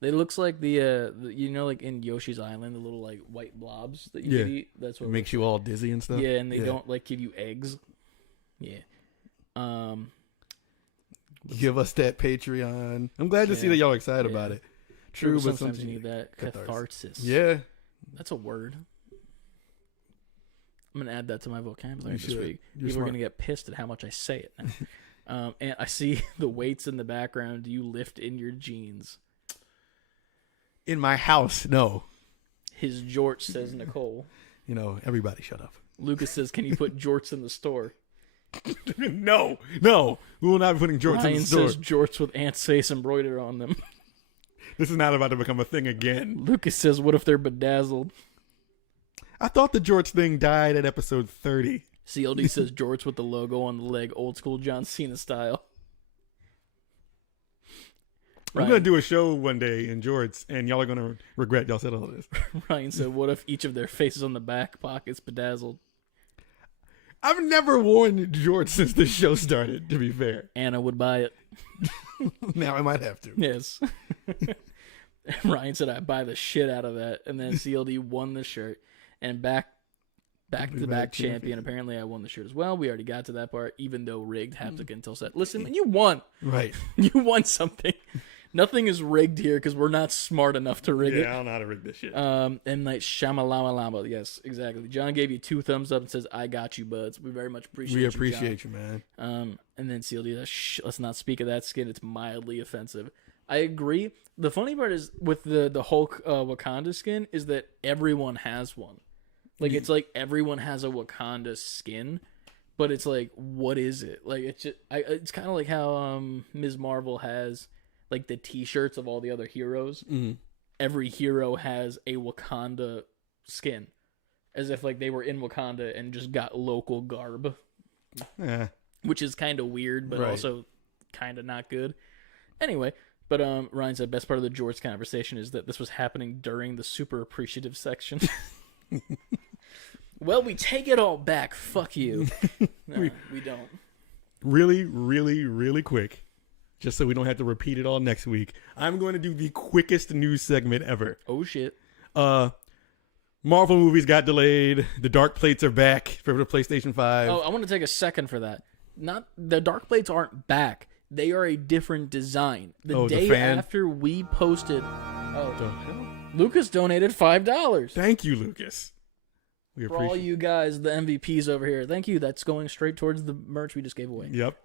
it looks like the you know, like in Yoshi's Island, the little like white blobs that you can eat. That's what it makes you all dizzy and stuff. Yeah, and they don't like give you eggs. Yeah. Give us that Patreon. I'm glad to see that y'all are excited about it. True, but sometimes you need that catharsis. Yeah. That's a word. I'm gonna add that to my vocabulary this week. You're People smart. are gonna get pissed at how much I say it now. And I see the weights in the background. Do you lift in your jeans? In my house, no. His jorts, says Nicole. You know, everybody shut up. Lucas says, can you put jorts in the store? No. We will not be putting jorts in the store. Ryan says jorts with Ant's face embroidered on them. This is not about to become a thing again. Lucas says, what if they're bedazzled? I thought the jorts thing died at episode 30. CLD says jorts with the logo on the leg, old school John Cena style. I'm going to do a show one day in jorts, and y'all are going to regret y'all said all this. Ryan said, what if each of their faces on the back pockets bedazzled? I've never worn jorts since the show started, to be fair. Anna would buy it. Now I might have to. Yes. Ryan said, I'd buy the shit out of that. And then CLD won the shirt. And back to back champion. Apparently, I won the shirt as well. We already got to that part, even though rigged haptic until set. Listen, man, you won. Right. You won something. Nothing is rigged here because we're not smart enough to rig it. Yeah, I don't know how to rig this shit. M. Night Shyamalama. Yes, exactly. John gave you 2 thumbs up and says, I got you, buds. We very much appreciate you, We appreciate you, man. And then CLD, let's not speak of that skin. It's mildly offensive. I agree. The funny part is with the Hulk Wakanda skin is that everyone has one. Like, it's like everyone has a Wakanda skin, but it's like, what is it? Like, it's just, it's kind of like how Ms. Marvel has like the T-shirts of all the other heroes. every hero has a Wakanda skin, as if like they were in Wakanda and just got local garb, which is kind of weird, but also kind of not good. Anyway, but Ryan said best part of the Jorts conversation is that this was happening during the super appreciative section. Well, we take it all back. Fuck you. No, we don't. Really, really, really quick, just so we don't have to repeat it all next week, I'm going to do the quickest news segment ever. Oh, shit. Marvel movies got delayed. The Dark Plates are back for the PlayStation 5. Oh, I want to take a second for that. Not the Dark Plates aren't back. They are a different design. The day after we posted... Lucas donated $5. Thank you, Lucas. We for all you guys, the MVPs over here. Thank you. That's going straight towards the merch we just gave away. Yep.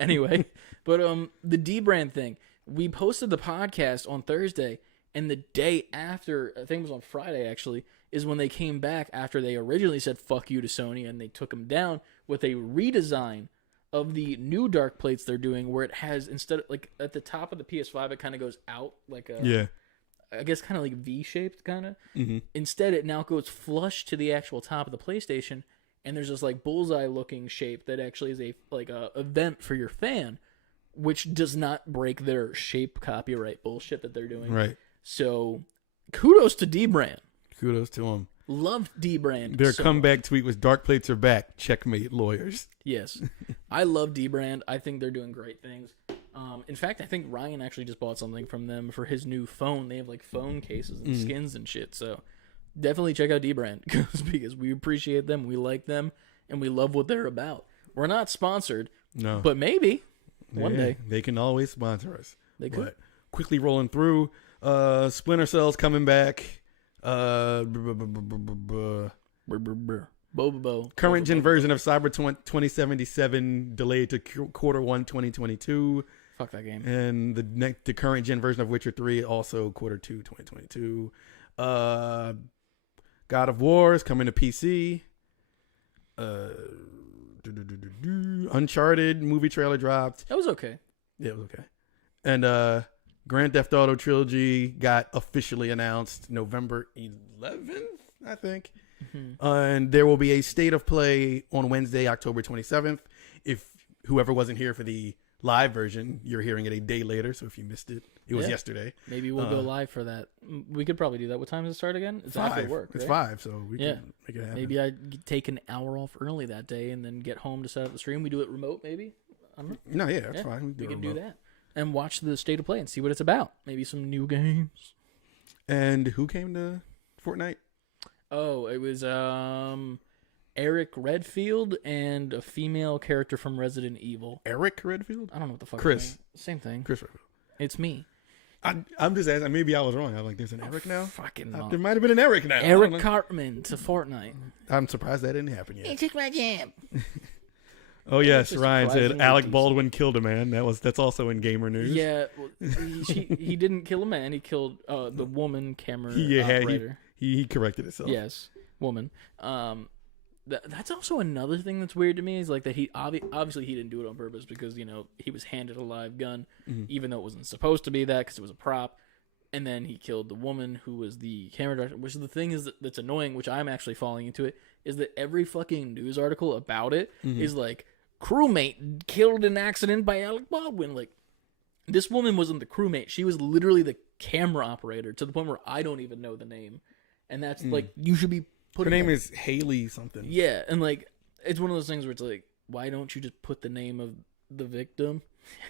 Anyway, but the D-Brand thing. We posted the podcast on Thursday, and the day after, I think it was on Friday actually, is when they came back after they originally said fuck you to Sony, and they took them down with a redesign of the new Dark Plates they're doing, where it has, instead of, like, at the top of the PS5, it kind of goes out, like a, I guess kind of like V-shaped, kind of. Mm-hmm. Instead, it now goes flush to the actual top of the PlayStation, and there's this, like, bullseye-looking shape that actually is a event for your fan, which does not break their shape copyright bullshit that they're doing. Right. So, kudos to D-Brand. Kudos to them. Love D-Brand. Their comeback tweet was Dark Plates are back. Checkmate, lawyers. Yes. I love D-Brand. I think they're doing great things. In fact, I think Ryan actually just bought something from them for his new phone. They have like phone cases and skins and shit. So definitely check out D-Brand because we appreciate them, we like them, and we love what they're about. We're not sponsored, but maybe one day. They can always sponsor us. They could. But quickly rolling through, Splinter Cell's coming back. Current gen version of Cyber 2077 delayed to Q1 2022. Fuck that game. And the current gen version of Witcher 3 also Q2 2022. God of War is coming to PC. Uncharted movie trailer dropped. That was okay. Yeah, it was okay. And Grand Theft Auto Trilogy got officially announced November 11th, I think. Mm-hmm. And there will be a state of play on Wednesday, October 27th. If whoever wasn't here for the live version, you're hearing it a day later. So if you missed it, it was yesterday. Maybe we'll go live for that. We could probably do that. What time does it start again? It's 5. After work, right? It's 5, so we can make it happen. Maybe I take an hour off early that day and then get home to set up the stream. We do it remote, maybe? I don't know. No, that's fine. We can do that. And watch the state of play and see what it's about. Maybe some new games. And who came to Fortnite? Oh, it was Eric Redfield and a female character from Resident Evil. Eric Redfield? I don't know what the fuck. Chris. Same thing. Chris Redfield. It's me. I'm just asking. Maybe I was wrong. I'm like, there's an Eric now? Fucking there might have been an Eric now. Eric Cartman to Fortnite. I'm surprised that didn't happen yet. He took my jam. Oh yes, Ryan said Alec Baldwin killed a man. That's also in gamer news. Yeah, well, he didn't kill a man. He killed the woman camera operator. He corrected himself. Yes, woman. That's also another thing that's weird to me is like that he obviously he didn't do it on purpose because he was handed a live gun, even though it wasn't supposed to be that because it was a prop. And then he killed the woman who was the camera director. Which is the thing that's annoying, which I'm actually falling into it, is that every fucking news article about it is like, crewmate killed in accident by Alec Baldwin. Like, this woman wasn't the crewmate. She was literally the camera operator to the point where I don't even know the name. And that's like, you should be putting... Her name is Haley something. Yeah, and like, it's one of those things where it's like, why don't you just put the name of the victim?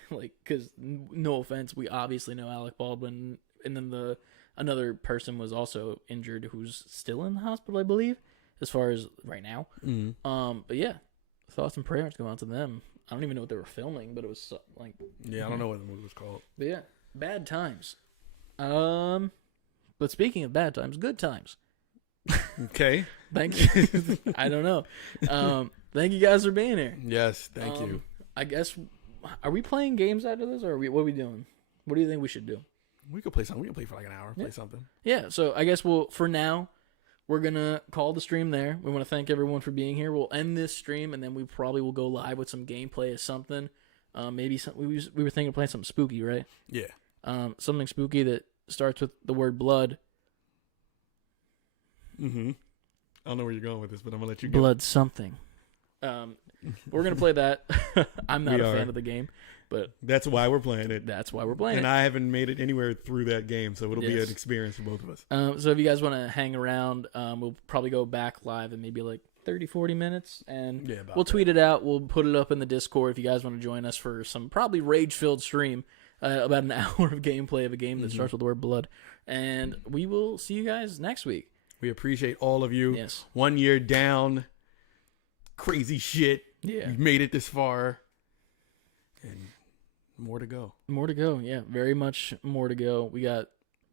Like, because no offense, we obviously know Alec Baldwin... And then another person was also injured who's still in the hospital, I believe, as far as right now. But yeah, thoughts and prayers go out to them. I don't even know what they were filming, but it was like... Yeah, I don't know what the movie was called. But yeah, bad times. But speaking of bad times, good times. Okay. Thank you. I don't know. Thank you guys for being here. Yes, thank you. I guess, are we playing games after this, or what are we doing? What do you think we should do? We could play something. We can play for like an hour. Play something. Yeah. So I guess for now, we're gonna call the stream there. We want to thank everyone for being here. We'll end this stream and then we probably will go live with some gameplay or something. Maybe we were thinking of playing something spooky, right? Yeah. Something spooky that starts with the word blood. Mm-hmm. I don't know where you're going with this, but I'm gonna let you go. Blood something. We're gonna play that. I'm not a fan of the game, but that's why we're playing it. That's why we're playing and it. I haven't made it anywhere through that game, so it'll be an experience for both of us. So if you guys want to hang around, we'll probably go back live in maybe like 30, 40 minutes, and we'll tweet it out. We'll put it up in the Discord if you guys want to join us for some probably rage-filled stream, about an hour of gameplay of a game that starts with the word blood. And we will see you guys next week. We appreciate all of you. Yes. 1 year down. Crazy shit. Yeah. You've made it this far. And more to go. More to go, yeah. Very much more to go. We got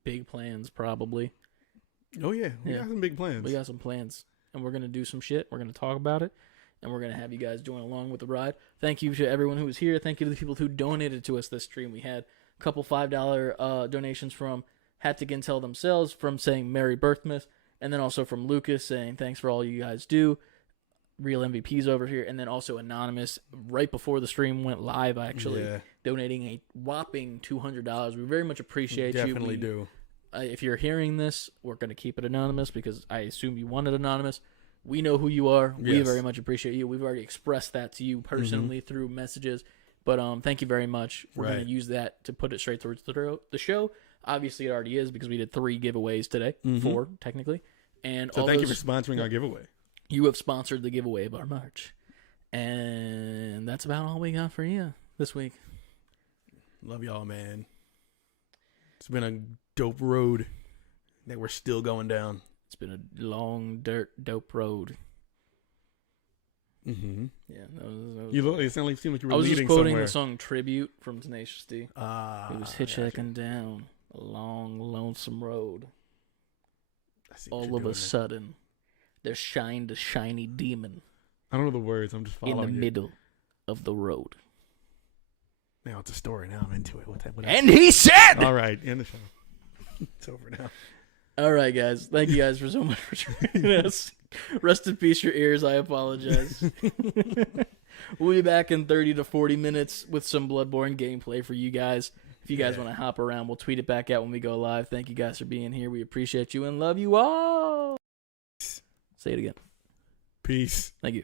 big plans, probably. Oh, yeah. We got some big plans. We got some plans. And we're going to do some shit. We're going to talk about it. And we're going to have you guys join along with the ride. Thank you to everyone who was here. Thank you to the people who donated to us this stream. We had a couple $5 donations from Haptic Intel themselves, from saying Merry Birthmas, and then also from Lucas saying thanks for all you guys do. Real MVPs over here. And then also Anonymous, right before the stream went live, actually, donating a whopping $200. We very much appreciate you. Definitely do. If you're hearing this, we're going to keep it anonymous because I assume you want it anonymous. We know who you are. Yes. We very much appreciate you. We've already expressed that to you personally through messages. But thank you very much. We're going to use that to put it straight towards the show. Obviously, it already is because we did 3 giveaways today. 4, technically. And so thank you for sponsoring our giveaway. You have sponsored the giveaway of our merch. And that's about all we got for you this week. Love y'all, man. It's been a dope road that we're still going down. It's been a long, dope road. Mm-hmm. Yeah. That was, it seemed like you were leading somewhere. I was just quoting the song Tribute from Tenacious D. It was hitchhiking down a long, lonesome road. All of a sudden, there shined a shiny demon. I don't know the words. I'm just following in the middle of the road. Now it's a story. Now I'm into it. What and he said, all right, end the show. It's over now. All right, guys. Thank you guys for so much for joining us. Rest in peace, your ears. I apologize. We'll be back in 30 to 40 minutes with some Bloodborne gameplay for you guys. If you guys want to hop around, we'll tweet it back out when we go live. Thank you guys for being here. We appreciate you and love you all. Say it again. Peace. Thank you.